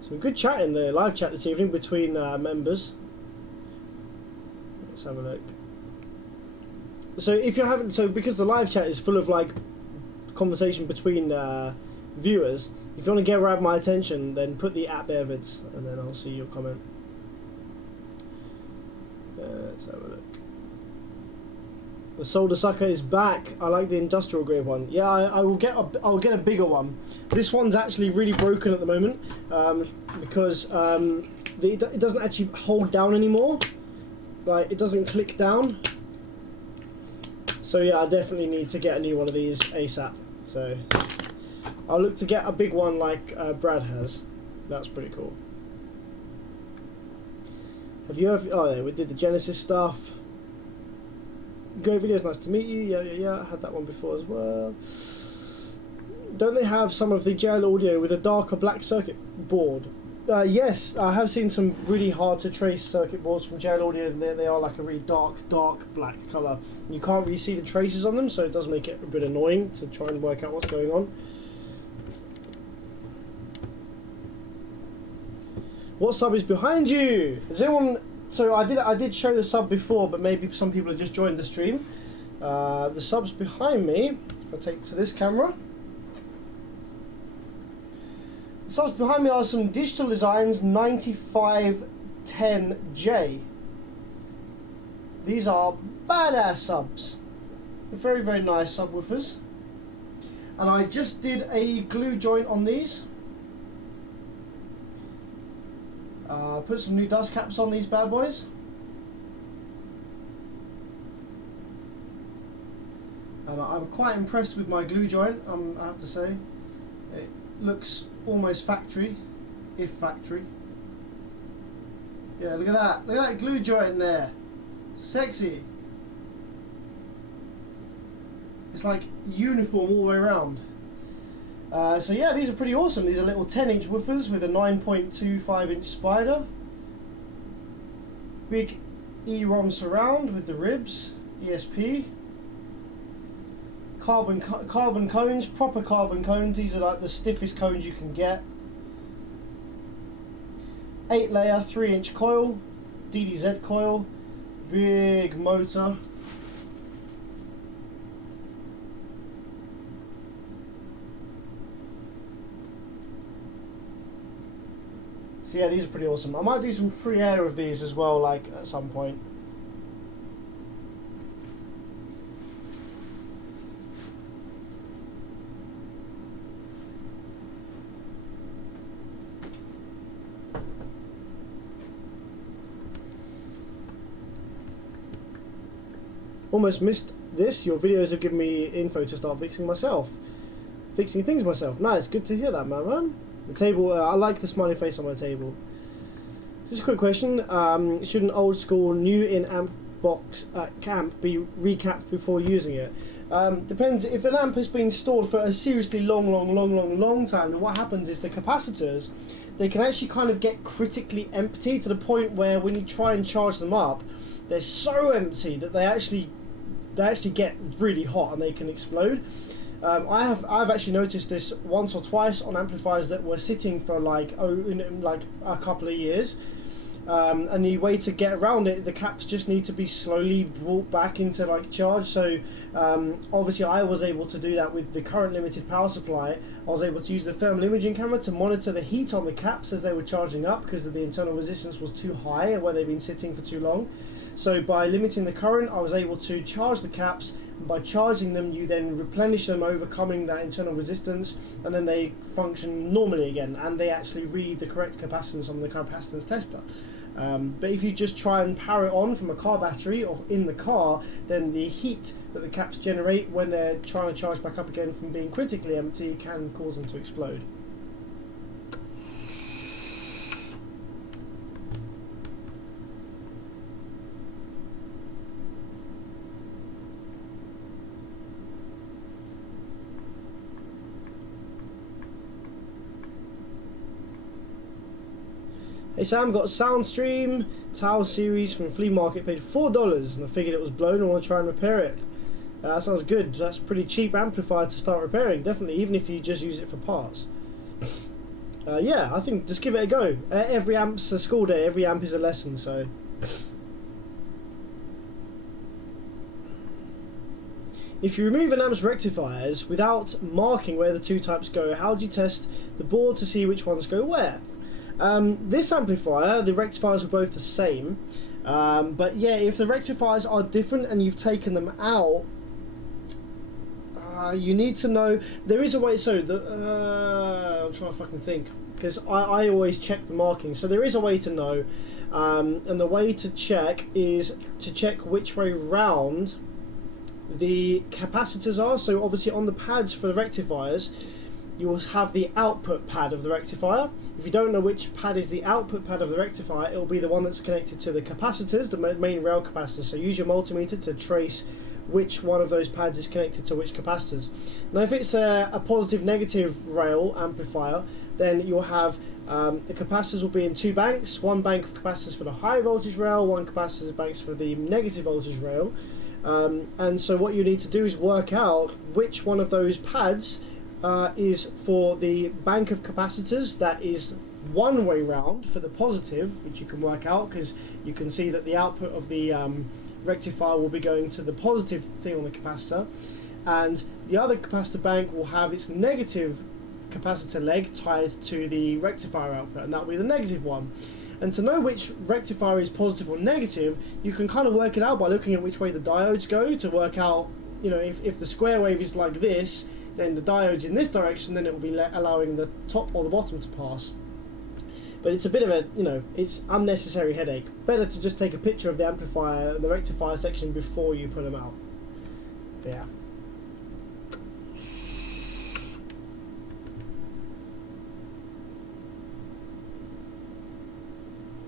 Some good chat in the live chat this evening between members. Let's have a look. So if you haven't, because the live chat is full of like conversation between viewers, if you want to grab my attention, then put the app Airvids, and then I'll see your comment. Let's have a look. The solder sucker is back. I like the industrial grade one. Yeah, I'll get a bigger one. This one's actually really broken at the moment because it doesn't actually hold down anymore. Like, it doesn't click down. So yeah, I definitely need to get a new one of these ASAP. So I'll look to get a big one like Brad has. That's pretty cool. Have you ever... Oh, yeah, we did the Genesis stuff. Great videos, nice to meet you. Yeah. I had that one before as well. Don't they have some of the JL audio with a darker black circuit board? Yes, I have seen some really hard to trace circuit boards from JL Audio, and they are like a really dark black colour. You can't really see the traces on them, so it does make it a bit annoying to try and work out what's going on. What sub is behind you? Is anyone... So I did show the sub before, but maybe some people have just joined the stream. The sub's behind me. If I take to this camera. The subs behind me are some Digital Designs 9510J. These are badass subs. Very, very nice subwoofers. And I just did a glue joint on these. Put some new dust caps on these bad boys. And I'm quite impressed with my glue joint, I have to say. It looks almost factory, if factory. Yeah, look at that. Look at that glue joint there. Sexy. It's like uniform all the way around. So yeah, these are pretty awesome. These are little 10-inch woofers with a 9.25-inch spider. Big EROM surround with the ribs, ESP. Carbon cones, proper carbon cones. These are like the stiffest cones you can get. 8-layer, 3-inch coil, DDZ coil, big motor. So yeah, these are pretty awesome. I might do some free air of these as well, like at some point. Almost missed this. Your videos have given me info to start fixing things myself. Nice, good to hear that, man. The table, I like the smiley face on my table. Just a quick question, should an old school new in amp box camp be recapped before using it? Depends. If an amp has been stored for a seriously long time, then what happens is the capacitors, they can actually kind of get critically empty to the point where when you try and charge them up, they're so empty that they actually get really hot and they can explode. I've actually noticed this once or twice on amplifiers that were sitting for like a couple of years, and the way to get around it, the caps just need to be slowly brought back into like charge. So obviously I was able to do that with the current limited power supply. I was able to use the thermal imaging camera to monitor the heat on the caps as they were charging up because the internal resistance was too high where they've been sitting for too long. So by limiting the current, I was able to charge the caps, and by charging them you then replenish them, overcoming that internal resistance, and then they function normally again, and they actually read the correct capacitance on the capacitance tester. But if you just try and power it on from a car battery or in the car, then the heat that the caps generate when they're trying to charge back up again from being critically empty can cause them to explode. Hey Sam, got a Soundstream Towel series from Flea Market, paid $4 and I figured it was blown and want to try and repair it. That sounds good. That's a pretty cheap amplifier to start repairing, definitely, even if you just use it for parts. Yeah, I think just give it a go. Every amp's a school day, every amp is a lesson, so... If you remove an amp's rectifiers without marking where the two types go, how do you test the board to see which ones go where? This amplifier, the rectifiers are both the same, but yeah, if the rectifiers are different and you've taken them out, you need to know, there is a way, so, I'm trying to fucking think, because I always check the markings, so there is a way to know, and the way to check is to check which way round the capacitors are. So obviously on the pads for the rectifiers, you will have the output pad of the rectifier. If you don't know which pad is the output pad of the rectifier, it will be the one that's connected to the capacitors, the main rail capacitors. So use your multimeter to trace which one of those pads is connected to which capacitors. Now if it's a positive negative rail amplifier, then you'll have the capacitors will be in two banks, one bank of capacitors for the high voltage rail, one capacitor banks for the negative voltage rail. And so what you need to do is work out which one of those pads is for the bank of capacitors that is one way round for the positive, which you can work out because you can see that the output of the rectifier will be going to the positive thing on the capacitor, and the other capacitor bank will have its negative capacitor leg tied to the rectifier output, and that will be the negative one. And to know which rectifier is positive or negative, you can kind of work it out by looking at which way the diodes go to work out, you know, if the square wave is like this, then the diode's in this direction, then it will be allowing the top or the bottom to pass. But it's a bit of a, you know, it's unnecessary headache. Better to just take a picture of the amplifier and the rectifier section before you put them out. Yeah.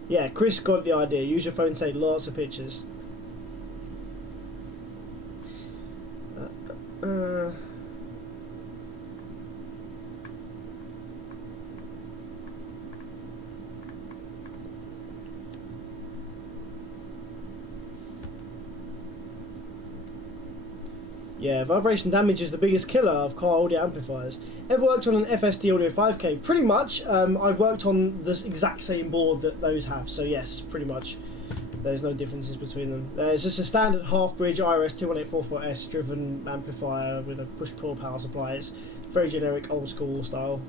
Yeah, Chris got the idea. Use your phone to take lots of pictures. Yeah, vibration damage is the biggest killer of car audio amplifiers. Ever worked on an FSD Audio 5K? Pretty much. I've worked on this exact same board that those have, so yes, pretty much. There's no differences between them. It's just a standard half-bridge IRS 21844S driven amplifier with a push-pull power supply. It's very generic, old-school style.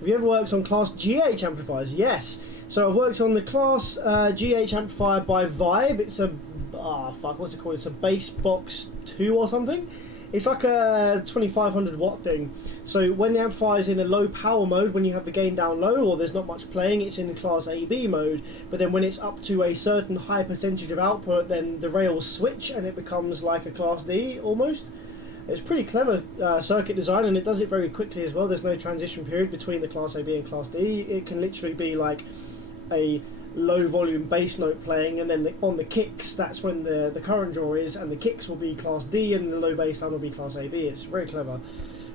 Have you ever worked on Class GH amplifiers? Yes. So I've worked on the Class GH amplifier by Vibe. It's a, what's it called? It's a Bass Box 2 or something. It's like a 2500 watt thing. So when the amplifier is in a low power mode, when you have the gain down low or there's not much playing, it's in Class AB mode. But then when it's up to a certain high percentage of output, then the rails switch and it becomes like a Class D almost. It's pretty clever circuit design, and it does it very quickly as well. There's no transition period between the Class AB and Class D. It can literally be like a low volume bass note playing, and then on the kicks, that's when the current draw is, and the kicks will be Class D and the low bass line will be Class AB. It's very clever.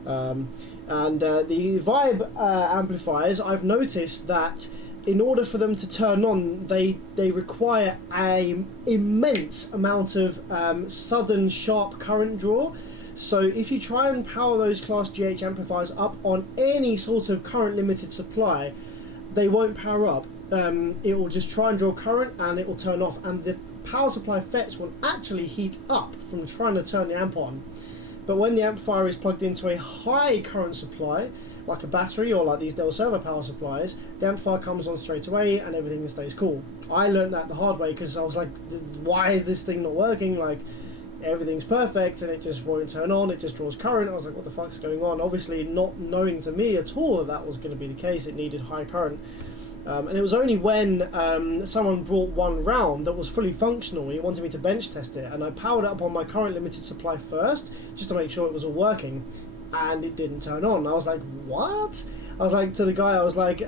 The Vibe amplifiers, I've noticed that in order for them to turn on, they require an immense amount of sudden sharp current draw. So if you try and power those Class GH amplifiers up on any sort of current limited supply, they won't power up. It will just try and draw current and it will turn off, and the power supply FETs will actually heat up from trying to turn the amp on. But when the amplifier is plugged into a high current supply, like a battery or like these Dell servo power supplies, the amplifier comes on straight away and everything stays cool. I learned that the hard way because I was like, why is this thing not working? Like, everything's perfect and it just won't turn on, it just draws current. I was like, what the fuck's going on? Obviously not knowing to me at all that that was going to be the case, it needed high current. And it was only when someone brought one round that was fully functional, he wanted me to bench test it, and I powered it up on my current limited supply first, just to make sure it was all working, and it didn't turn on. I was like, what? I was like, to the guy, I was like,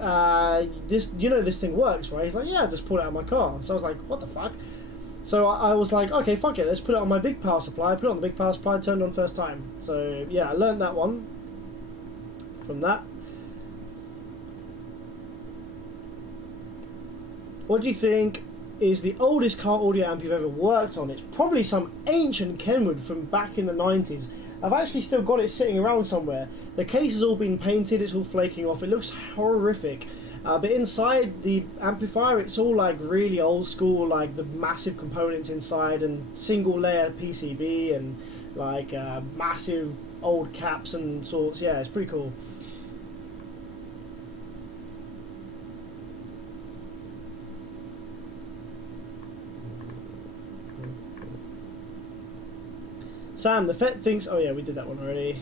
this thing works, right? He's like, yeah, I just pulled it out of my car. So I was like, what the fuck? So I was like, okay, fuck it, let's put it on my big power supply. I put it on the big power supply, turned on first time. So yeah, I learned that one from that. What do you think is the oldest car audio amp you've ever worked on? It's probably some ancient Kenwood from back in the 90s. I've actually still got it sitting around somewhere. The case has all been painted, it's all flaking off, it looks horrific. But inside the amplifier, it's all like really old school, like the massive components inside and single layer PCB and like massive old caps and sorts. Yeah, it's pretty cool. Sam, the FET thinks... Oh yeah, we did that one already.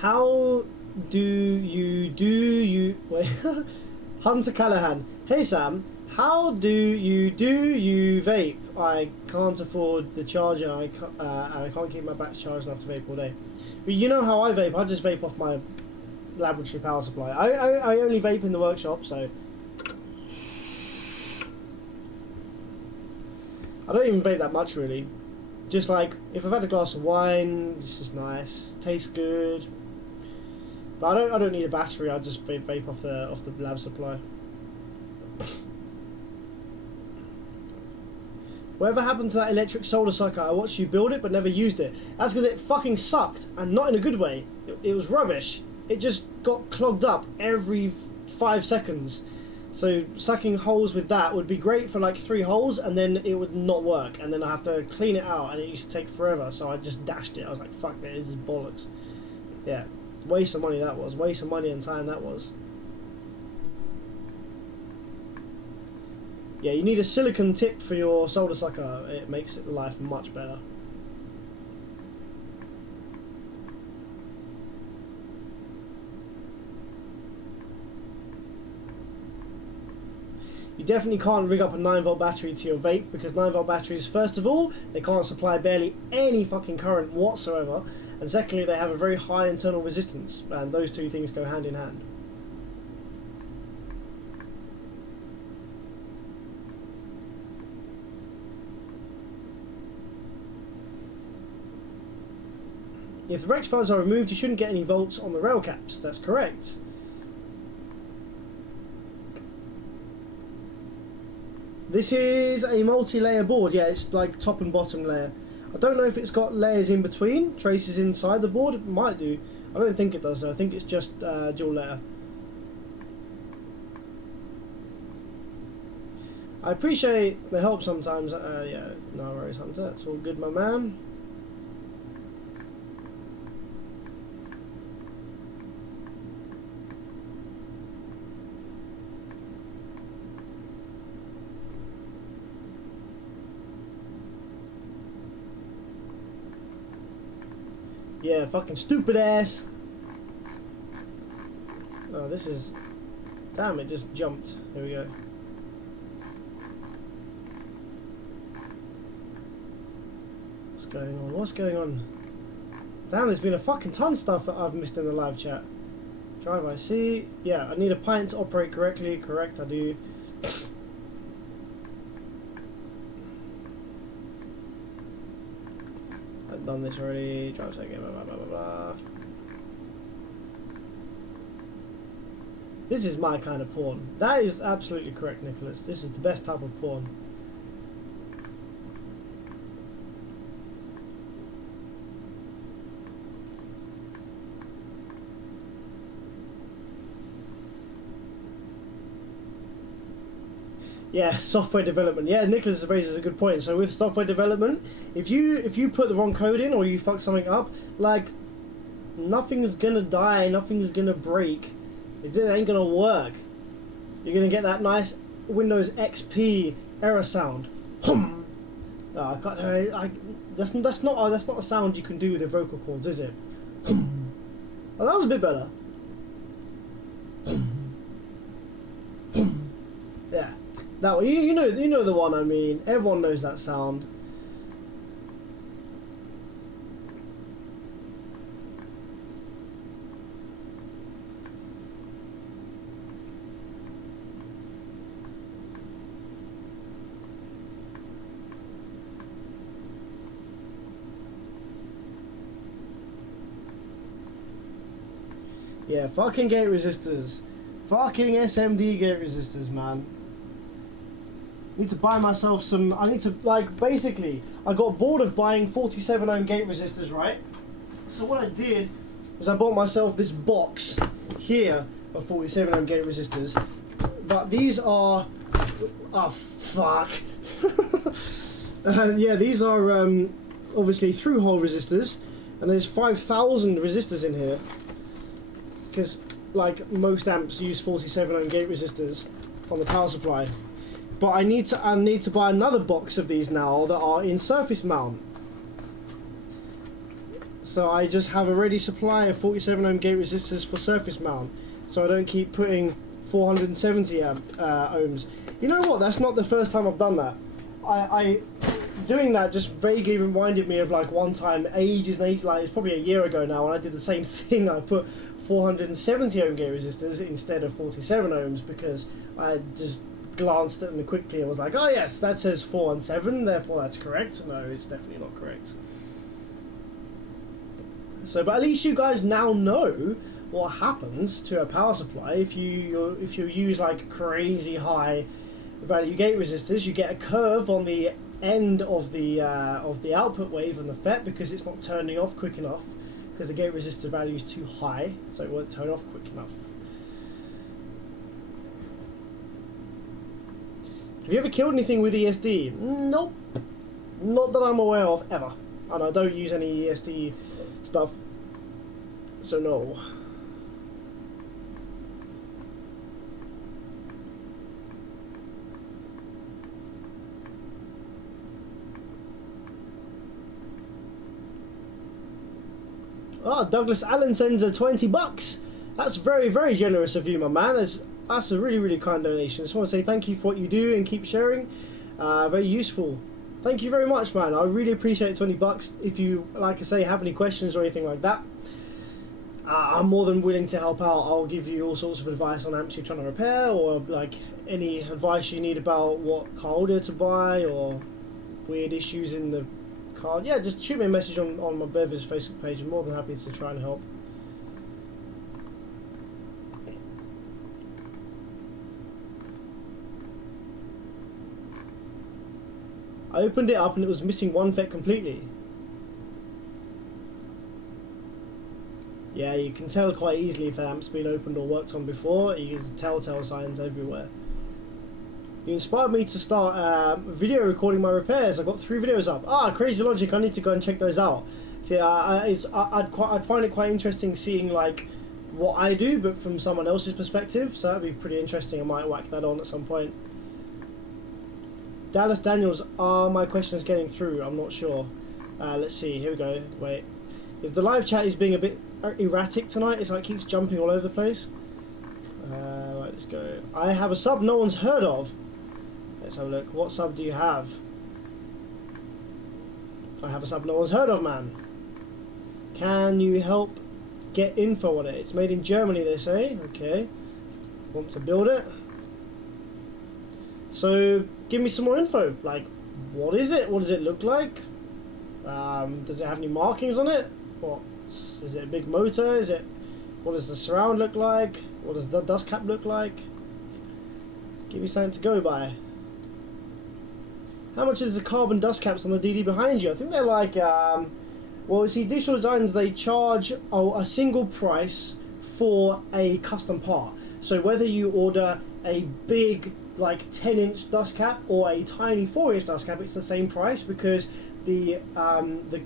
How do you wait? Hunter Callahan. Hey Sam, how do you vape? I can't afford the charger. And I can't keep my battery charged enough to vape all day. But you know how I vape? I just vape off my laboratory power supply. I only vape in the workshop, so I don't even vape that much really. Just like if I've had a glass of wine, it's just nice, tastes good. But I don't need a battery. I just vape off the lab supply. Whatever happened to that electric solar sucker? I watched you build it but never used it. That's because it fucking sucked, and not in a good way. It was rubbish. It just got clogged up every 5 seconds. So sucking holes with that would be great for like 3 holes, and then it would not work, and then I have to clean it out, and it used to take forever. So I just dashed it. I was like, fuck this is bollocks. Yeah, waste of money that was. Waste of money and time that was. Yeah, you need a silicon tip for your solder sucker. It makes life much better. You definitely can't rig up a 9-volt battery to your vape, because 9-volt batteries, first of all, they can't supply barely any fucking current whatsoever, and secondly, they have a very high internal resistance, and those two things go hand in hand. If the rectifiers are removed, you shouldn't get any volts on the rail caps. That's correct. This is a multi-layer board. Yeah, it's like top and bottom layer. I don't know if it's got layers in between, traces inside the board. It might do. I don't think it does though. I think it's just dual layer. I appreciate the help sometimes. Yeah, no worries, Hunter. It's all good, my man. Yeah, fucking stupid ass. Oh, this is... Damn, it just jumped. There we go. What's going on? What's going on? Damn, there's been a fucking ton of stuff that I've missed in the live chat. Drive IC. Yeah, I need a pint to operate correctly. Correct, I do. I've done this already. Drive second, blah, blah, blah, blah, blah. This is my kind of porn. That is absolutely correct, Nicholas. This is the best type of porn. Yeah, software development. Yeah, Nicholas raises a good point. So with software development, if you put the wrong code in or you fuck something up, like nothing's gonna die, nothing's gonna break. It ain't gonna work. You're gonna get that nice Windows XP error sound. That's not a sound you can do with the vocal cords, is it? Oh, that was a bit better. Yeah. That one, you know the one I mean. Everyone knows that sound. Yeah, fucking gate resistors. Fucking SMD gate resistors, man. Need to buy myself some. I need to, like, basically, I got bored of buying 47 ohm gate resistors, right? So what I did was I bought myself this box here of 47 ohm gate resistors. But these are. Oh, fuck. Yeah, these are obviously through hole resistors, and there's 5,000 resistors in here. Because, like, most amps use 47 ohm gate resistors on the power supply. But I need to buy another box of these now that are in surface mount. So I just have a ready supply of 47 ohm gate resistors for surface mount, so I don't keep putting 470 ohms. You know what? That's not the first time I've done that. I doing that just vaguely reminded me of like one time ages and ages, like it's probably a year ago now, when I did the same thing. I put 470 ohm gate resistors instead of 47 ohms because I just glanced at them quickly and was like, oh yes, that says 4 and 7, therefore that's correct. No, it's definitely not correct. So, but at least you guys now know what happens to a power supply if you use like crazy high value gate resistors. You get a curve on the end of the output wave and the FET because it's not turning off quick enough because the gate resistor value is too high, so it won't turn off quick enough. Have you ever killed anything with ESD? Nope, not that I'm aware of ever, and I don't use any ESD stuff, so no. Ah, Douglas Allen sends a 20 bucks. That's very, very generous of you, my man. That's a really, really kind donation. I just want to say thank you for what you do and keep sharing. Very useful. Thank you very much, man. I really appreciate 20 bucks. If you, like I say, have any questions or anything like that, I'm more than willing to help out. I'll give you all sorts of advice on amps you're trying to repair, or like any advice you need about what car audio to buy or weird issues in the car. Yeah, just shoot me a message on my Bevis Facebook page. I'm more than happy to try and help. I opened it up and it was missing one FET completely. Yeah, you can tell quite easily if an amp's been opened or worked on before. You can telltale signs everywhere. You inspired me to start video recording my repairs. I've got 3 videos up. Ah, crazy logic. I need to go and check those out. See, I'd find it quite interesting seeing like what I do, but from someone else's perspective. So that'd be pretty interesting. I might whack that on at some point. Dallas Daniels, are my questions getting through? I'm not sure. Let's see. Here we go. Wait. If the live chat is being a bit erratic tonight, it's like it keeps jumping all over the place. Right, let's go. I have a sub no one's heard of. Let's have a look. What sub do you have? I have a sub no one's heard of, man. Can you help get info on it? It's made in Germany, they say. Okay. Want to build it? So, give me some more info. Like, what is it? What does it look like? Does it have any markings on it? What? Is it a big motor? Is it? What does the surround look like? What does the dust cap look like? Give me something to go by. How much is the carbon dust caps on the DD behind you? I think they're like, well, you see, Digital Designs, they charge a single price for a custom part. So whether you order a big, like 10-inch dust cap or a tiny 4-inch dust cap, it's the same price because the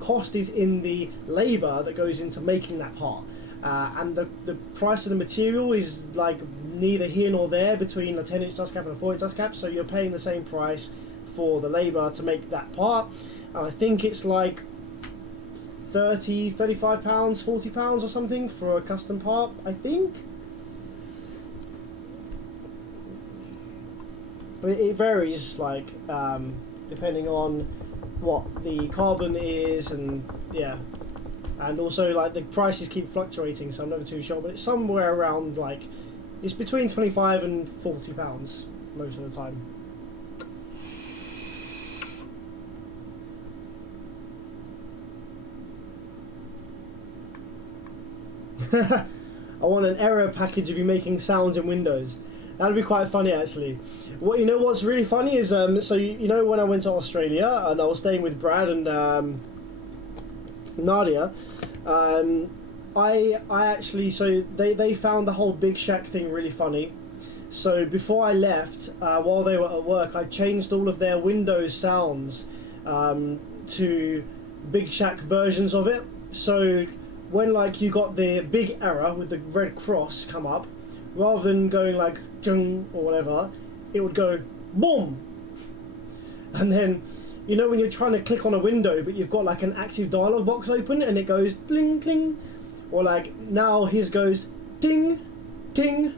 cost is in the labour that goes into making that part. And the price of the material is like neither here nor there between a 10-inch dust cap and a 4-inch dust cap, so you're paying the same price for the labour to make that part. And I think it's like 30, 35 pounds, 40 pounds or something for a custom part, I think. I mean, it varies, like, depending on what the carbon is, and yeah. And also, like, the prices keep fluctuating, so I'm never too sure, but it's somewhere around, like, it's between 25 and 40 pounds most of the time. I want an error package of you making sounds in Windows. That'd be quite funny, actually. What you know? What's really funny is so you know when I went to Australia and I was staying with Brad and Nadia, I actually they found the whole Big Shack thing really funny. So before I left, while they were at work, I changed all of their Windows sounds to Big Shack versions of it. So when like you got the big error with the red cross come up, rather than going like jung or whatever, it would go boom. And then you know when you're trying to click on a window but you've got like an active dialog box open and it goes ding ding, or like now his goes ding ding,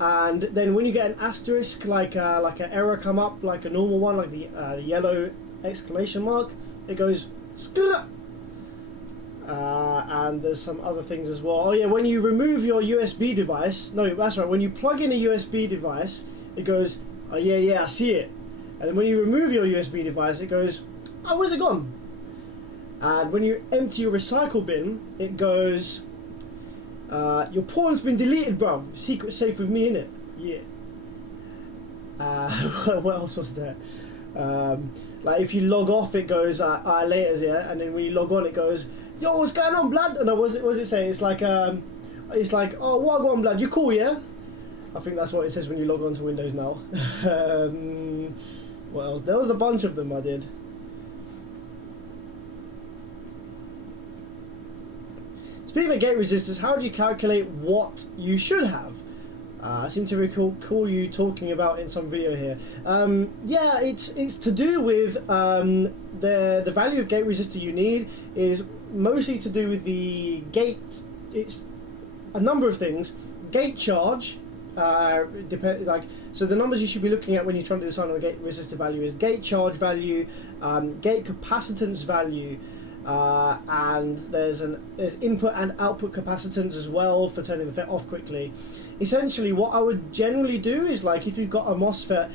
and then when you get an asterisk, like an error come up, like a normal one, like the yellow exclamation mark, it goes skr. And there's some other things as well. Oh yeah, when you remove your USB device, no, that's right, when you plug in a USB device, it goes, oh yeah, I see it. And then when you remove your USB device, it goes, oh, where's it gone? And when you empty your recycle bin, it goes, your porn's been deleted, bro. Secret safe with me, innit? Yeah. What else was there? Like if you log off, it goes, later, yeah. And then when you log on, it goes, yo, what's going on, blood? And what does it say? It's like, oh, what going on, blood? You cool, yeah? I think that's what it says when you log on to Windows now. What else? There was a bunch of them I did. Speaking of gate resistors, how do you calculate what you should have? I seem to recall you talking about in some video here. Yeah, it's to do with the value of gate resistor you need is mostly to do with the gate. It's a number of things. Gate charge, so the numbers you should be looking at when you're trying to decide on a gate resistor value is gate charge value, gate capacitance value, and there's input and output capacitance as well for turning the FET off quickly. Essentially, what I would generally do is, like, if you've got a MOSFET,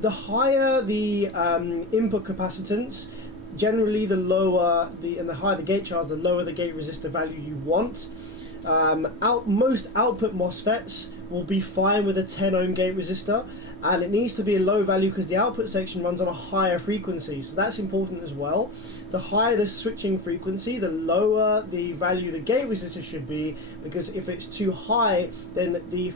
the higher the input capacitance, generally the higher the gate charge, the lower the gate resistor value you want. Most output MOSFETs will be fine with a 10 ohm gate resistor, and it needs to be a low value because the output section runs on a higher frequency, so that's important as well. The higher the switching frequency, the lower the value the gate resistor should be, because if it's too high, then the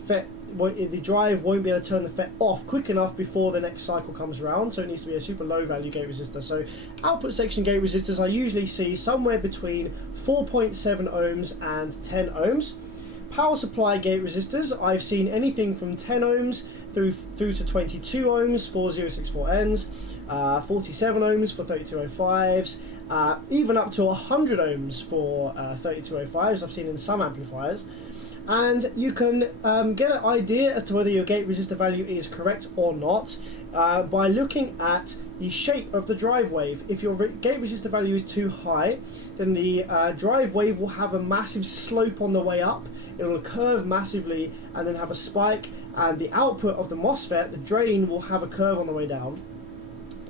drive won't be able to turn the FET off quick enough before the next cycle comes around, so it needs to be a super low value gate resistor. So output section gate resistors I usually see somewhere between 4.7 ohms and 10 ohms. Power supply gate resistors, I've seen anything from 10 ohms through to 22 ohms for 064Ns, 47 ohms for 3205s, even up to 100 ohms for 3205s I've seen in some amplifiers. And you can get an idea as to whether your gate resistor value is correct or not by looking at the shape of the drive wave. If your gate resistor value is too high, then the drive wave will have a massive slope on the way up. It will curve massively and then have a spike, and the output of the MOSFET, the drain, will have a curve on the way down.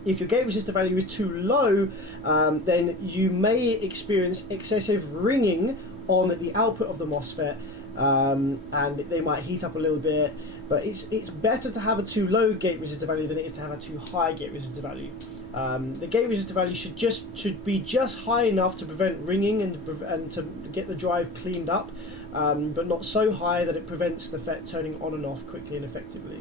If your gate resistor value is too low, then you may experience excessive ringing on the output of the MOSFET, and they might heat up a little bit, but it's better to have a too low gate resistor value than it is to have a too high gate resistor value. The gate resistor value should be just high enough to prevent ringing and to get the drive cleaned up, but not so high that it prevents the FET turning on and off quickly and effectively.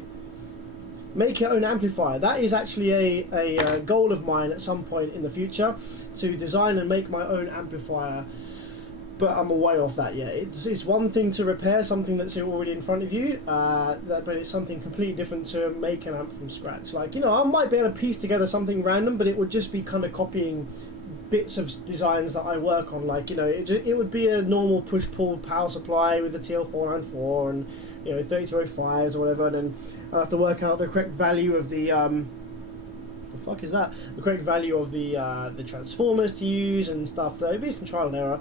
Make your own amplifier. That is actually a goal of mine at some point in the future, to design and make my own amplifier. But I'm way off that yet. It's one thing to repair something that's already in front of you, but it's something completely different to make an amp from scratch. Like, I might be able to piece together something random, but it would just be kind of copying bits of designs that I work on. Like, it would be a normal push-pull power supply with the TL494 and 3205s or whatever, and then I'll have to work out the correct value of the fuck is that? The correct value of the transformers to use and stuff. Though it'd be trial and error.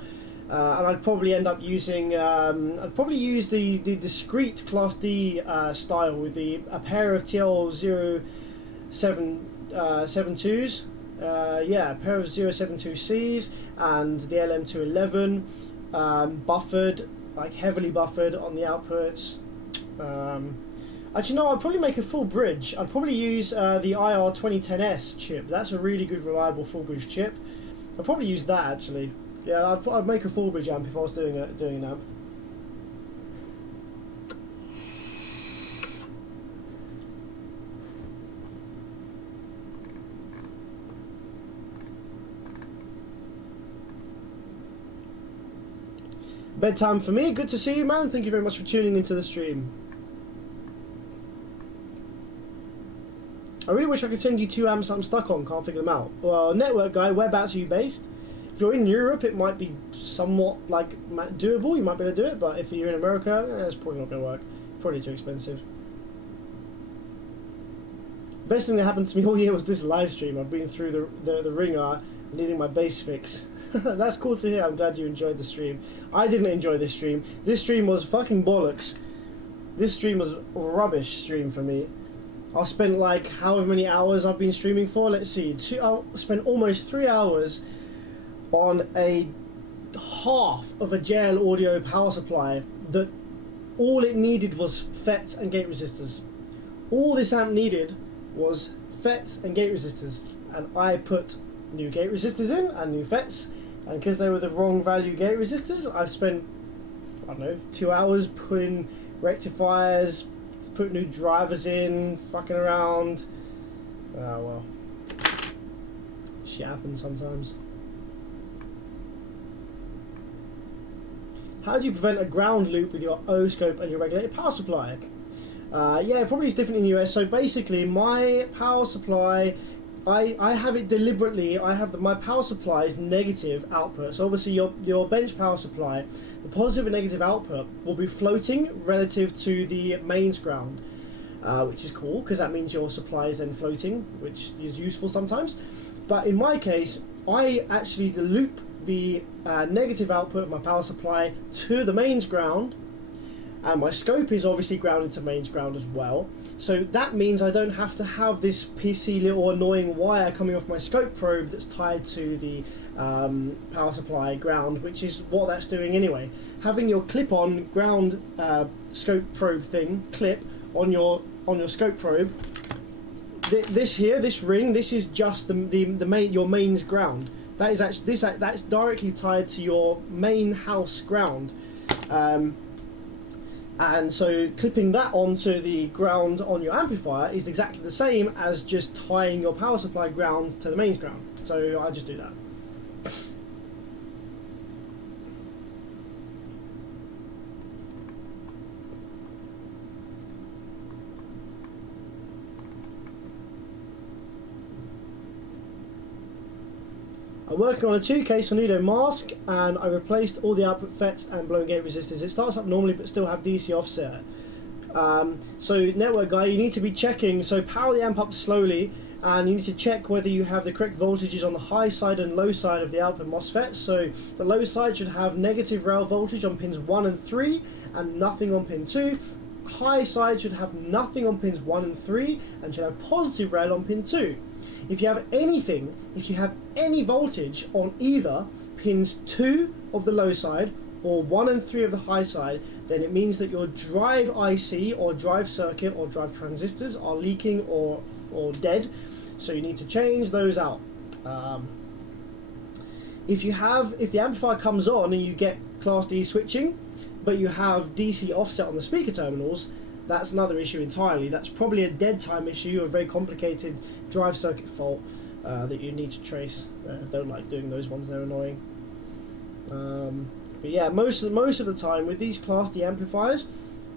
And I'd probably end up using, I'd probably use the discrete Class D style with a pair of TL0772s, a pair of 072Cs and the LM211, buffered, like heavily buffered on the outputs. Actually, no, I'd probably make a full bridge. I'd probably use the IR2010S chip. That's a really good, reliable full bridge chip. I'd probably use that actually. Yeah, I'd make a full bridge amp if I was doing an amp. Bedtime for me. Good to see you, man. Thank you very much for tuning into the stream. I really wish I could send you 2 amps I'm stuck on, can't figure them out. Well, network guy, whereabouts are you based? If you're in Europe, it might be somewhat like doable, you might be able to do it, but if you're in America, it's probably not going to work. Probably too expensive. Best thing that happened to me all year was this live stream. I've been through the ringer, needing my bass fix. That's cool to hear. I'm glad you enjoyed the stream. I didn't enjoy this stream. This stream was fucking bollocks. This stream was a rubbish stream for me. I spent like however many hours I've been streaming for. Let's see. I spent almost 3 hours on a half of a JL Audio power supply that all it needed was FET and gate resistors. All this amp needed was FETs and gate resistors, and I put new gate resistors in and new FETs, and because they were the wrong value gate resistors, I've spent, I don't know, 2 hours putting rectifiers, put new drivers in, fucking around. Ah, well, shit happens sometimes. How do you prevent a ground loop with your O-scope and your regulated power supply? Yeah, probably it's different in the US. So basically, my power supply, I have it deliberately. I have my power supply's negative output. So obviously, your bench power supply, the positive and negative output will be floating relative to the mains ground, which is cool because that means your supply is then floating, which is useful sometimes. But in my case, I actually loop the negative output of my power supply to the mains ground, and my scope is obviously grounded to mains ground as well. So that means I don't have to have this PC little annoying wire coming off my scope probe that's tied to the power supply ground, which is what that's doing anyway. Having your clip-on ground scope probe thing clip on your scope probe, this here, this ring, this is just your mains ground. That is actually that's directly tied to your main house ground, and so clipping that onto the ground on your amplifier is exactly the same as just tying your power supply ground to the mains ground. So I just do that. I'm working on a 2K Sonido mask, and I replaced all the output FETs and blown gate resistors. It starts up normally but still have DC offset. So network guy, you need to be checking, so power the amp up slowly, and you need to check whether you have the correct voltages on the high side and low side of the output MOSFET. So the low side should have negative rail voltage on pins 1 and 3 and nothing on pin 2. High side should have nothing on pins 1 and 3 and should have positive rail on pin 2. If you have any voltage on either pins 2 of the low side or 1 and 3 of the high side, then it means that your drive IC or drive circuit or drive transistors are leaking or dead, so you need to change those out. If the amplifier comes on and you get Class D switching, but you have DC offset on the speaker terminals, that's another issue entirely. That's probably a dead time issue, a very complicated drive circuit fault that you need to trace. Don't like doing those ones, they're annoying. But yeah, most of the time with these Class D amplifiers,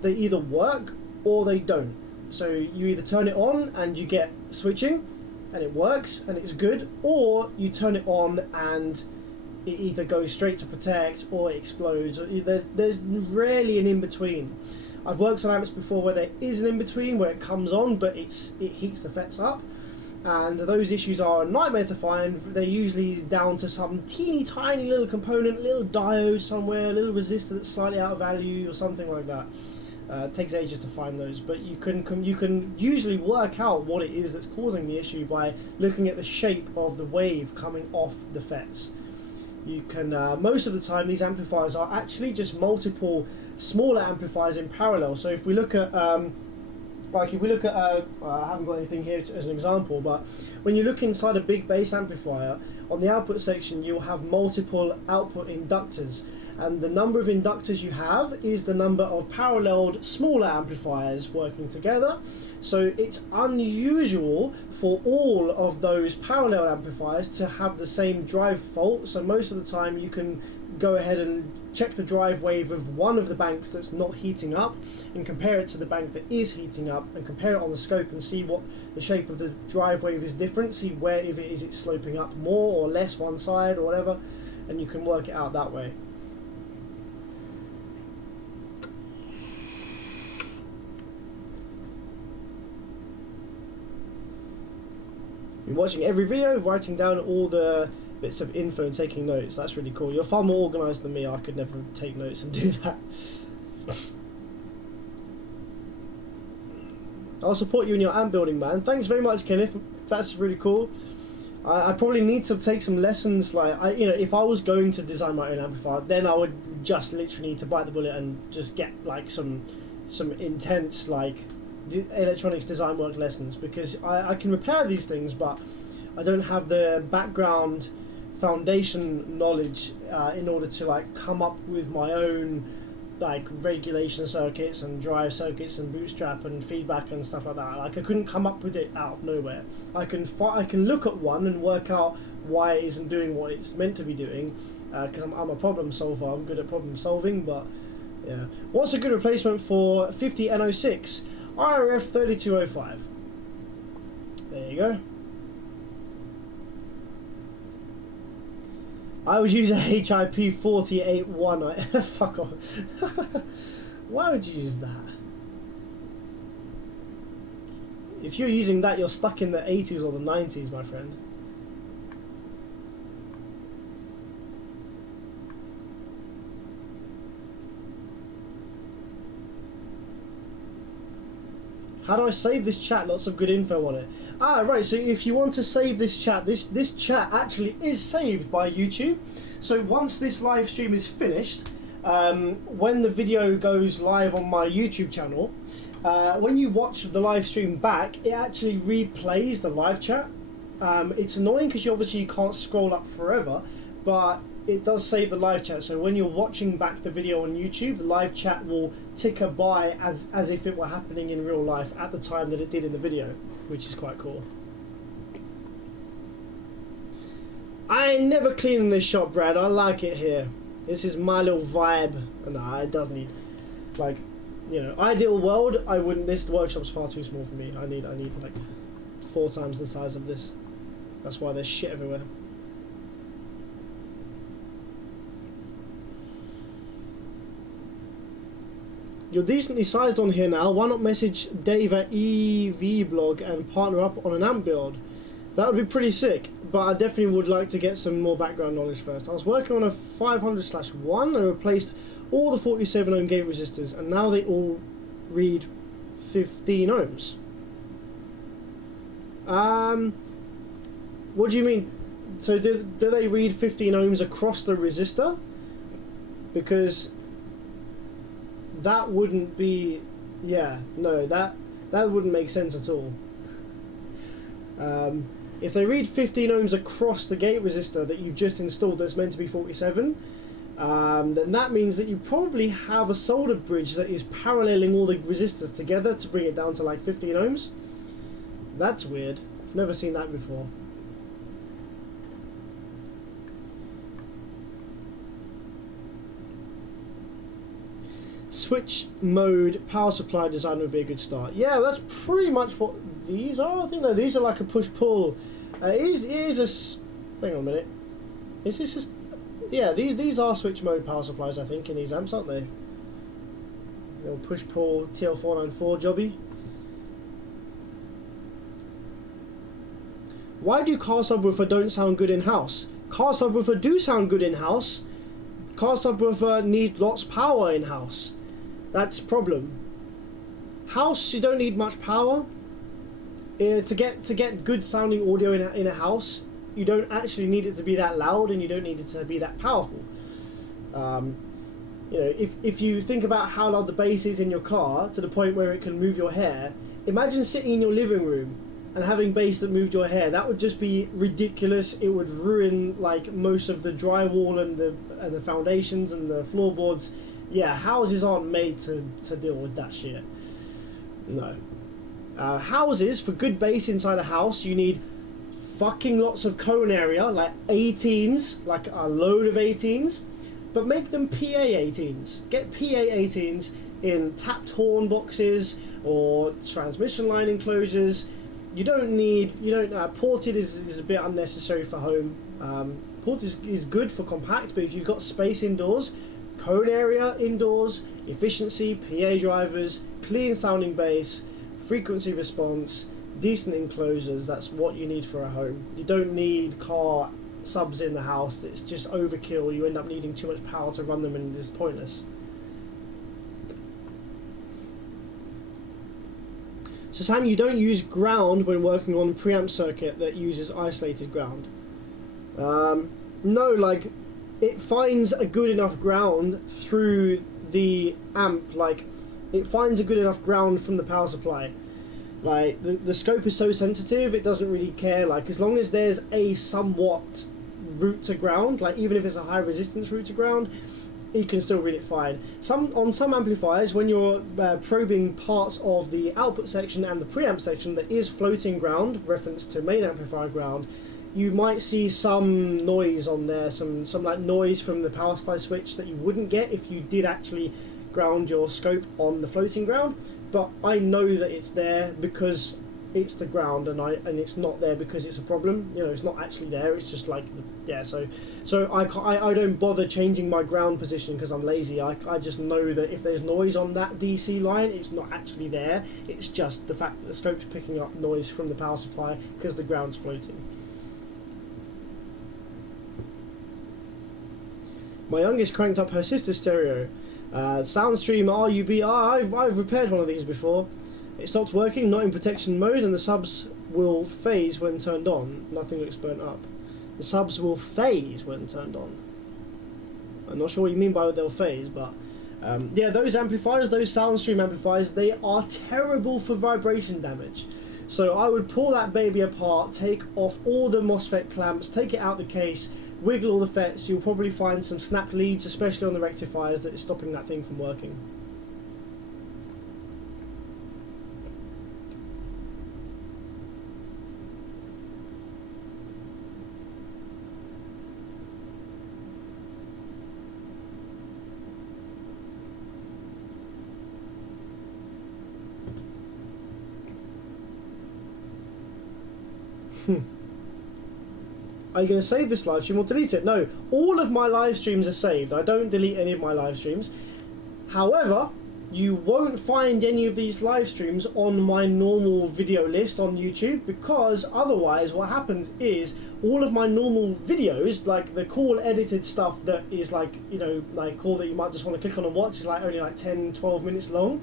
they either work or they don't. So you either turn it on and you get switching and it works and it's good, or you turn it on and it either goes straight to protect or it explodes. There's rarely an in-between. I've worked on amps before where there is an in-between, where it comes on but it heats the FETs up, and those issues are a nightmare to find. They're usually down to some teeny tiny little component, little diode somewhere, a little resistor that's slightly out of value or something like that. It takes ages to find those, but you can usually work out what it is that's causing the issue by looking at the shape of the wave coming off the FETs. You can most of the time these amplifiers are actually just multiple smaller amplifiers in parallel. So if we look at I haven't got anything here as an example, but when you look inside a big bass amplifier, on the output section you'll have multiple output inductors, and the number of inductors you have is the number of paralleled smaller amplifiers working together. So it's unusual for all of those parallel amplifiers to have the same drive fault, so most of the time you can go ahead and check the drive wave of one of the banks that's not heating up and compare it to the bank that is heating up, and compare it on the scope and see what the shape of the drive wave is different, see where, if it is, it's sloping up more or less one side or whatever, and you can work it out that way. You're watching every video, writing down all the bits of info and taking notes. That's really cool. You're far more organised than me. I could never take notes and do that. I'll support you in your amp building, man. Thanks very much, Kenneth. That's really cool. I probably need to take some lessons. Like, if I was going to design my own amplifier, then I would just literally need to bite the bullet and just get like some intense like electronics design work lessons, because I can repair these things, but I don't have the background foundation knowledge in order to like come up with my own like regulation circuits and drive circuits and bootstrap and feedback and stuff like that. Like, I couldn't come up with it out of nowhere. I can look at one and work out why it isn't doing what it's meant to be doing, because I'm a problem solver. I'm good at problem solving. But yeah, what's a good replacement for 50N06? RF 3205. There you go. I would use a HIP 481. Fuck off. Why would you use that? If you're using that, you're stuck in the 80s or the 90s, my friend. How do I save this chat? Lots of good info on it. Ah, right, so if you want to save this chat, this chat actually is saved by YouTube. So once this live stream is finished, when the video goes live on my YouTube channel, when you watch the live stream back, it actually replays the live chat. It's annoying because you can't scroll up forever, but it does save the live chat. So when you're watching back the video on YouTube, the live chat will ticker by as if it were happening in real life at the time that it did in the video, which is quite cool. I ain't never cleaning this shop, Brad. I like it here. This is my little vibe. Nah, it does need, like, ideal world, I wouldn't. This workshop's far too small for me. I need like 4 times the size of this. That's why there's shit everywhere. You're decently sized on here now. Why not message Dave at EVblog and partner up on an amp build? That would be pretty sick, but I definitely would like to get some more background knowledge first. I was working on a 500/1 and replaced all the 47 ohm gate resistors, and now they all read 15 ohms. What do you mean? So do they read 15 ohms across the resistor? Because that wouldn't be, no, that wouldn't make sense at all. If they read 15 ohms across the gate resistor that you've just installed that's meant to be 47, then that means that you probably have a solder bridge that is paralleling all the resistors together to bring it down to like 15 ohms. That's weird. I've never seen that before. Switch mode power supply design would be a good start. Yeah, that's pretty much what these are. I think these are like a push-pull. It is a... Hang on a minute. Is this just... Yeah, these are switch mode power supplies, I think, in these amps, aren't they? Little push-pull TL494 jobby. Why do car subwoofer don't sound good in-house? Car subwoofer do sound good in-house. Car subwoofer need lots of power in-house. That's the problem. House, you don't need much power. To get good sounding audio in a house, you don't actually need it to be that loud, and you don't need it to be that powerful. If you think about how loud the bass is in your car to the point where it can move your hair, imagine sitting in your living room and having bass that moved your hair. That would just be ridiculous. It would ruin like most of the drywall and the foundations and the floorboards. Yeah, houses aren't made to deal with that shit. No. Houses, for good bass inside a house, you need fucking lots of cone area, like 18s, like a load of 18s. but make them PA18s. Get PA18s in tapped horn boxes or transmission line enclosures. Ported is a bit unnecessary for home. Ported is good for compact, but if you've got space indoors, cone area indoors, efficiency, PA drivers, clean sounding bass, frequency response, decent enclosures, that's what you need for a home. You don't need car subs in the house. It's just overkill. You end up needing too much power to run them, and it's pointless. So Sam, you don't use ground when working on a preamp circuit that uses isolated ground? No, like, it finds a good enough ground through the amp, like, it finds a good enough ground from the power supply. Like, the scope is so sensitive, it doesn't really care. Like, as long as there's a somewhat route to ground, like, even if it's a high resistance route to ground, you can still read it fine. On some amplifiers, when you're probing parts of the output section and the preamp section that is floating ground, reference to main amplifier ground, you might see some noise on there, some like noise from the power supply switch that you wouldn't get if you did actually ground your scope on the floating ground. But I know that it's there because it's the ground, and it's not there because it's a problem. You know, it's not actually there. It's just like, yeah. So I don't bother changing my ground position because I'm lazy. I just know that if there's noise on that DC line, it's not actually there. It's just the fact that the scope's picking up noise from the power supply because the ground's floating. My youngest cranked up her sister's stereo. Soundstream RUB. I've repaired one of these before. It stopped working, not in protection mode, and the subs will phase when turned on. Nothing looks burnt up. The subs will phase when turned on. I'm not sure what you mean by they'll phase, but yeah, those amplifiers, those Soundstream amplifiers, they are terrible for vibration damage. So I would pull that baby apart, take off all the MOSFET clamps, take it out the case, wiggle all the FETs. You'll probably find some snap leads, especially on the rectifiers, that is stopping that thing from working. Are you going to save this live stream or delete it? No, all of my live streams are saved. I don't delete any of my live streams. However, you won't find any of these live streams on my normal video list on YouTube, because otherwise what happens is all of my normal videos, like the cool edited stuff that is like, you know, like cool that you might just want to click on and watch, is like only like 10-12 minutes long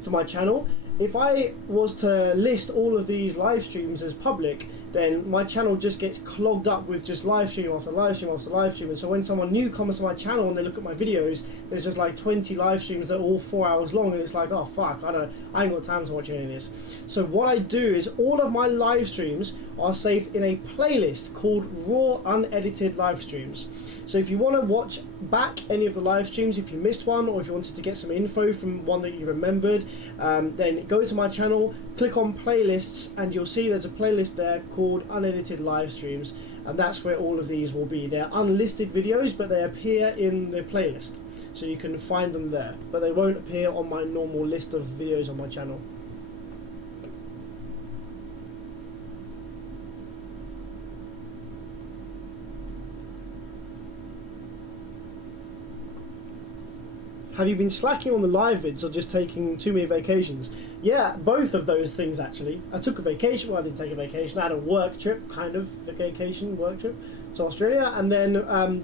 for my channel. If I was to list all of these live streams as public, then my channel just gets clogged up with just live stream after live stream after live stream. And so when someone new comes to my channel and they look at my videos, there's just like 20 live streams that are all 4 hours long, and it's like, oh fuck, I ain't got time to watch any of this. So what I do is all of my live streams are saved in a playlist called Raw Unedited Live Streams. So if you want to watch back any of the live streams, if you missed one, or if you wanted to get some info from one that you remembered, then go to my channel, click on playlists, and you'll see there's a playlist there called Unedited Live Streams, and that's where all of these will be. They're unlisted videos, but they appear in the playlist, so you can find them there, but they won't appear on my normal list of videos on my channel. Have you been slacking on the live vids or just taking too many vacations? Yeah, both of those things actually. I took a vacation, well I didn't take a vacation, I had a work trip, kind of vacation, work trip to Australia, and then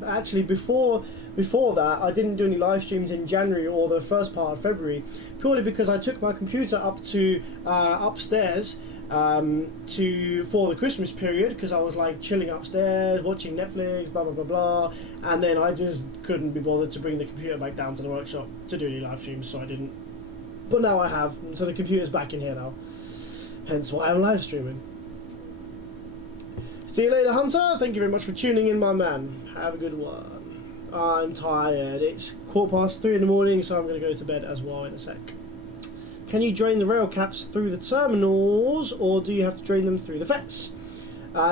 actually before that I didn't do any live streams in January or the first part of February, purely because I took my computer up to upstairs for the Christmas period, because I was like chilling upstairs, watching Netflix, blah blah blah blah, and then I just couldn't be bothered to bring the computer back down to the workshop to do any live streams, so I didn't. But now I have, so the computer's back in here now, hence why I'm live streaming. See you later, Hunter. Thank you very much for tuning in, my man. Have a good one. I'm tired. It's 3:15 in the morning, so I'm going to go to bed as well in a sec. Can you drain the rail caps through the terminals, or do you have to drain them through the FETs?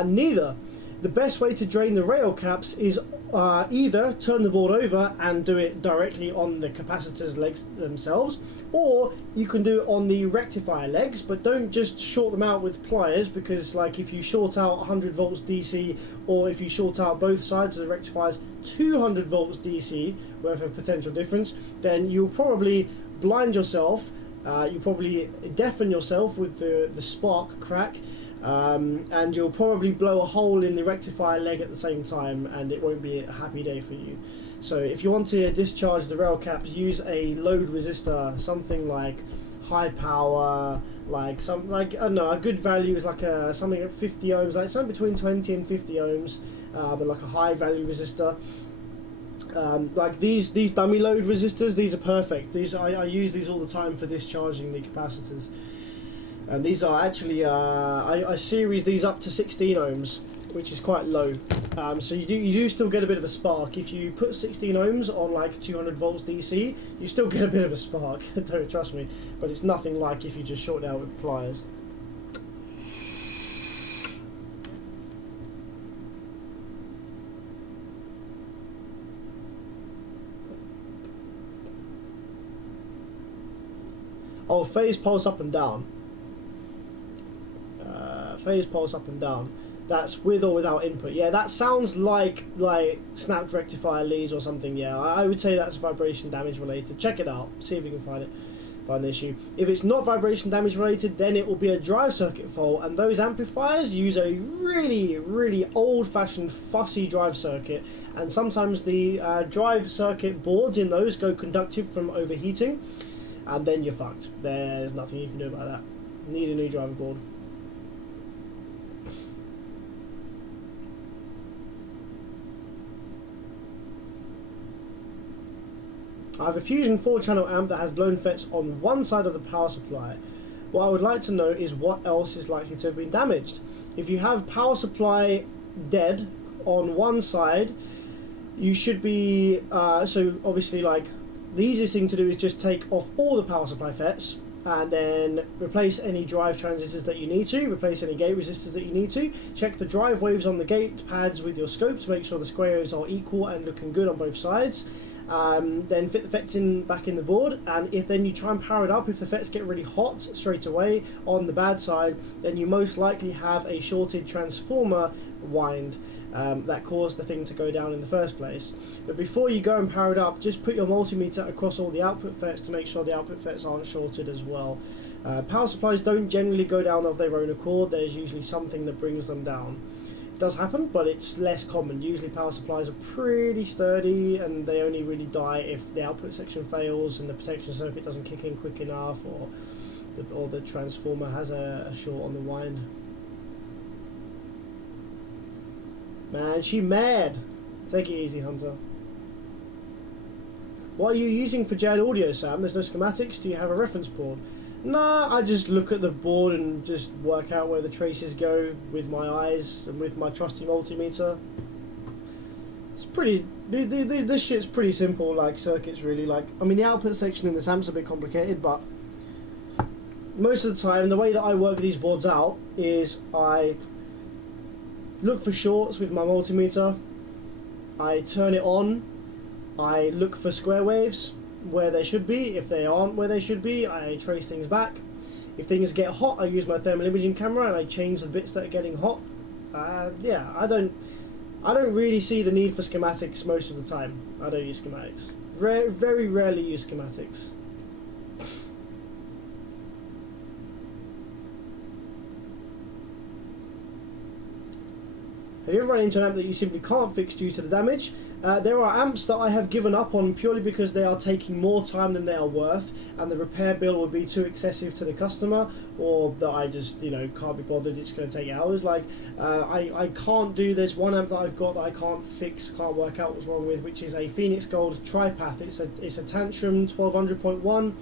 Neither. the best way to drain the rail caps is either turn the board over and do it directly on the capacitor's legs themselves, or you can do it on the rectifier legs, but don't just short them out with pliers, because like if you short out 100 volts DC, or if you short out both sides of the rectifiers 200 volts DC worth of potential difference, then you'll probably blind yourself, you'll probably deafen yourself with the spark crack, and you'll probably blow a hole in the rectifier leg at the same time, and it won't be a happy day for you. So if you want to discharge the rail caps, use a load resistor, something like high power, like some, like I don't know, a good value is like something at 50 ohms, like something between 20 and 50 ohms, but like a high value resistor. Like these dummy load resistors, these are perfect. These I use these all the time for discharging the capacitors, and these are actually I series these up to 16 ohms, which is quite low. So you do still get a bit of a spark. If you put 16 ohms on like 200 volts DC, you still get a bit of a spark. Don't trust me, but it's nothing like if you just short it out with pliers. Oh, phase pulse up and down. Phase pulse up and down. That's with or without input. Yeah, that sounds like snapped rectifier leads or something. Yeah, I would say that's vibration damage related. Check it out. See if you can find the issue. If it's not vibration damage related, then it will be a drive circuit fault, and those amplifiers use a really old-fashioned fussy drive circuit, and sometimes the drive circuit boards in those go conductive from overheating, and then you're fucked. There's nothing you can do about that. Need a new driver board. I have a Fusion 4-channel amp that has blown FETs on one side of the power supply. What I would like to know is what else is likely to have been damaged. If you have power supply dead on one side, you should be, so obviously like, the easiest thing to do is just take off all the power supply FETs and then replace any drive transistors that you need to, replace any gate resistors that you need to, check the drive waves on the gate pads with your scope to make sure the square waves are equal and looking good on both sides. Then fit the FETs back in the board, and if then you try and power it up, if the FETs get really hot straight away on the bad side, then you most likely have a shorted transformer wind that caused the thing to go down in the first place. But before you go and power it up, just put your multimeter across all the output FETs to make sure the output FETs aren't shorted as well. Power supplies don't generally go down of their own accord. There's usually something that brings them down. Does happen, but it's less common. Usually power supplies are pretty sturdy, and they only really die if the output section fails and the protection circuit doesn't kick in quick enough, or the transformer has a short on the wind. Man, she mad. Take it easy, Hunter. What are you using for JAD audio, Sam? There's no schematics. Do you have a reference board? Nah, I just look at the board and just work out where the traces go with my eyes and with my trusty multimeter. It's pretty. This shit's pretty simple, like circuits really. Like, I mean, the output section in this amp's a bit complicated, but most of the time, the way that I work these boards out is I look for shorts with my multimeter. I turn it on. I look for square waves where they should be. If they aren't where they should be, I trace things back. If things get hot, I use my thermal imaging camera and I change the bits that are getting hot. Yeah, I don't really see the need for schematics most of the time. I don't use schematics. Very rarely use schematics. Have you ever run into an amp that you simply can't fix due to the damage? There are amps that I have given up on purely because they are taking more time than they are worth, and the repair bill would be too excessive to the customer, or that I just, can't be bothered, it's going to take hours. Like, I can't do, there's one amp that I've got that I can't fix, can't work out what's wrong with, which is a Phoenix Gold Tripath. It's a Tantrum 1200.1.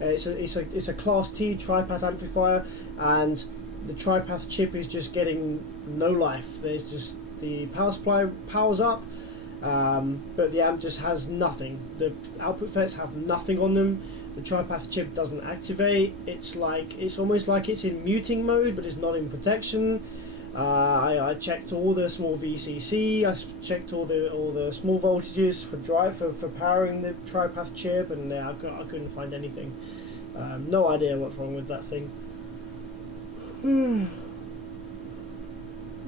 It's a Class T Tripath amplifier, and the Tripath chip is just getting no life. There's just, the power supply powers up, but the amp just has nothing. The output FETs have nothing on them. The Tripath chip doesn't activate. It's almost like it's in muting mode, but it's not in protection. I checked all the small VCC. I checked all the small voltages for for powering the tri-path chip, and I couldn't find anything. No idea what's wrong with that thing.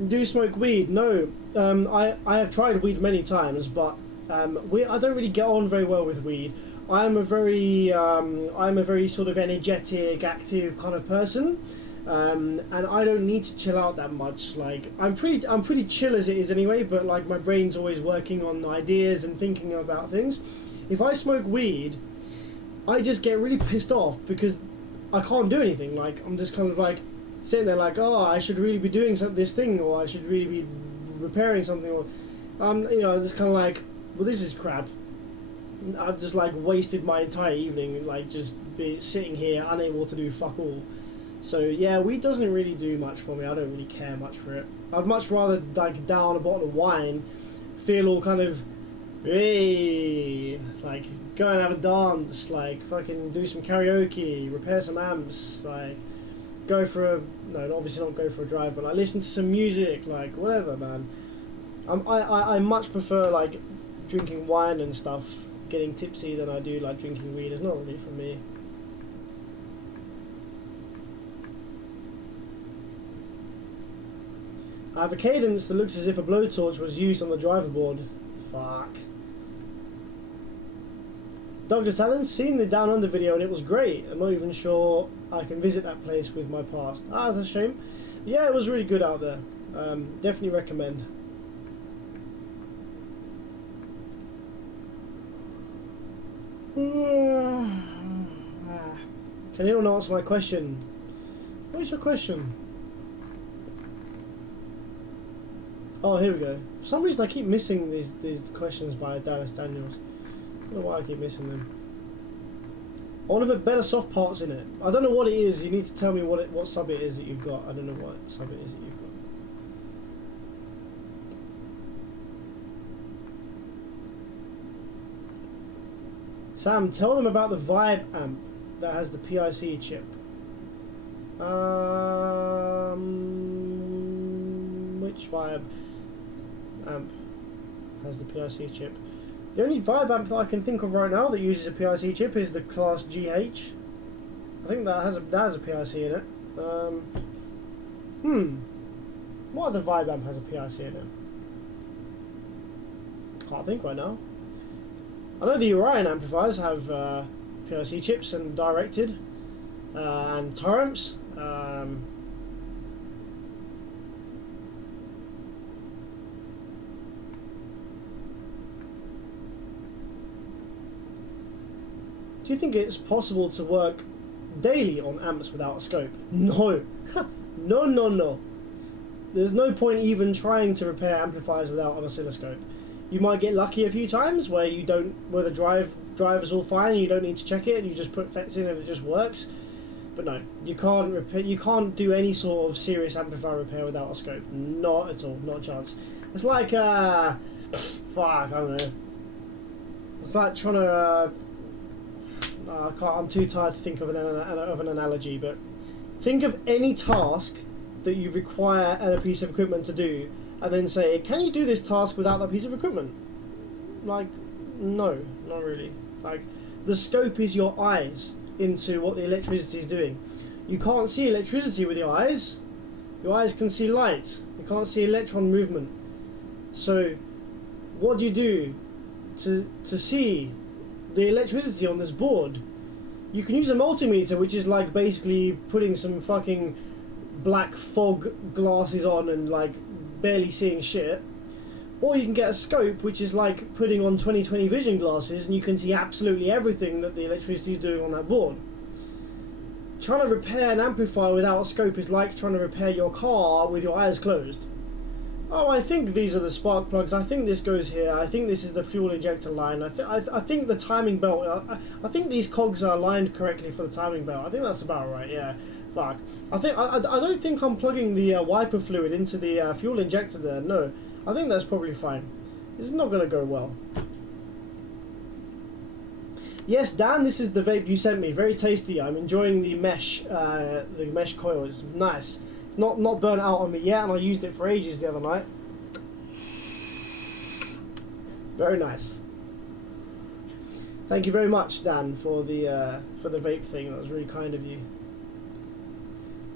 Do you smoke weed? No. I have tried weed many times, but I don't really get on very well with weed. I'm a very sort of energetic, active kind of person. And I don't need to chill out that much. Like I'm pretty chill as it is anyway, but like my brain's always working on ideas and thinking about things. If I smoke weed, I just get really pissed off because I can't do anything. Like I'm just kind of like sitting there like, oh, I should really be doing this thing, or I should really be repairing something, or just kind of like, well, this is crap. I've just like wasted my entire evening like just be sitting here unable to do fuck all. So yeah, weed doesn't really do much for me. I don't really care much for it. I'd much rather like down a bottle of wine, feel all kind of, hey, like go and have a dance, like fucking do some karaoke, repair some amps, like go for a obviously not go for a drive, but like listen to some music, like whatever, man. I much prefer like drinking wine and stuff, getting tipsy, than I do like drinking weed. It's not really for me. I have a cadence that looks as if a blowtorch was used on the driver board. Fuck. Douglas Allen's seen the Down Under video and it was great. I'm not even sure I can visit that place with my past. Ah, that's a shame. Yeah, it was really good out there. Definitely recommend. Can anyone answer my question? What is your question? Oh, here we go. For some reason I keep missing these questions by Dallas Daniels. I don't know why I keep missing them. I want to put better soft parts in it. I don't know what it is. You need to tell me what sub it is that you've got. I don't know what sub it is that you've got. Sam, tell them about the Vibe amp that has the PIC chip. Which Vibe amp has the PIC chip? The only Vibe amp that I can think of right now that uses a PIC chip is the Class GH. I think that has a PIC in it. What other Vibe amp has a PIC in it? Can't think right now. I know the Orion amplifiers have PIC chips and directed and torrents. Do you think it's possible to work daily on amps without a scope? No. No. There's no point even trying to repair amplifiers without an oscilloscope. You might get lucky a few times where the driver's all fine and you don't need to check it and you just put FETs in and it just works. But no, you can't do any sort of serious amplifier repair without a scope. Not at all, not a chance. It's like fuck, I don't know. It's like trying to I'm too tired to think of an analogy, but think of any task that you require a piece of equipment to do, and then say, can you do this task without that piece of equipment? Like, no, not really. Like, the scope is your eyes into what the electricity is doing. You can't see electricity with your eyes. Your eyes can see light. You can't see electron movement. So, what do you do to see the electricity on this board? You can use a multimeter, which is like basically putting some fucking black fog glasses on and like barely seeing shit, or you can get a scope, which is like putting on 20/20 vision glasses and you can see absolutely everything that the electricity is doing on that board. Trying to repair an amplifier without a scope is like trying to repair your car with your eyes closed. Oh, I think these are the spark plugs. I think this goes here. I think this is the fuel injector line. I think the timing belt. I think these cogs are aligned correctly for the timing belt. I think that's about right. Yeah. Fuck. I don't think I'm plugging the wiper fluid into the fuel injector there. No. I think that's probably fine. This is not going to go well. Yes, Dan, this is the vape you sent me. Very tasty. I'm enjoying the mesh coil. It's nice. Not burnt out on me yet, and I used it for ages the other night. Very nice. Thank you very much, Dan, for the vape thing. That was really kind of you.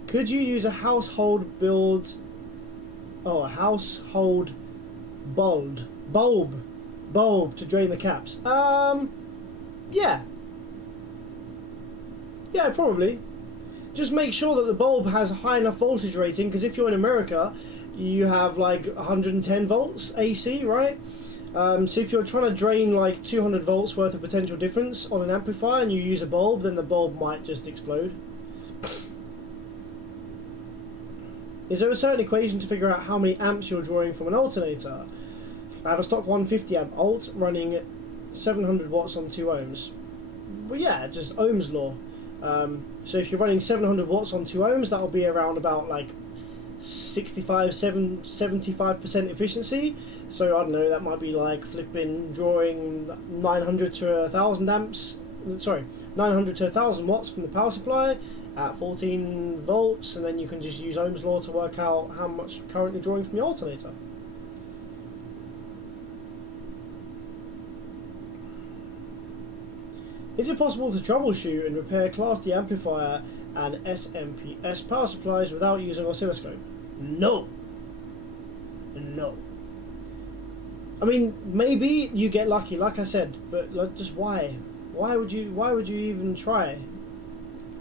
Could you use a household build? Oh, a household bulb to drain the caps. Yeah. Yeah, probably. Just make sure that the bulb has a high enough voltage rating, because if you're in America, you have like 110 volts AC, right? So if you're trying to drain like 200 volts worth of potential difference on an amplifier and you use a bulb, then the bulb might just explode. Is there a certain equation to figure out how many amps you're drawing from an alternator? I have a stock 150 amp alt running 700 watts on 2 ohms. Well, yeah, just Ohm's law. So if you're running 700 watts on 2 ohms, that'll be around about like 75% efficiency. So I don't know, that might be like flipping drawing 900 to 1000 amps. Sorry, 900 to 1000 watts from the power supply at 14 volts, and then you can just use Ohm's law to work out how much you're currently drawing from your alternator. Is it possible to troubleshoot and repair Class D amplifier and SMPS power supplies without using oscilloscope? No. No. I mean, maybe you get lucky, like I said, but like, just why? Why would you even try?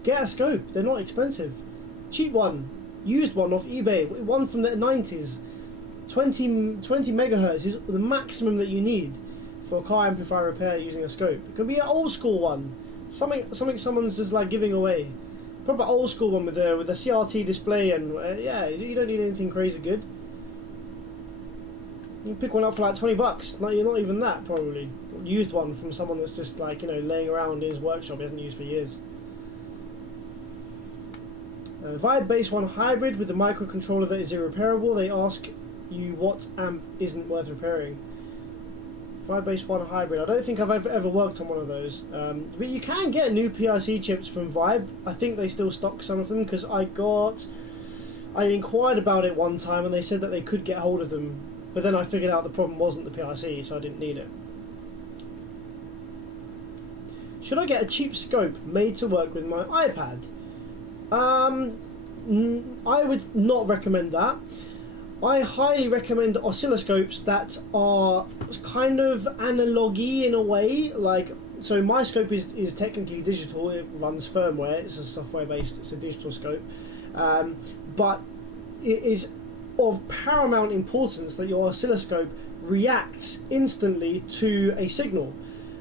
Get a scope. They're not expensive. Cheap one, used one off eBay, one from the 90s. 20 megahertz is the maximum that you need for a car amplifier repair using a scope. It could be an old school one, something someone's just like giving away. Proper old school one with a CRT display, and yeah, you don't need anything crazy good. You can pick one up for like 20 bucks. You're not even that, probably. Used one from someone that's just like, you know, laying around in his workshop, he hasn't used for years. Vibe Base 1 hybrid with the microcontroller that is irreparable. They ask you what amp isn't worth repairing. Vibe Base 1 hybrid. I don't think I've ever worked on one of those. But you can get new PIC chips from Vibe. I think they still stock some of them, because I inquired about it one time and they said that they could get hold of them. But then I figured out the problem wasn't the PIC, so I didn't need it. Should I get a cheap scope made to work with my iPad? I would not recommend that. I highly recommend oscilloscopes that are kind of analogy in a way. Like, so my scope is technically digital. It runs firmware. It's a software based. It's a digital scope, but it is of paramount importance that your oscilloscope reacts instantly to a signal.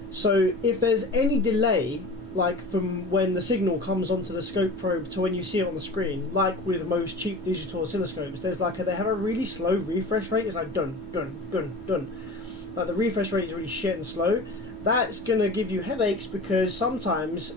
So if there's any delay, like from when the signal comes onto the scope probe to when you see it on the screen, like with most cheap digital oscilloscopes, they have a really slow refresh rate. It's like dun dun dun dun. Like the refresh rate is really shit and slow. That's gonna give you headaches, because sometimes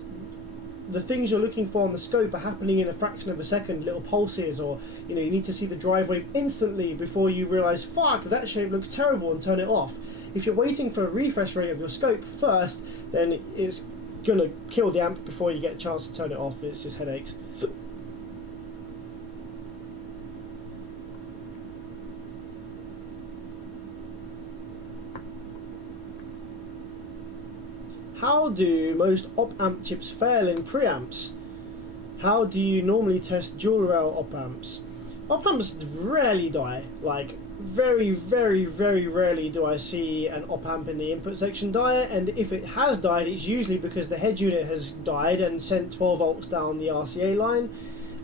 the things you're looking for on the scope are happening in a fraction of a second, little pulses, or you need to see the drive wave instantly before you realise, fuck, that shape looks terrible, and turn it off. If you're waiting for a refresh rate of your scope first, then it's gonna kill the amp before you get a chance to turn it off. It's just headaches. How do most op-amp chips fail in preamps? How do you normally test dual rail op-amps? Op-amps rarely die. Like, very, very, very rarely do I see an op-amp in the input section die, and if it has died, it's usually because the head unit has died and sent 12 volts down the RCA line,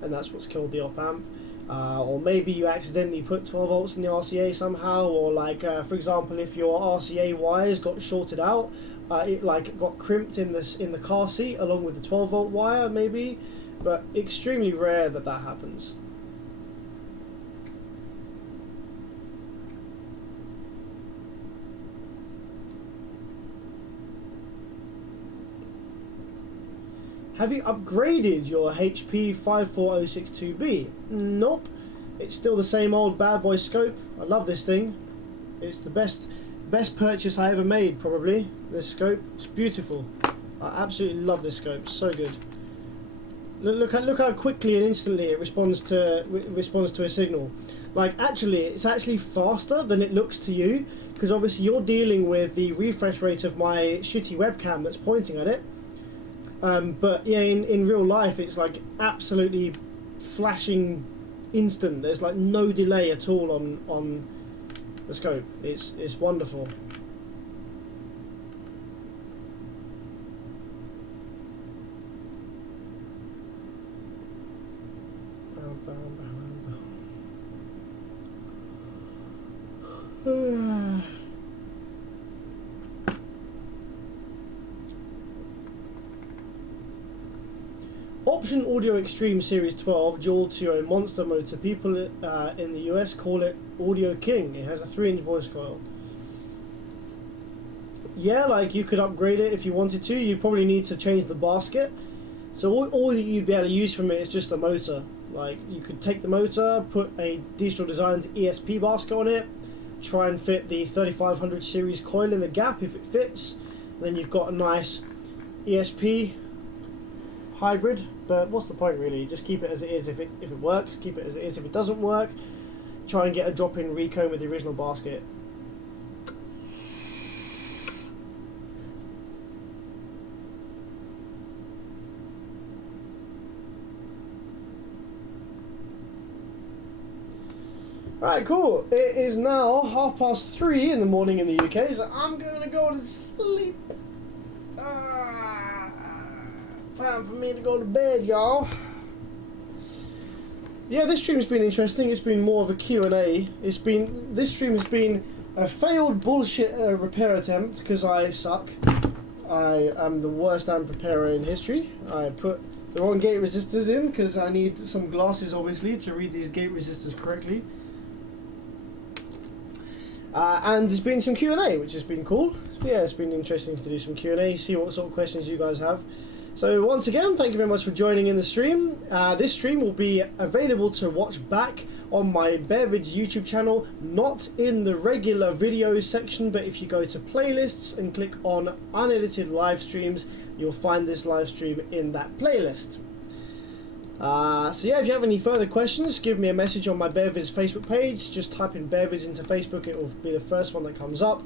and that's what's killed the op-amp. Or maybe you accidentally put 12 volts in the RCA somehow, or like, for example, if your RCA wires got shorted out, it like got crimped in the car seat along with the 12 volt wire, maybe, but extremely rare that happens. Have you upgraded your HP 54062B? Nope. It's still the same old bad boy scope. I love this thing. It's the best purchase I ever made, probably. This scope. It's beautiful. I absolutely love this scope. So good. Look how quickly and instantly it responds to a signal. Like actually, it's actually faster than it looks to you, because obviously you're dealing with the refresh rate of my shitty webcam that's pointing at it. But yeah, in real life, it's like absolutely flashing instant. There's like no delay at all on the scope. It's wonderful. Option Audio Extreme Series 12 dual to a monster motor. People in the US call it Audio King. It has a 3-inch voice coil. Yeah, like you could upgrade it if you wanted to. You probably need to change the basket. So all that you'd be able to use from it is just the motor. Like you could take the motor, put a Digital Designs ESP basket on it, try and fit the 3500 series coil in the gap if it fits. Then you've got a nice ESP hybrid. But what's the point really? Just keep it as it is if it works. Keep it as it is if it doesn't work. Try and get a drop-in recone with the original basket. Right, cool. It is now 3:30 in the morning in the UK, so I'm going to go to sleep. Time for me to go to bed, y'all. Yeah, this stream's been interesting. It's been more of a Q&A. This stream has been a failed bullshit repair attempt because I suck. I am the worst amp repairer in history. I put the wrong gate resistors in because I need some glasses, obviously, to read these gate resistors correctly. And there's been some Q&A, which has been cool. So yeah, it's been interesting to do some Q&A, see what sort of questions you guys have. So once again, thank you very much for joining in the stream. This stream will be available to watch back on my Bearvidge YouTube channel, not in the regular videos section, but if you go to playlists and click on unedited live streams, you'll find this live stream in that playlist. So yeah, if you have any further questions, give me a message on my Bearvidge Facebook page. Just type in Bearvidge into Facebook, it will be the first one that comes up.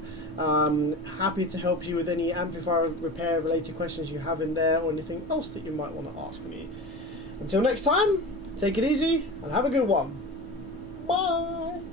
Happy to help you with any amplifier repair related questions you have in there, or anything else that you might want to ask me. Until next time, take it easy and have a good one. Bye!